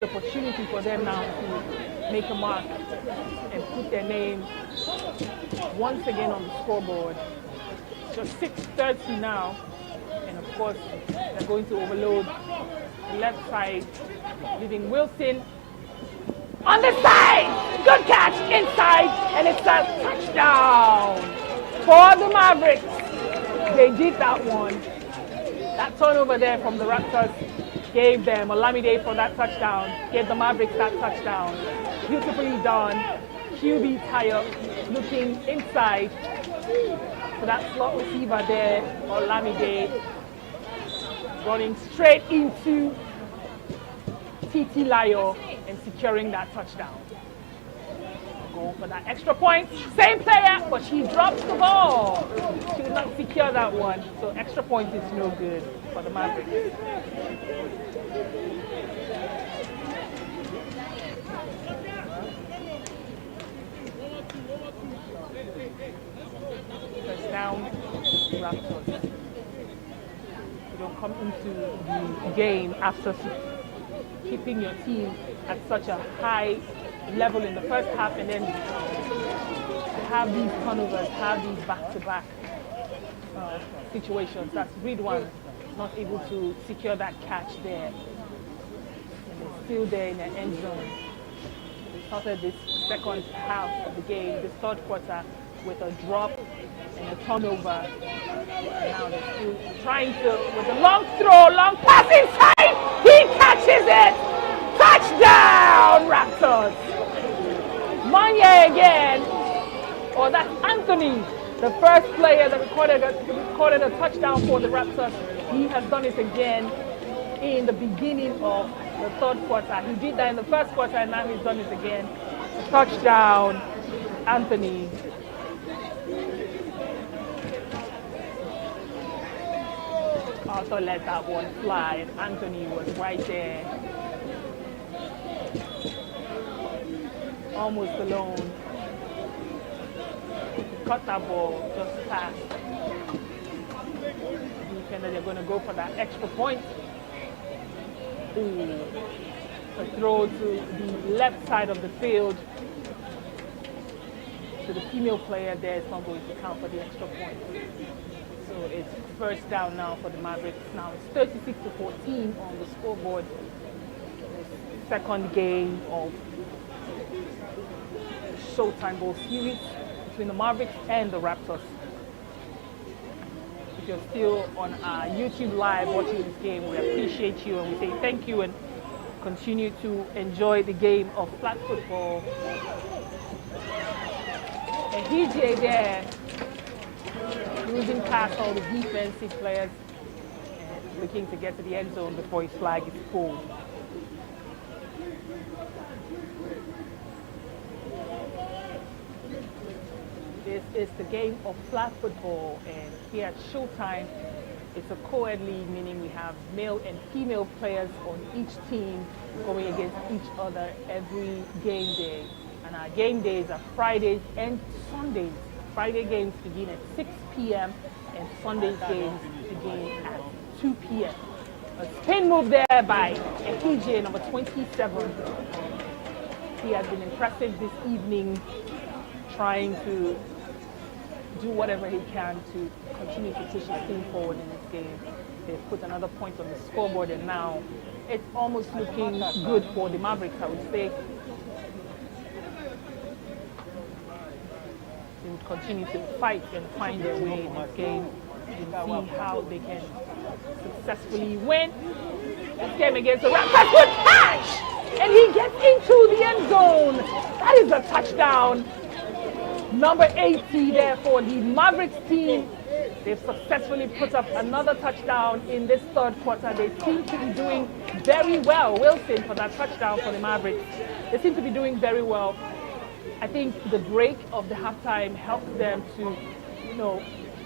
Opportunity for them now to make a mark and put their name once again on the scoreboard. Just 6:30 now, and of course they're going to overload the left side, leaving Wilson on the side. Good catch inside, and it's a touchdown for the Mavericks. They did that one. That turnover there from the Raptors gave them Olamide for that touchdown, gave the Mavericks that touchdown. Beautifully done. QB Tayo looking inside. So that slot receiver there, Olamide, running straight into TT Layo and securing that touchdown. Go for that extra point. Same player, but she drops the ball. She did not secure that one. So extra point is no good for the Mavericks. First down, Raptors. You don't come into the game after keeping your team at such a high level in the first half, and then have these turnovers, have these back-to-back situations. That's Ridwan not able to secure that catch there, and they're still there in the end zone. They started this second half of the game, this third quarter, with a drop and a turnover, and now they're still trying to, with a long throw, long pass inside, he catches it! Touchdown, Raptors! Manye again, or that's Anthony, the first player that recorded a touchdown for the Raptors. He has done it again in the beginning of the third quarter. He did that in the first quarter, and now he's done it again. Touchdown, Anthony. Also let that one fly, and Anthony was right there. Almost alone. Cut that ball just past. Defender, they're going to go for that extra point. Ooh. A throw to the left side of the field. So the female player there is not going to count for the extra point. So it's first down now for the Mavericks. Now it's 36-14 on the scoreboard. The second game of Showtime Ball series between the Mavericks and the Raptors. If you're still on our YouTube live watching this game, we appreciate you and we say thank you and continue to enjoy the game of flag football. And DJ there, cruising past all the defensive players and looking to get to the end zone before his flag is pulled. This is the game of flag football, and here at Showtime, it's a co-ed league, meaning we have male and female players on each team going against each other every game day. And our game days are Fridays and Sundays. Friday games begin at 6 p.m. and Sunday games begin at 2 p.m. A spin move there by Ehije, number 27. He has been impressive this evening, trying to do whatever he can to continue to push his team forward in this game. They've put another point on the scoreboard, and now it's almost looking good for the Mavericks, I would say. They would continue to fight and find their way in this game and see how they can successfully win this game against the Raptors. Good catch! And he gets into the end zone. That is a touchdown. Number 80 there for the Mavericks team. They've successfully put up another touchdown in this third quarter. They seem to be doing very well. Wilson for that touchdown for the Mavericks. They seem to be doing very well. I think the break of the halftime helped them to,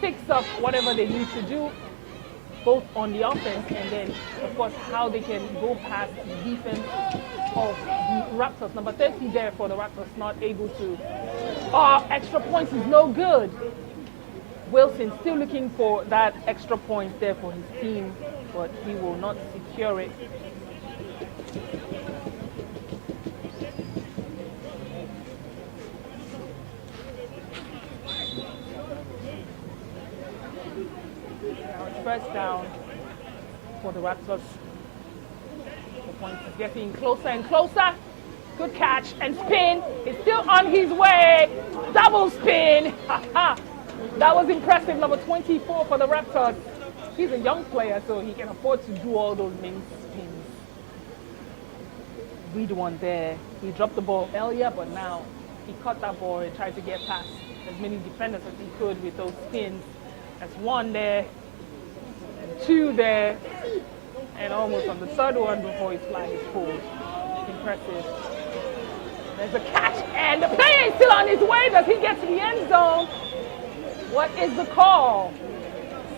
fix up whatever they need to do, both on the offense and then, of course, how they can go past the defense of the Raptors. Number 30 there for the Raptors, not able to. Extra points is no good. Wilson still looking for that extra point there for his team, but he will not secure it. down for the Raptors. The point is getting closer and closer. Good catch and spin. It's still on his way. Double spin. That was impressive. Number 24 for the Raptors. He's a young player, so he can afford to do all those main spins. Read one there. He dropped the ball earlier, but now he caught that ball and tried to get past as many defenders as he could with those spins. That's one there, and two there, and almost on the third one before his flag is pulled. Impressive. There's a catch, and the player is still on his way. Does he get to the end zone? What is the call?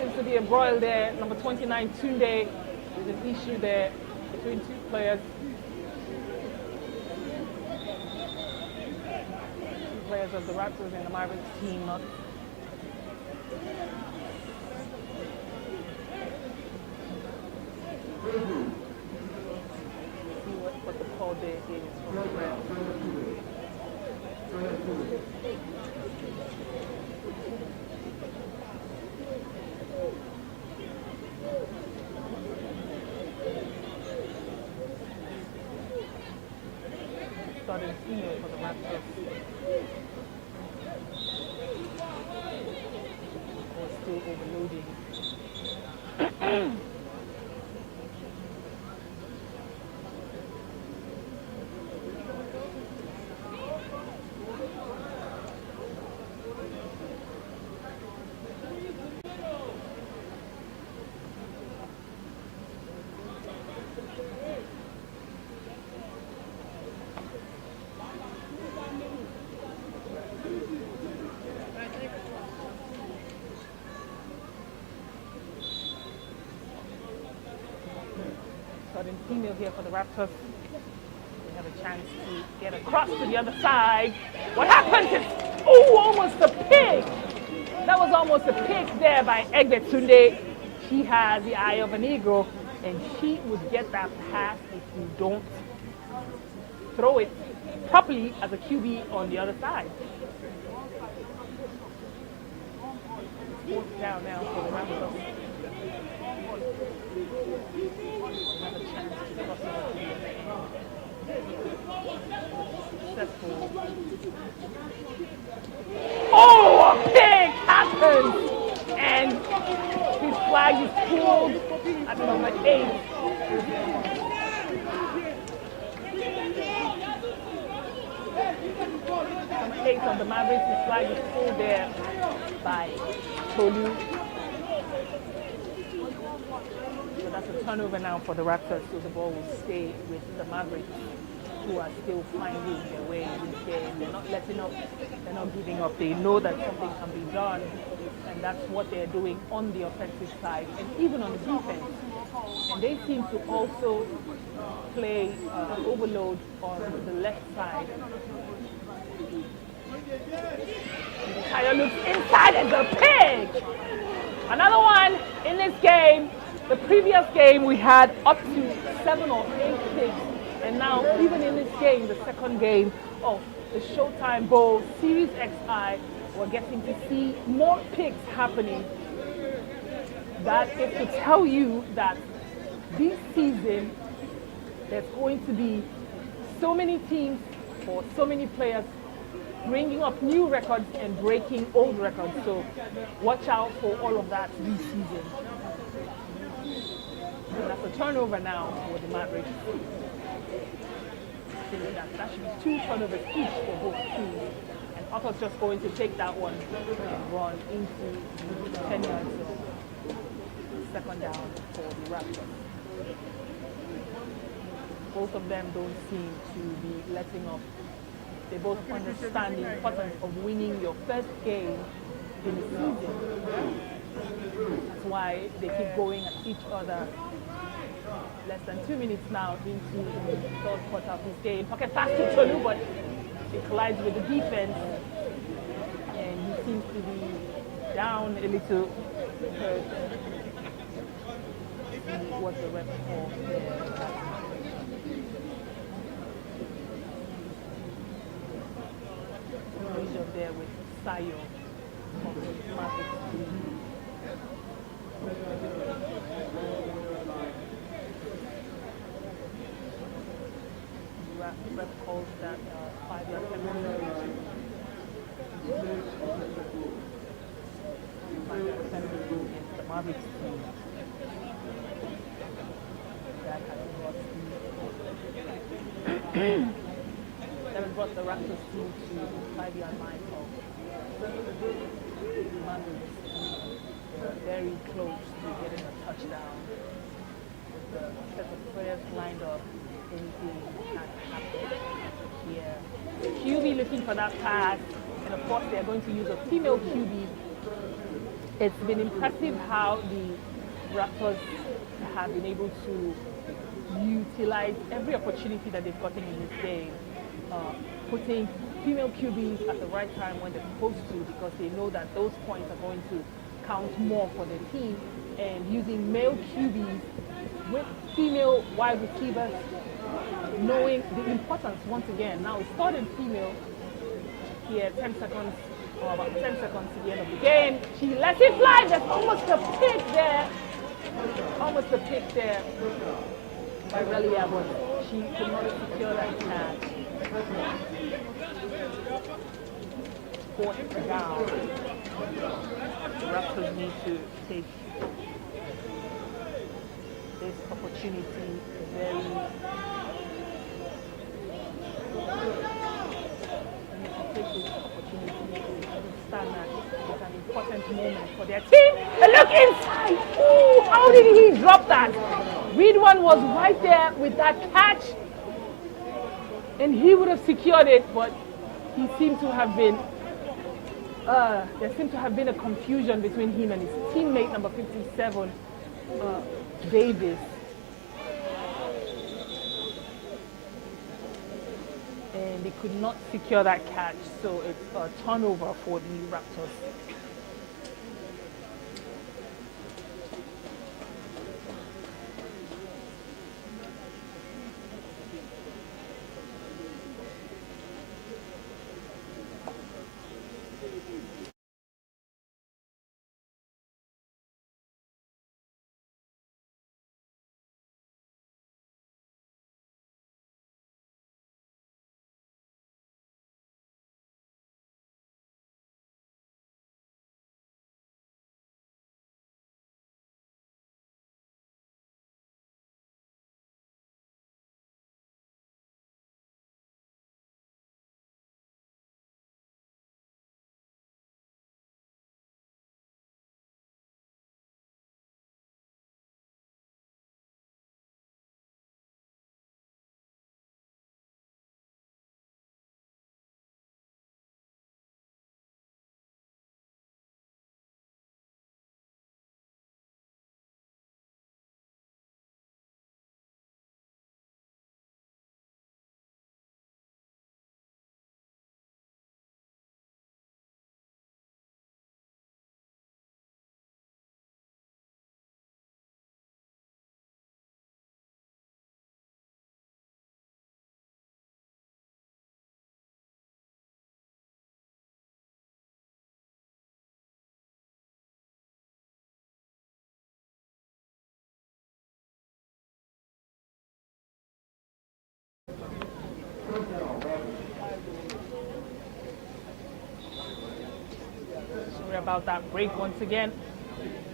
Seems to be a broil there. Number 29, Tunde. There's an issue there between two players. Two players of the Raptors and the Mavericks team up. See what the call there is from the Raptors. Started email for the Raptors. Or still overloading. Sudden female here for the Raptors. They have a chance to get across to the other side. What happens is, oh, almost a pick. That was almost a pick there by Egbetunde. She has the eye of an eagle, and she would get that pass if you don't throw it properly as a QB on the other side. Fourth down now for the Raptors. Have a chance to cross over to the successful. Oh, a pick happens! And his flag is pulled at number 8. Number 8 on the Mavericks, his flag is pulled there by Tolu. So that's a turnover now for the Raptors, so the ball will stay with the Mavericks, who are still finding their way in this game. They're not letting up, they're not giving up. They know that something can be done, and that's what they're doing on the offensive side and even on the defense. And they seem to also play an overload on the left side. Tyler looks inside and the pick! Another one in this game. The previous game we had up to 7 or 8 picks, and now even in this game, the second game of the Showtime Bowl Series XI, we're getting to see more picks happening. That is to tell you that this season there's going to be so many teams or so many players bringing up new records and breaking old records. So watch out for all of that this season. So that's a turnover now for the Mavericks. That should be 2 turnovers each for both teams. And Otto's just going to take that one and run into the 10-yard zone. Second down for the Raptors. Both of them don't seem to be letting up. They both understand the importance of winning your first game in the season. That's why they keep going at each other. Less than 2 minutes now into the third quarter of this game. Pocket pass to Tolu, but it collides with the defense. And he seems to be down a little hurt. See what the ref calls there. Collision there with Sayo of the Mavericks team. ref calls that 5-yard penalty. 5-yard penalty against the Mavericks team. That has brought the Raptors team to the 5-yard line of the Mavericks. They're very close to getting a touchdown. With the set of players lined up, anything can happen here. The QB looking for that pass, and of course they're going to use a female QB. It's been impressive how the Raptors have been able to utilize every opportunity that they've gotten in this game, putting female QBs at the right time when they're supposed to, because they know that those points are going to count more for the team, and using male QBs with female wide receivers, knowing the importance once again. Now it's started female here, 10 seconds, or about 10 seconds to the end of the game. She lets it fly. There's almost a pick there. Almost a pick there by Relia, but she could not secure that catch. Fourth down. The Raptors need to take this opportunity very understand that it's an important moment for their team. And look inside! Ooh, how did he drop that? Reedwan was right there with that catch, and he would have secured it, but he seemed to have been there seemed to have been a confusion between him and his teammate, number 57, Davis. And they could not secure that catch, so it's a turnover for the Raptors. Sorry about that break once again.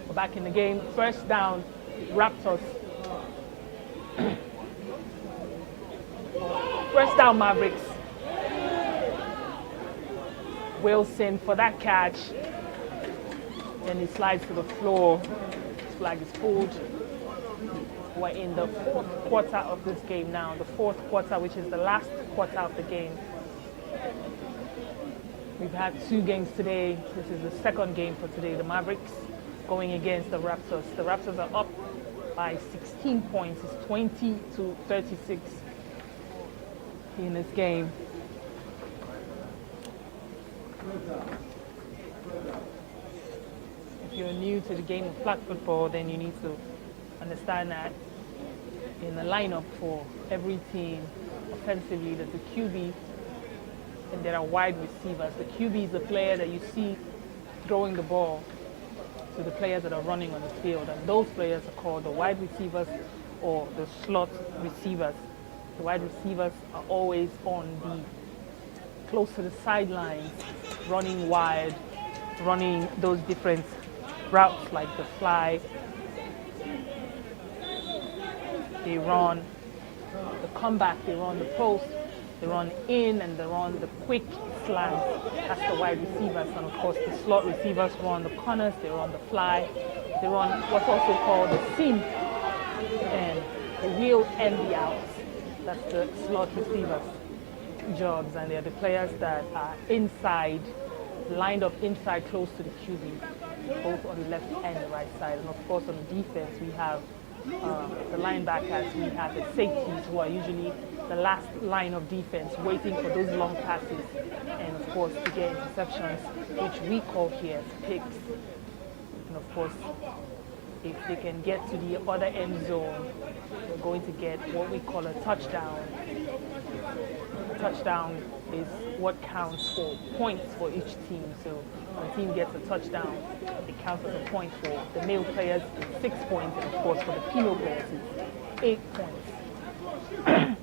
We're back in the game. First down, Raptors. First down, Mavericks. Wilson for that catch. Then he slides to the floor. His flag is pulled. We're in the fourth quarter of this game now. The fourth quarter, which is the last quarter of the game. We've had 2 games today. This is the second game for today. The Mavericks going against the Raptors. The Raptors are up by 16 points. It's 20-36 in this game. If you're new to the game of flag football, then you need to understand that in the lineup for every team, offensively, there's a QB and there are wide receivers. The QB is the player that you see throwing the ball to the players that are running on the field, and those players are called the wide receivers or the slot receivers. The wide receivers are always on the close to the sidelines, running wide, running those different routes like the fly. They run the comeback, they run the post, they run in, and they run the quick slant. That's the wide receivers. And of course, the slot receivers run the corners, they run the fly, they run what's also called the seam, and the wheel and the outs. That's the slot receivers' jobs, and they're the players that are inside, lined up inside close to the QB, both on the left and the right side. And of course, on the defense, we have the linebackers, we have the safeties, who are usually the last line of defense, waiting for those long passes, and of course to get interceptions, which we call here picks. And of course, if they can get to the other end zone, they're going to get what we call a touchdown. A touchdown is what counts for points for each team. So when a team gets a touchdown, it counts as a point for the male players, 6 points, and of course for the female players, it's 8 points.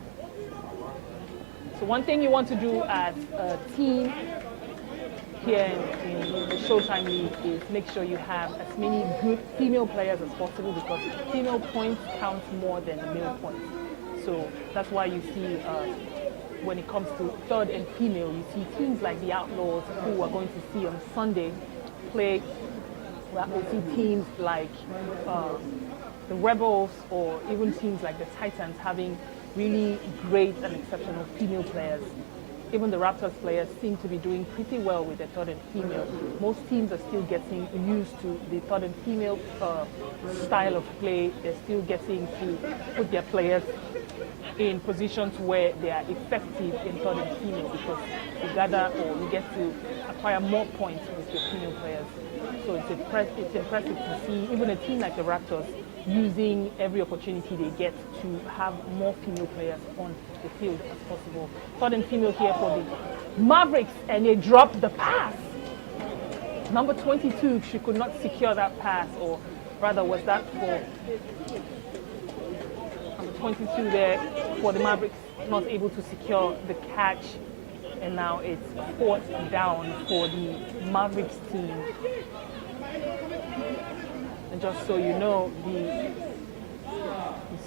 So one thing you want to do as a team here in the Showtime League is make sure you have as many good female players as possible, because female points count more than the male points. So that's why you see when it comes to third and female, you see teams like the Outlaws, who we're going to see on Sunday, play. We'll see teams like the Rebels, or even teams like the Titans having really great and exceptional female players. Even the Raptors players seem to be doing pretty well with their third and female. Most teams are still getting used to the third and female style of play. They're still getting to put their players in positions where they are effective in third and female, because you gather or you get to acquire more points with your female players. So it's impressive to see even a team like the Raptors using every opportunity they get to have more female players on the field as possible. Third and female here for the Mavericks, and they dropped the pass. Number 22, she could not secure that pass, or rather was that for number 22 there for the Mavericks, not able to secure the catch, and now it's 4th down for the Mavericks team. And just so you know, you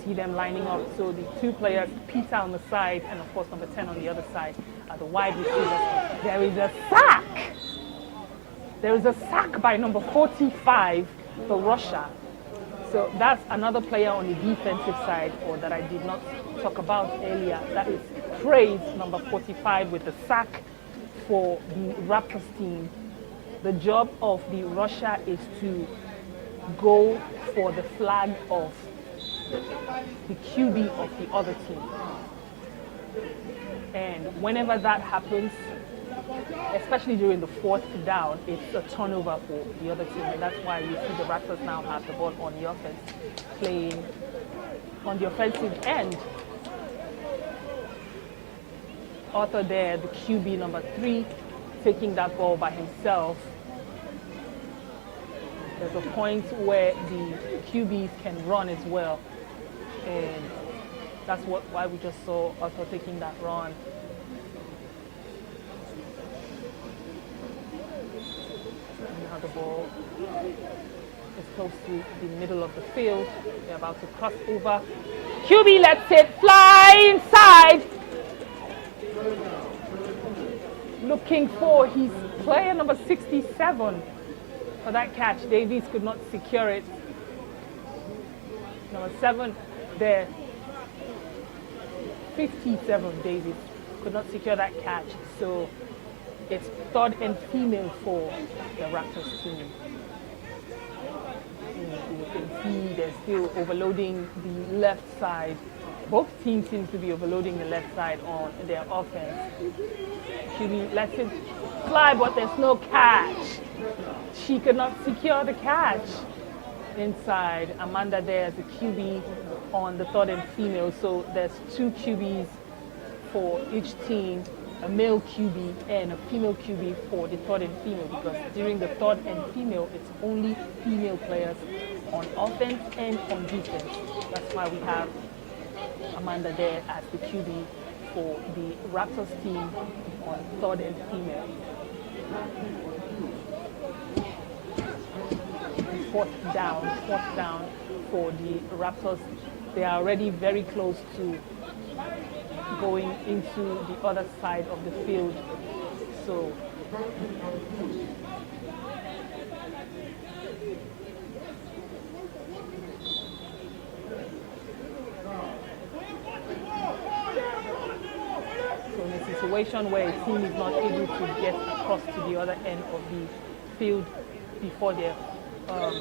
see them lining up. So the two players, Peter on the side and of course number 10 on the other side, are the wide receivers. There is a sack. There is a sack by number 45 for Russia. So that's another player on the defensive side, or that I did not talk about earlier. That is Praise, number 45, with the sack for the Raptors team. The job of the Russia is to go for the flag of the QB of the other team. And whenever that happens, especially during the 4th down, it's a turnover for the other team. And that's why you see the Raptors now have the ball on the offense, playing on the offensive end. Arthur there, the QB number 3, taking that ball by himself. There's a point where the QBs can run as well, and that's why we just saw Arthur taking that run. And now the ball is close to the middle of the field. They're about to cross over. QB lets it fly inside. Looking for his player number 67 for that catch. Davies could not secure it. Number 7 there. 57, Davies could not secure that catch. So it's third and female for the Raptors team. You can see they're still overloading the left side. Both teams seem to be overloading the left side on their offense. QB lets it fly, but there's no catch. She could not secure the catch. Inside, Amanda there as a QB on the third and female. So there's 2 QBs for each team, a male QB and a female QB for the third and female, because during the third and female, it's only female players on offense and on defense. That's why we have Amanda there as the QB for the Raptors team on third and female. Fourth down for the Raptors. They are already very close to going into the other side of the field. So in a situation where a team is not able to get across to the other end of the field before they're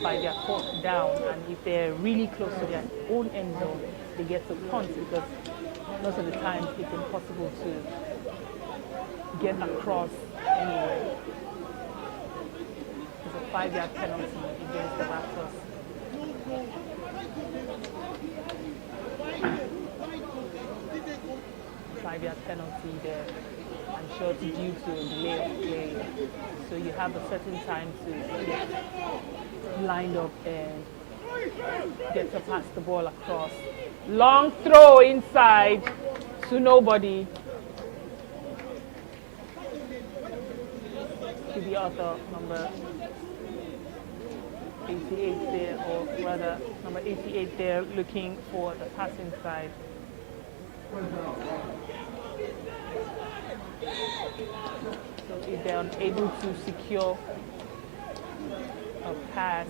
by their fourth down, and if they're really close to their own end zone, they get to punt, because most of the time it's impossible to get across anyway. There's a 5-yard penalty against the Raptors. Five-yard penalty there. I'm sure it's due to a delay of play. So you have a certain time to get lined up and get to pass the ball across. Long throw inside to nobody. To the author, number 88 there, or rather number 88 there, looking for the pass inside. So if they're unable to secure a pass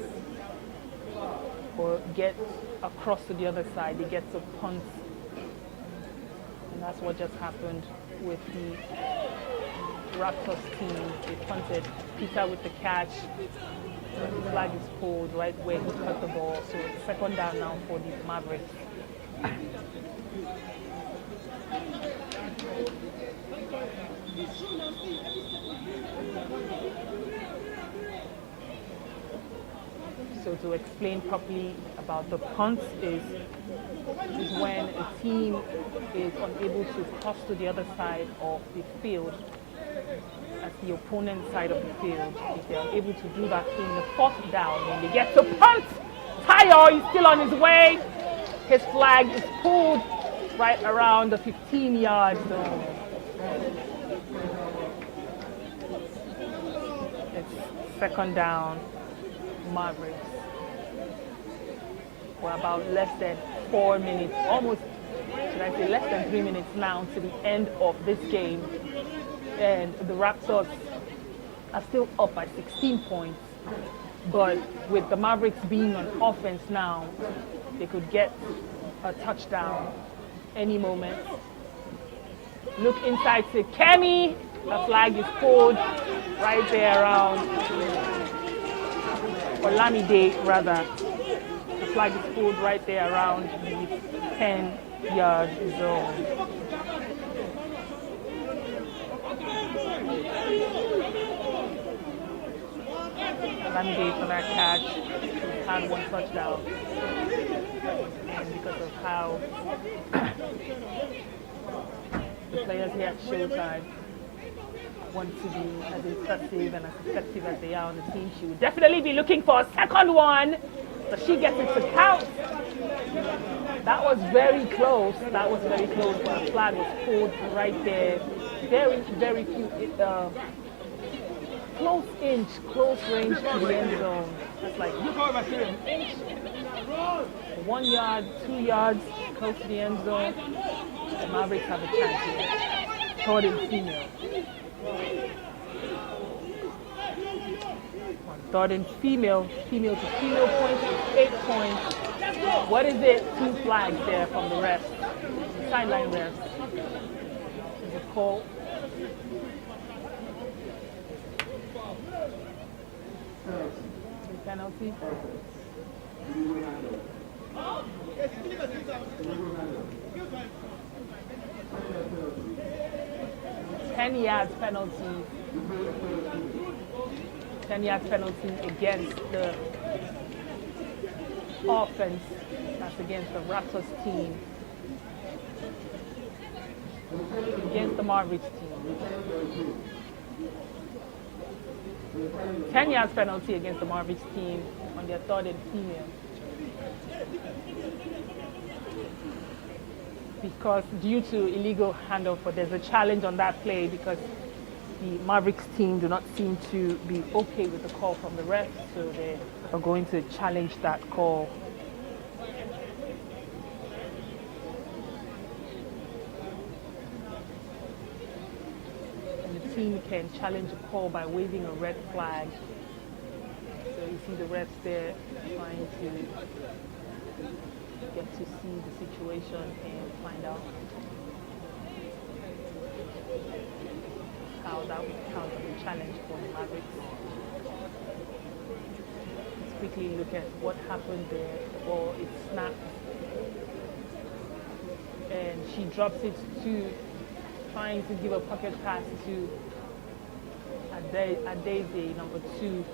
or get across to the other side, they get to punt. And that's what just happened with the Raptors team. They punted. Peter with the catch. The flag is pulled right where he cut the ball. So it's second down now for the Mavericks. So to explain properly about the punt is when a team is unable to cross to the other side of the field, at the opponent's side of the field. If they are able to do that in the fourth down, when they get to punt, Tayo is still on his way. His flag is pulled right around the 15-yard zone. It's second down, Mavericks. We're about less than 4 minutes, almost, should I say, less than 3 minutes now to the end of this game. And the Raptors are still up by 16 points. But with the Mavericks being on offense now, they could get a touchdown any moment. Look inside to Kemi. The flag is pulled right there around, or Lamide rather. The flag is pulled right there around the 10-yard zone. Lamide for that catch. He's had one touchdown. And because of how the players here at Showtime want to be as impressive and as effective as they are on the team, she would definitely be looking for a second one. So she gets it to count. That was very close. That was very close, but the flag was pulled right there. Very, very few, close range to the end zone. That's like an inch, 1 yard, 2 yards close to the end zone. The Mavericks have a chance here. Third and female. Third and female to female points is 8 points. What is it? 2 flags there from the refs, the sideline refs. There's a call. Penalty. Ten yards penalty. 10-yard penalty against the offense. That's against the Raptors team. Against the Mavericks team. 10 yards penalty against the Mavericks team on their third and female. course, due to illegal handoff, but there's a challenge on that play because the Mavericks team do not seem to be okay with the call from the ref, so they are going to challenge that call. And the team can challenge a call by waving a red flag. So you see the refs there trying to get to see the situation and find out how that would count as a challenge for the Mavericks. Let's quickly look at what happened there. The ball is snapped and she drops it to trying to give a pocket pass to Adeze, number 2.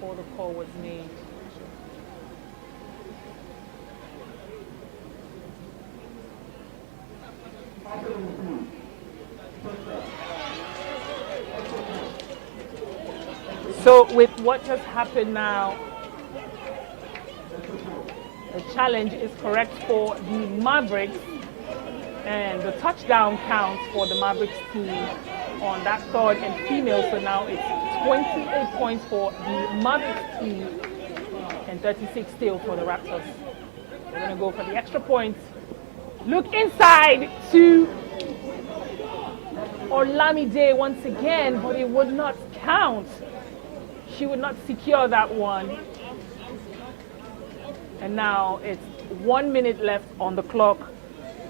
Before the call was made. So with what just happened now, the challenge is correct for the Mavericks, and the touchdown counts for the Mavericks team on that third and female. So now it's 28 points for the Mavericks team and 36 still for the Raptors. They're going to go for the extra points. Look inside to Olamide once again, but it would not count. She would not secure that one. And now it's 1 minute left on the clock.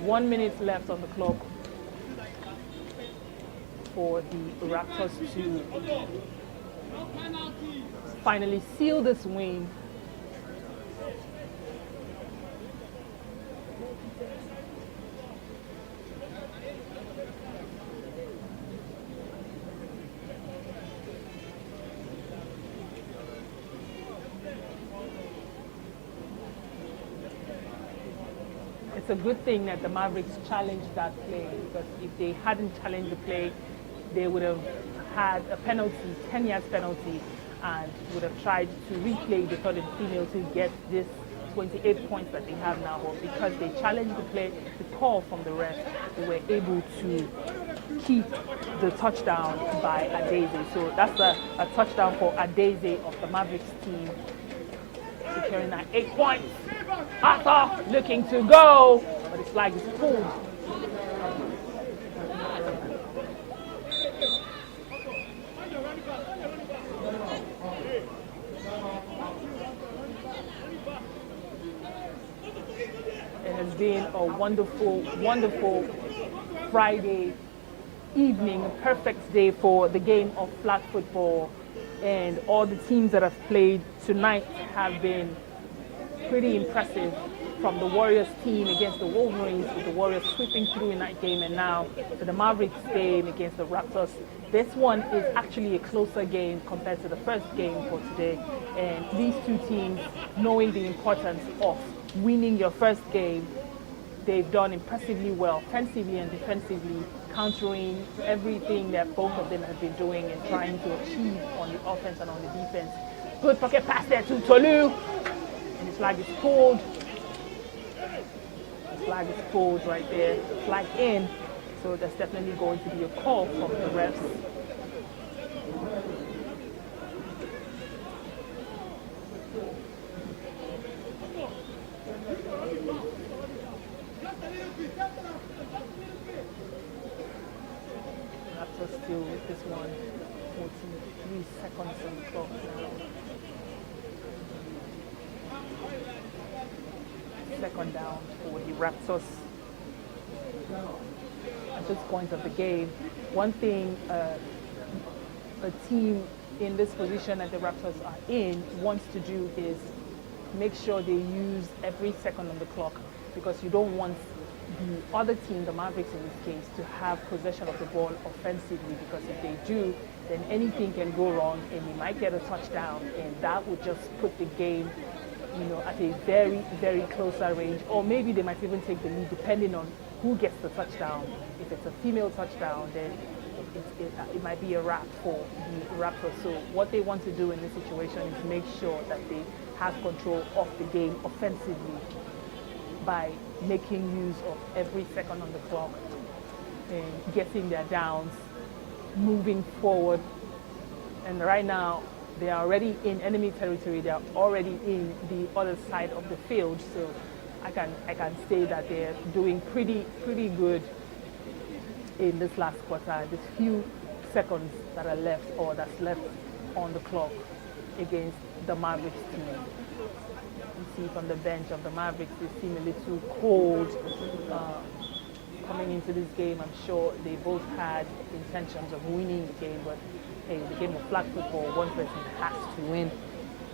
1 minute left on the clock for the Raptors to finally seal this win. It's a good thing that the Mavericks challenged that play, because if they hadn't challenged the play, they would have had a penalty, 10 yards penalty, and would have tried to replay the third and female to get this 28 points that they have now. But because they challenged the play, the call from the ref, they were able to keep the touchdown by Adeze. So that's a touchdown for Adeze of the Mavericks team, securing that 8 points. Arthur looking to go, but his flag is pulled. It has been a wonderful, wonderful Friday evening, a perfect day for the game of flag football. And all the teams that have played tonight have been pretty impressive, from the Warriors team against the Wolverines, with the Warriors sweeping through in that game, and now to the Mavericks game against the Raptors. This one is actually a closer game compared to the first game for today. And these two teams, knowing the importance of winning your first game, they've done impressively well, offensively and defensively, countering everything that both of them have been doing and trying to achieve on the offense and on the defense. Good pocket pass there to Tolu. And his flag is pulled. His flag is pulled right there. Flag in. So there's definitely going to be a call from the refs. Raptors still with this one. 43 seconds on the clock now. Second down for the Raptors. At this point of the game, one thing a team in this position that the Raptors are in wants to do is make sure they use every second on the clock, because you don't want the other team, the Mavericks in this case, to have possession of the ball offensively, because if they do, then anything can go wrong and you might get a touchdown, and that would just put the game, at a very, very closer range, or maybe they might even take the lead depending on who gets the touchdown. If it's a female touchdown, then it might be a wrap for the Raptors. So what they want to do in this situation is make sure that they have control of the game offensively by making use of every second on the clock and getting their downs, moving forward. And right now, they are already in enemy territory. They are already in the other side of the field. So I can say that they're doing pretty good in this last quarter. This few seconds that are left or that's left on the clock against the Mavericks team. You see from the bench of the Mavericks, they seem a little cold coming into this game. I'm sure they both had intentions of winning the game, but hey, the game of flag football, one person has to win,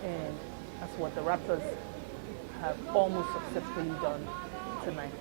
and that's what the Raptors have almost successfully done tonight.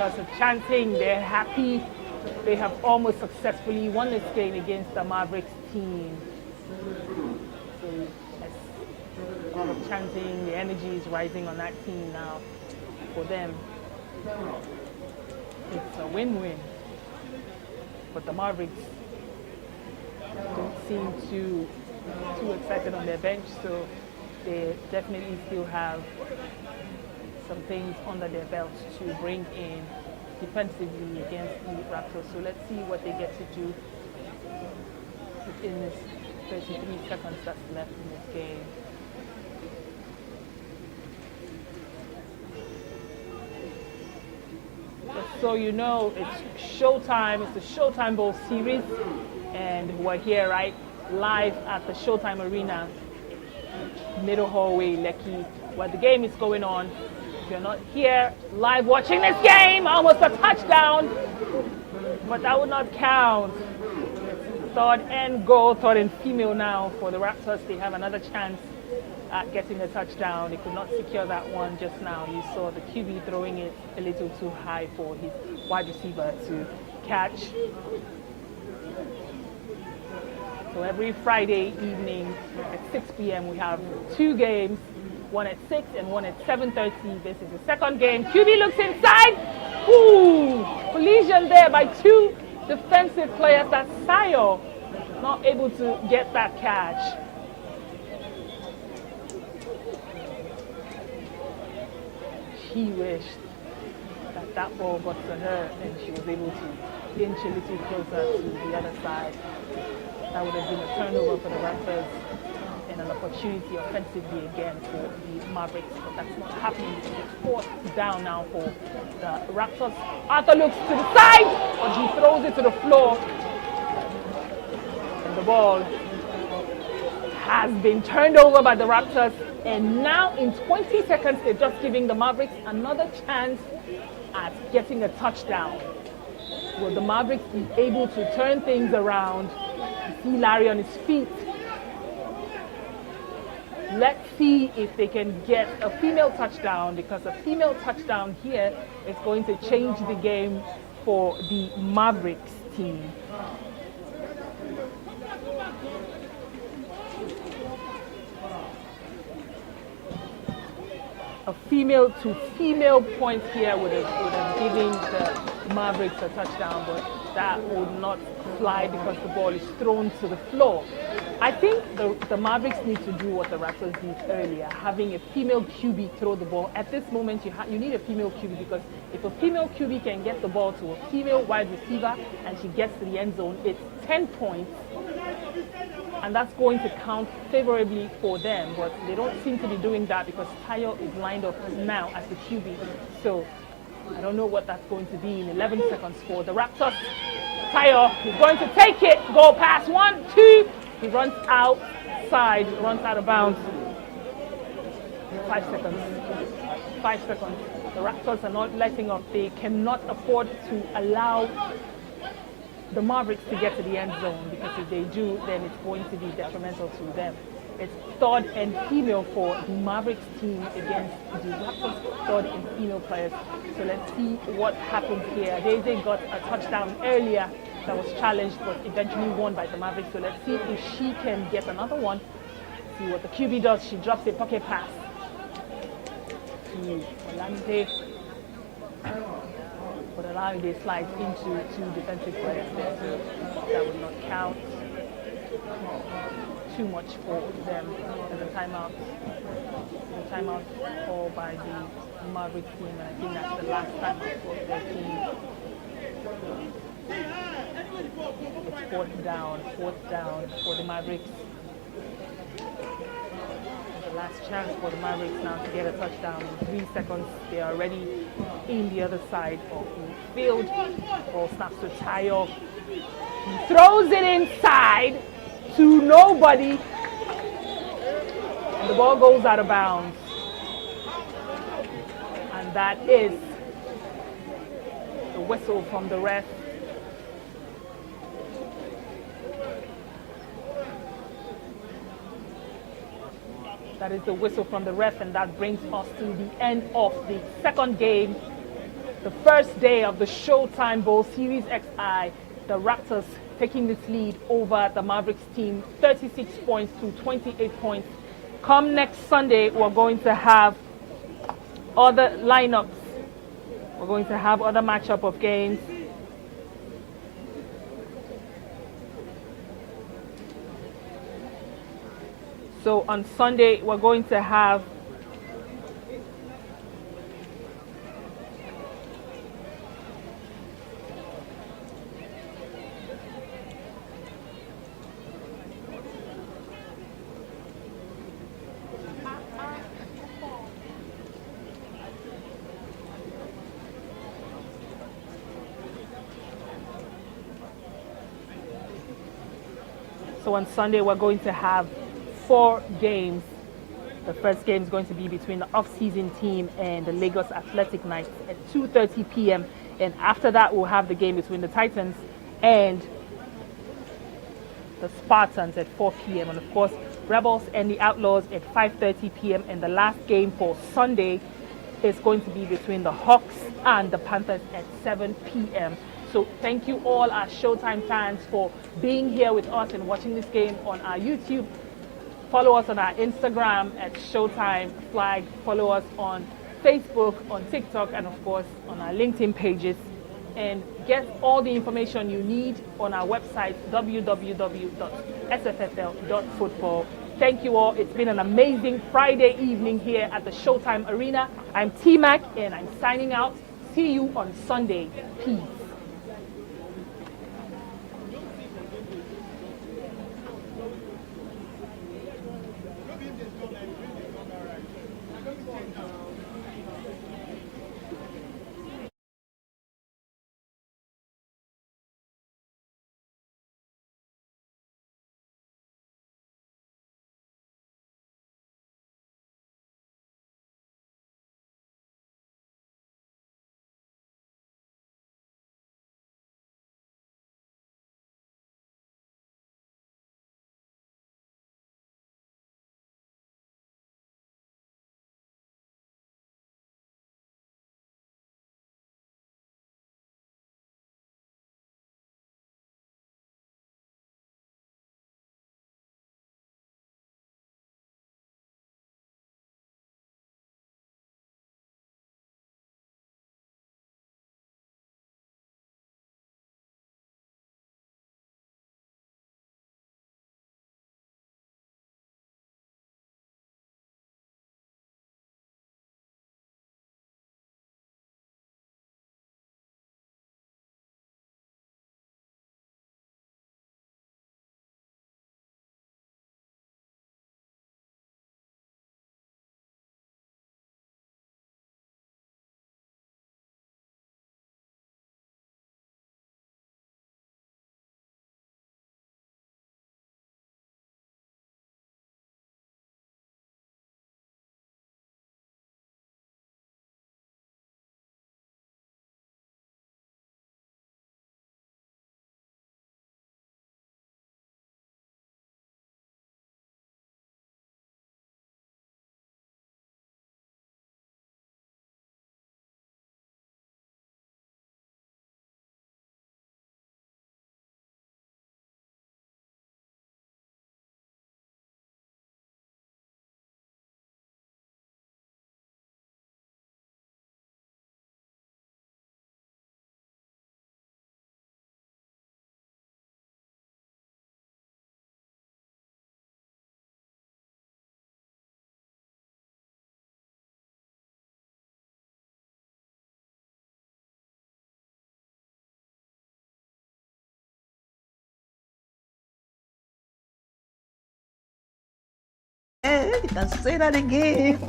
Raptors are chanting, they're happy. They have almost successfully won this game against the Mavericks team. So yes, a lot of chanting, the energy is rising on that team now. For them, it's a win-win. But the Mavericks don't seem too excited on their bench, so they definitely still have some things under their belt to bring in defensively against the Raptors. So let's see what they get to do within this 33 seconds that's left in this game. Just so you know, it's Showtime. It's the Showtime Bowl series, and we're here live at the Showtime Arena, Middle Hallway, Lekki, where the game is going on. If you're not here live watching this game, almost a touchdown, but that would not count. Third and goal, third and female now for the Raptors. They have another chance at getting a touchdown. They could not secure that one just now. You saw the QB throwing it a little too high for his wide receiver to catch. So every Friday evening at 6 p.m. we have two games, one at 6 and one at 7:30. This is the second game. QB looks inside. Ooh, collision there by two defensive players. That's Sayo not able to get that catch. She wished that that ball got to her and she was able to inch a little closer to the other side. That would have been a turnover for the Raptors and an opportunity offensively again for the Mavericks, but that's not happening because it's fourth down now for the Raptors. Arthur looks to the side, but he throws it to the floor. And the ball has been turned over by the Raptors. And now in 20 seconds, they're just giving the Mavericks another chance at getting a touchdown. Will the Mavericks be able to turn things around? You see Larry on his feet. Let's see if they can get a female touchdown, because a female touchdown here is going to change the game for the Mavericks team. A female to female point here would have given the Mavericks a touchdown, but that would not fly because the ball is thrown to the floor. I think the Mavericks need to do what the Raptors did earlier, having a female QB throw the ball. At this moment, you need a female QB, because if a female QB can get the ball to a female wide receiver and she gets to the end zone, it's 10 points. And that's going to count favorably for them, but they don't seem to be doing that because Tayo is lined up now as the QB. So I don't know what that's going to be in 11 seconds for the Raptors. Tayo is going to take it, go past 1, 2. He runs out side runs out of bounds. 5 seconds. 5 seconds. The Raptors are not letting up. They cannot afford to allow the Mavericks to get to the end zone, because if they do, then it's going to be detrimental to them. It's third and female for the Mavericks team against the Raptors third and female players. So let's see what happens here. Daisy got a touchdown earlier that was challenged but eventually won by the Mavericks. So let's see if she can get another one. See what the QB does. She drops a pocket pass to Olamide. But Olamide slides into two defensive players there. So that would not count. Too much for them. As a timeout. The timeout called by the Mavericks team, and I think that's the last timeout for their team. It's fourth down for the Mavericks. The last chance for the Mavericks now to get a touchdown in 3 seconds. They are already in the other side of the field. Ball snaps to Tayo. He throws it inside to nobody, and the ball goes out of bounds. And that is the whistle from the ref. That is the whistle from the ref, and that brings us to the end of the second game, the first day of the Showtime Bowl Series XI. The Raptors taking this lead over the Mavericks team, 36 points to 28 points. Come next Sunday, we're going to have other lineups. We're going to have other matchup of games. So on Sunday, we're going to have we're going to have 4 games. The first game is going to be between the off-season team and the Lagos Athletic Knights at 2:30 p.m. And after that, we'll have the game between the Titans and the Spartans at 4 p.m. And of course, Rebels and the Outlaws at 5:30 p.m. And the last game for Sunday is going to be between the Hawks and the Panthers at 7 p.m. So thank you all our Showtime fans for being here with us and watching this game on our YouTube. Follow us on our Instagram at Showtime Flag. Follow us on Facebook, on TikTok, and of course on our LinkedIn pages. And get all the information you need on our website, www.sffl.football. Thank you all. It's been an amazing Friday evening here at the Showtime Arena. I'm T-Mac and I'm signing out. See you on Sunday. Peace. You can say that again.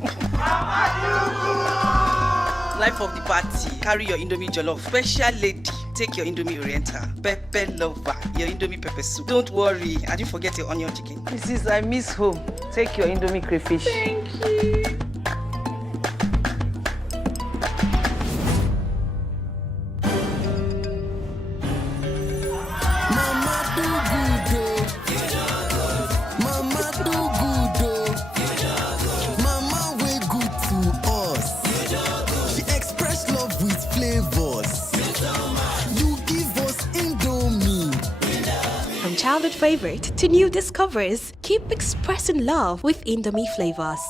Life of the party. Carry your Indomie jollof. Special lady. Take your Indomie Oriental. Pepper lover. Your Indomie pepper soup. Don't worry. I didn't forget your onion chicken. Mrs. I miss home. Take your Indomie crayfish. Thank you. From childhood favorite to new discoveries, keep expressing love with Indomie flavors.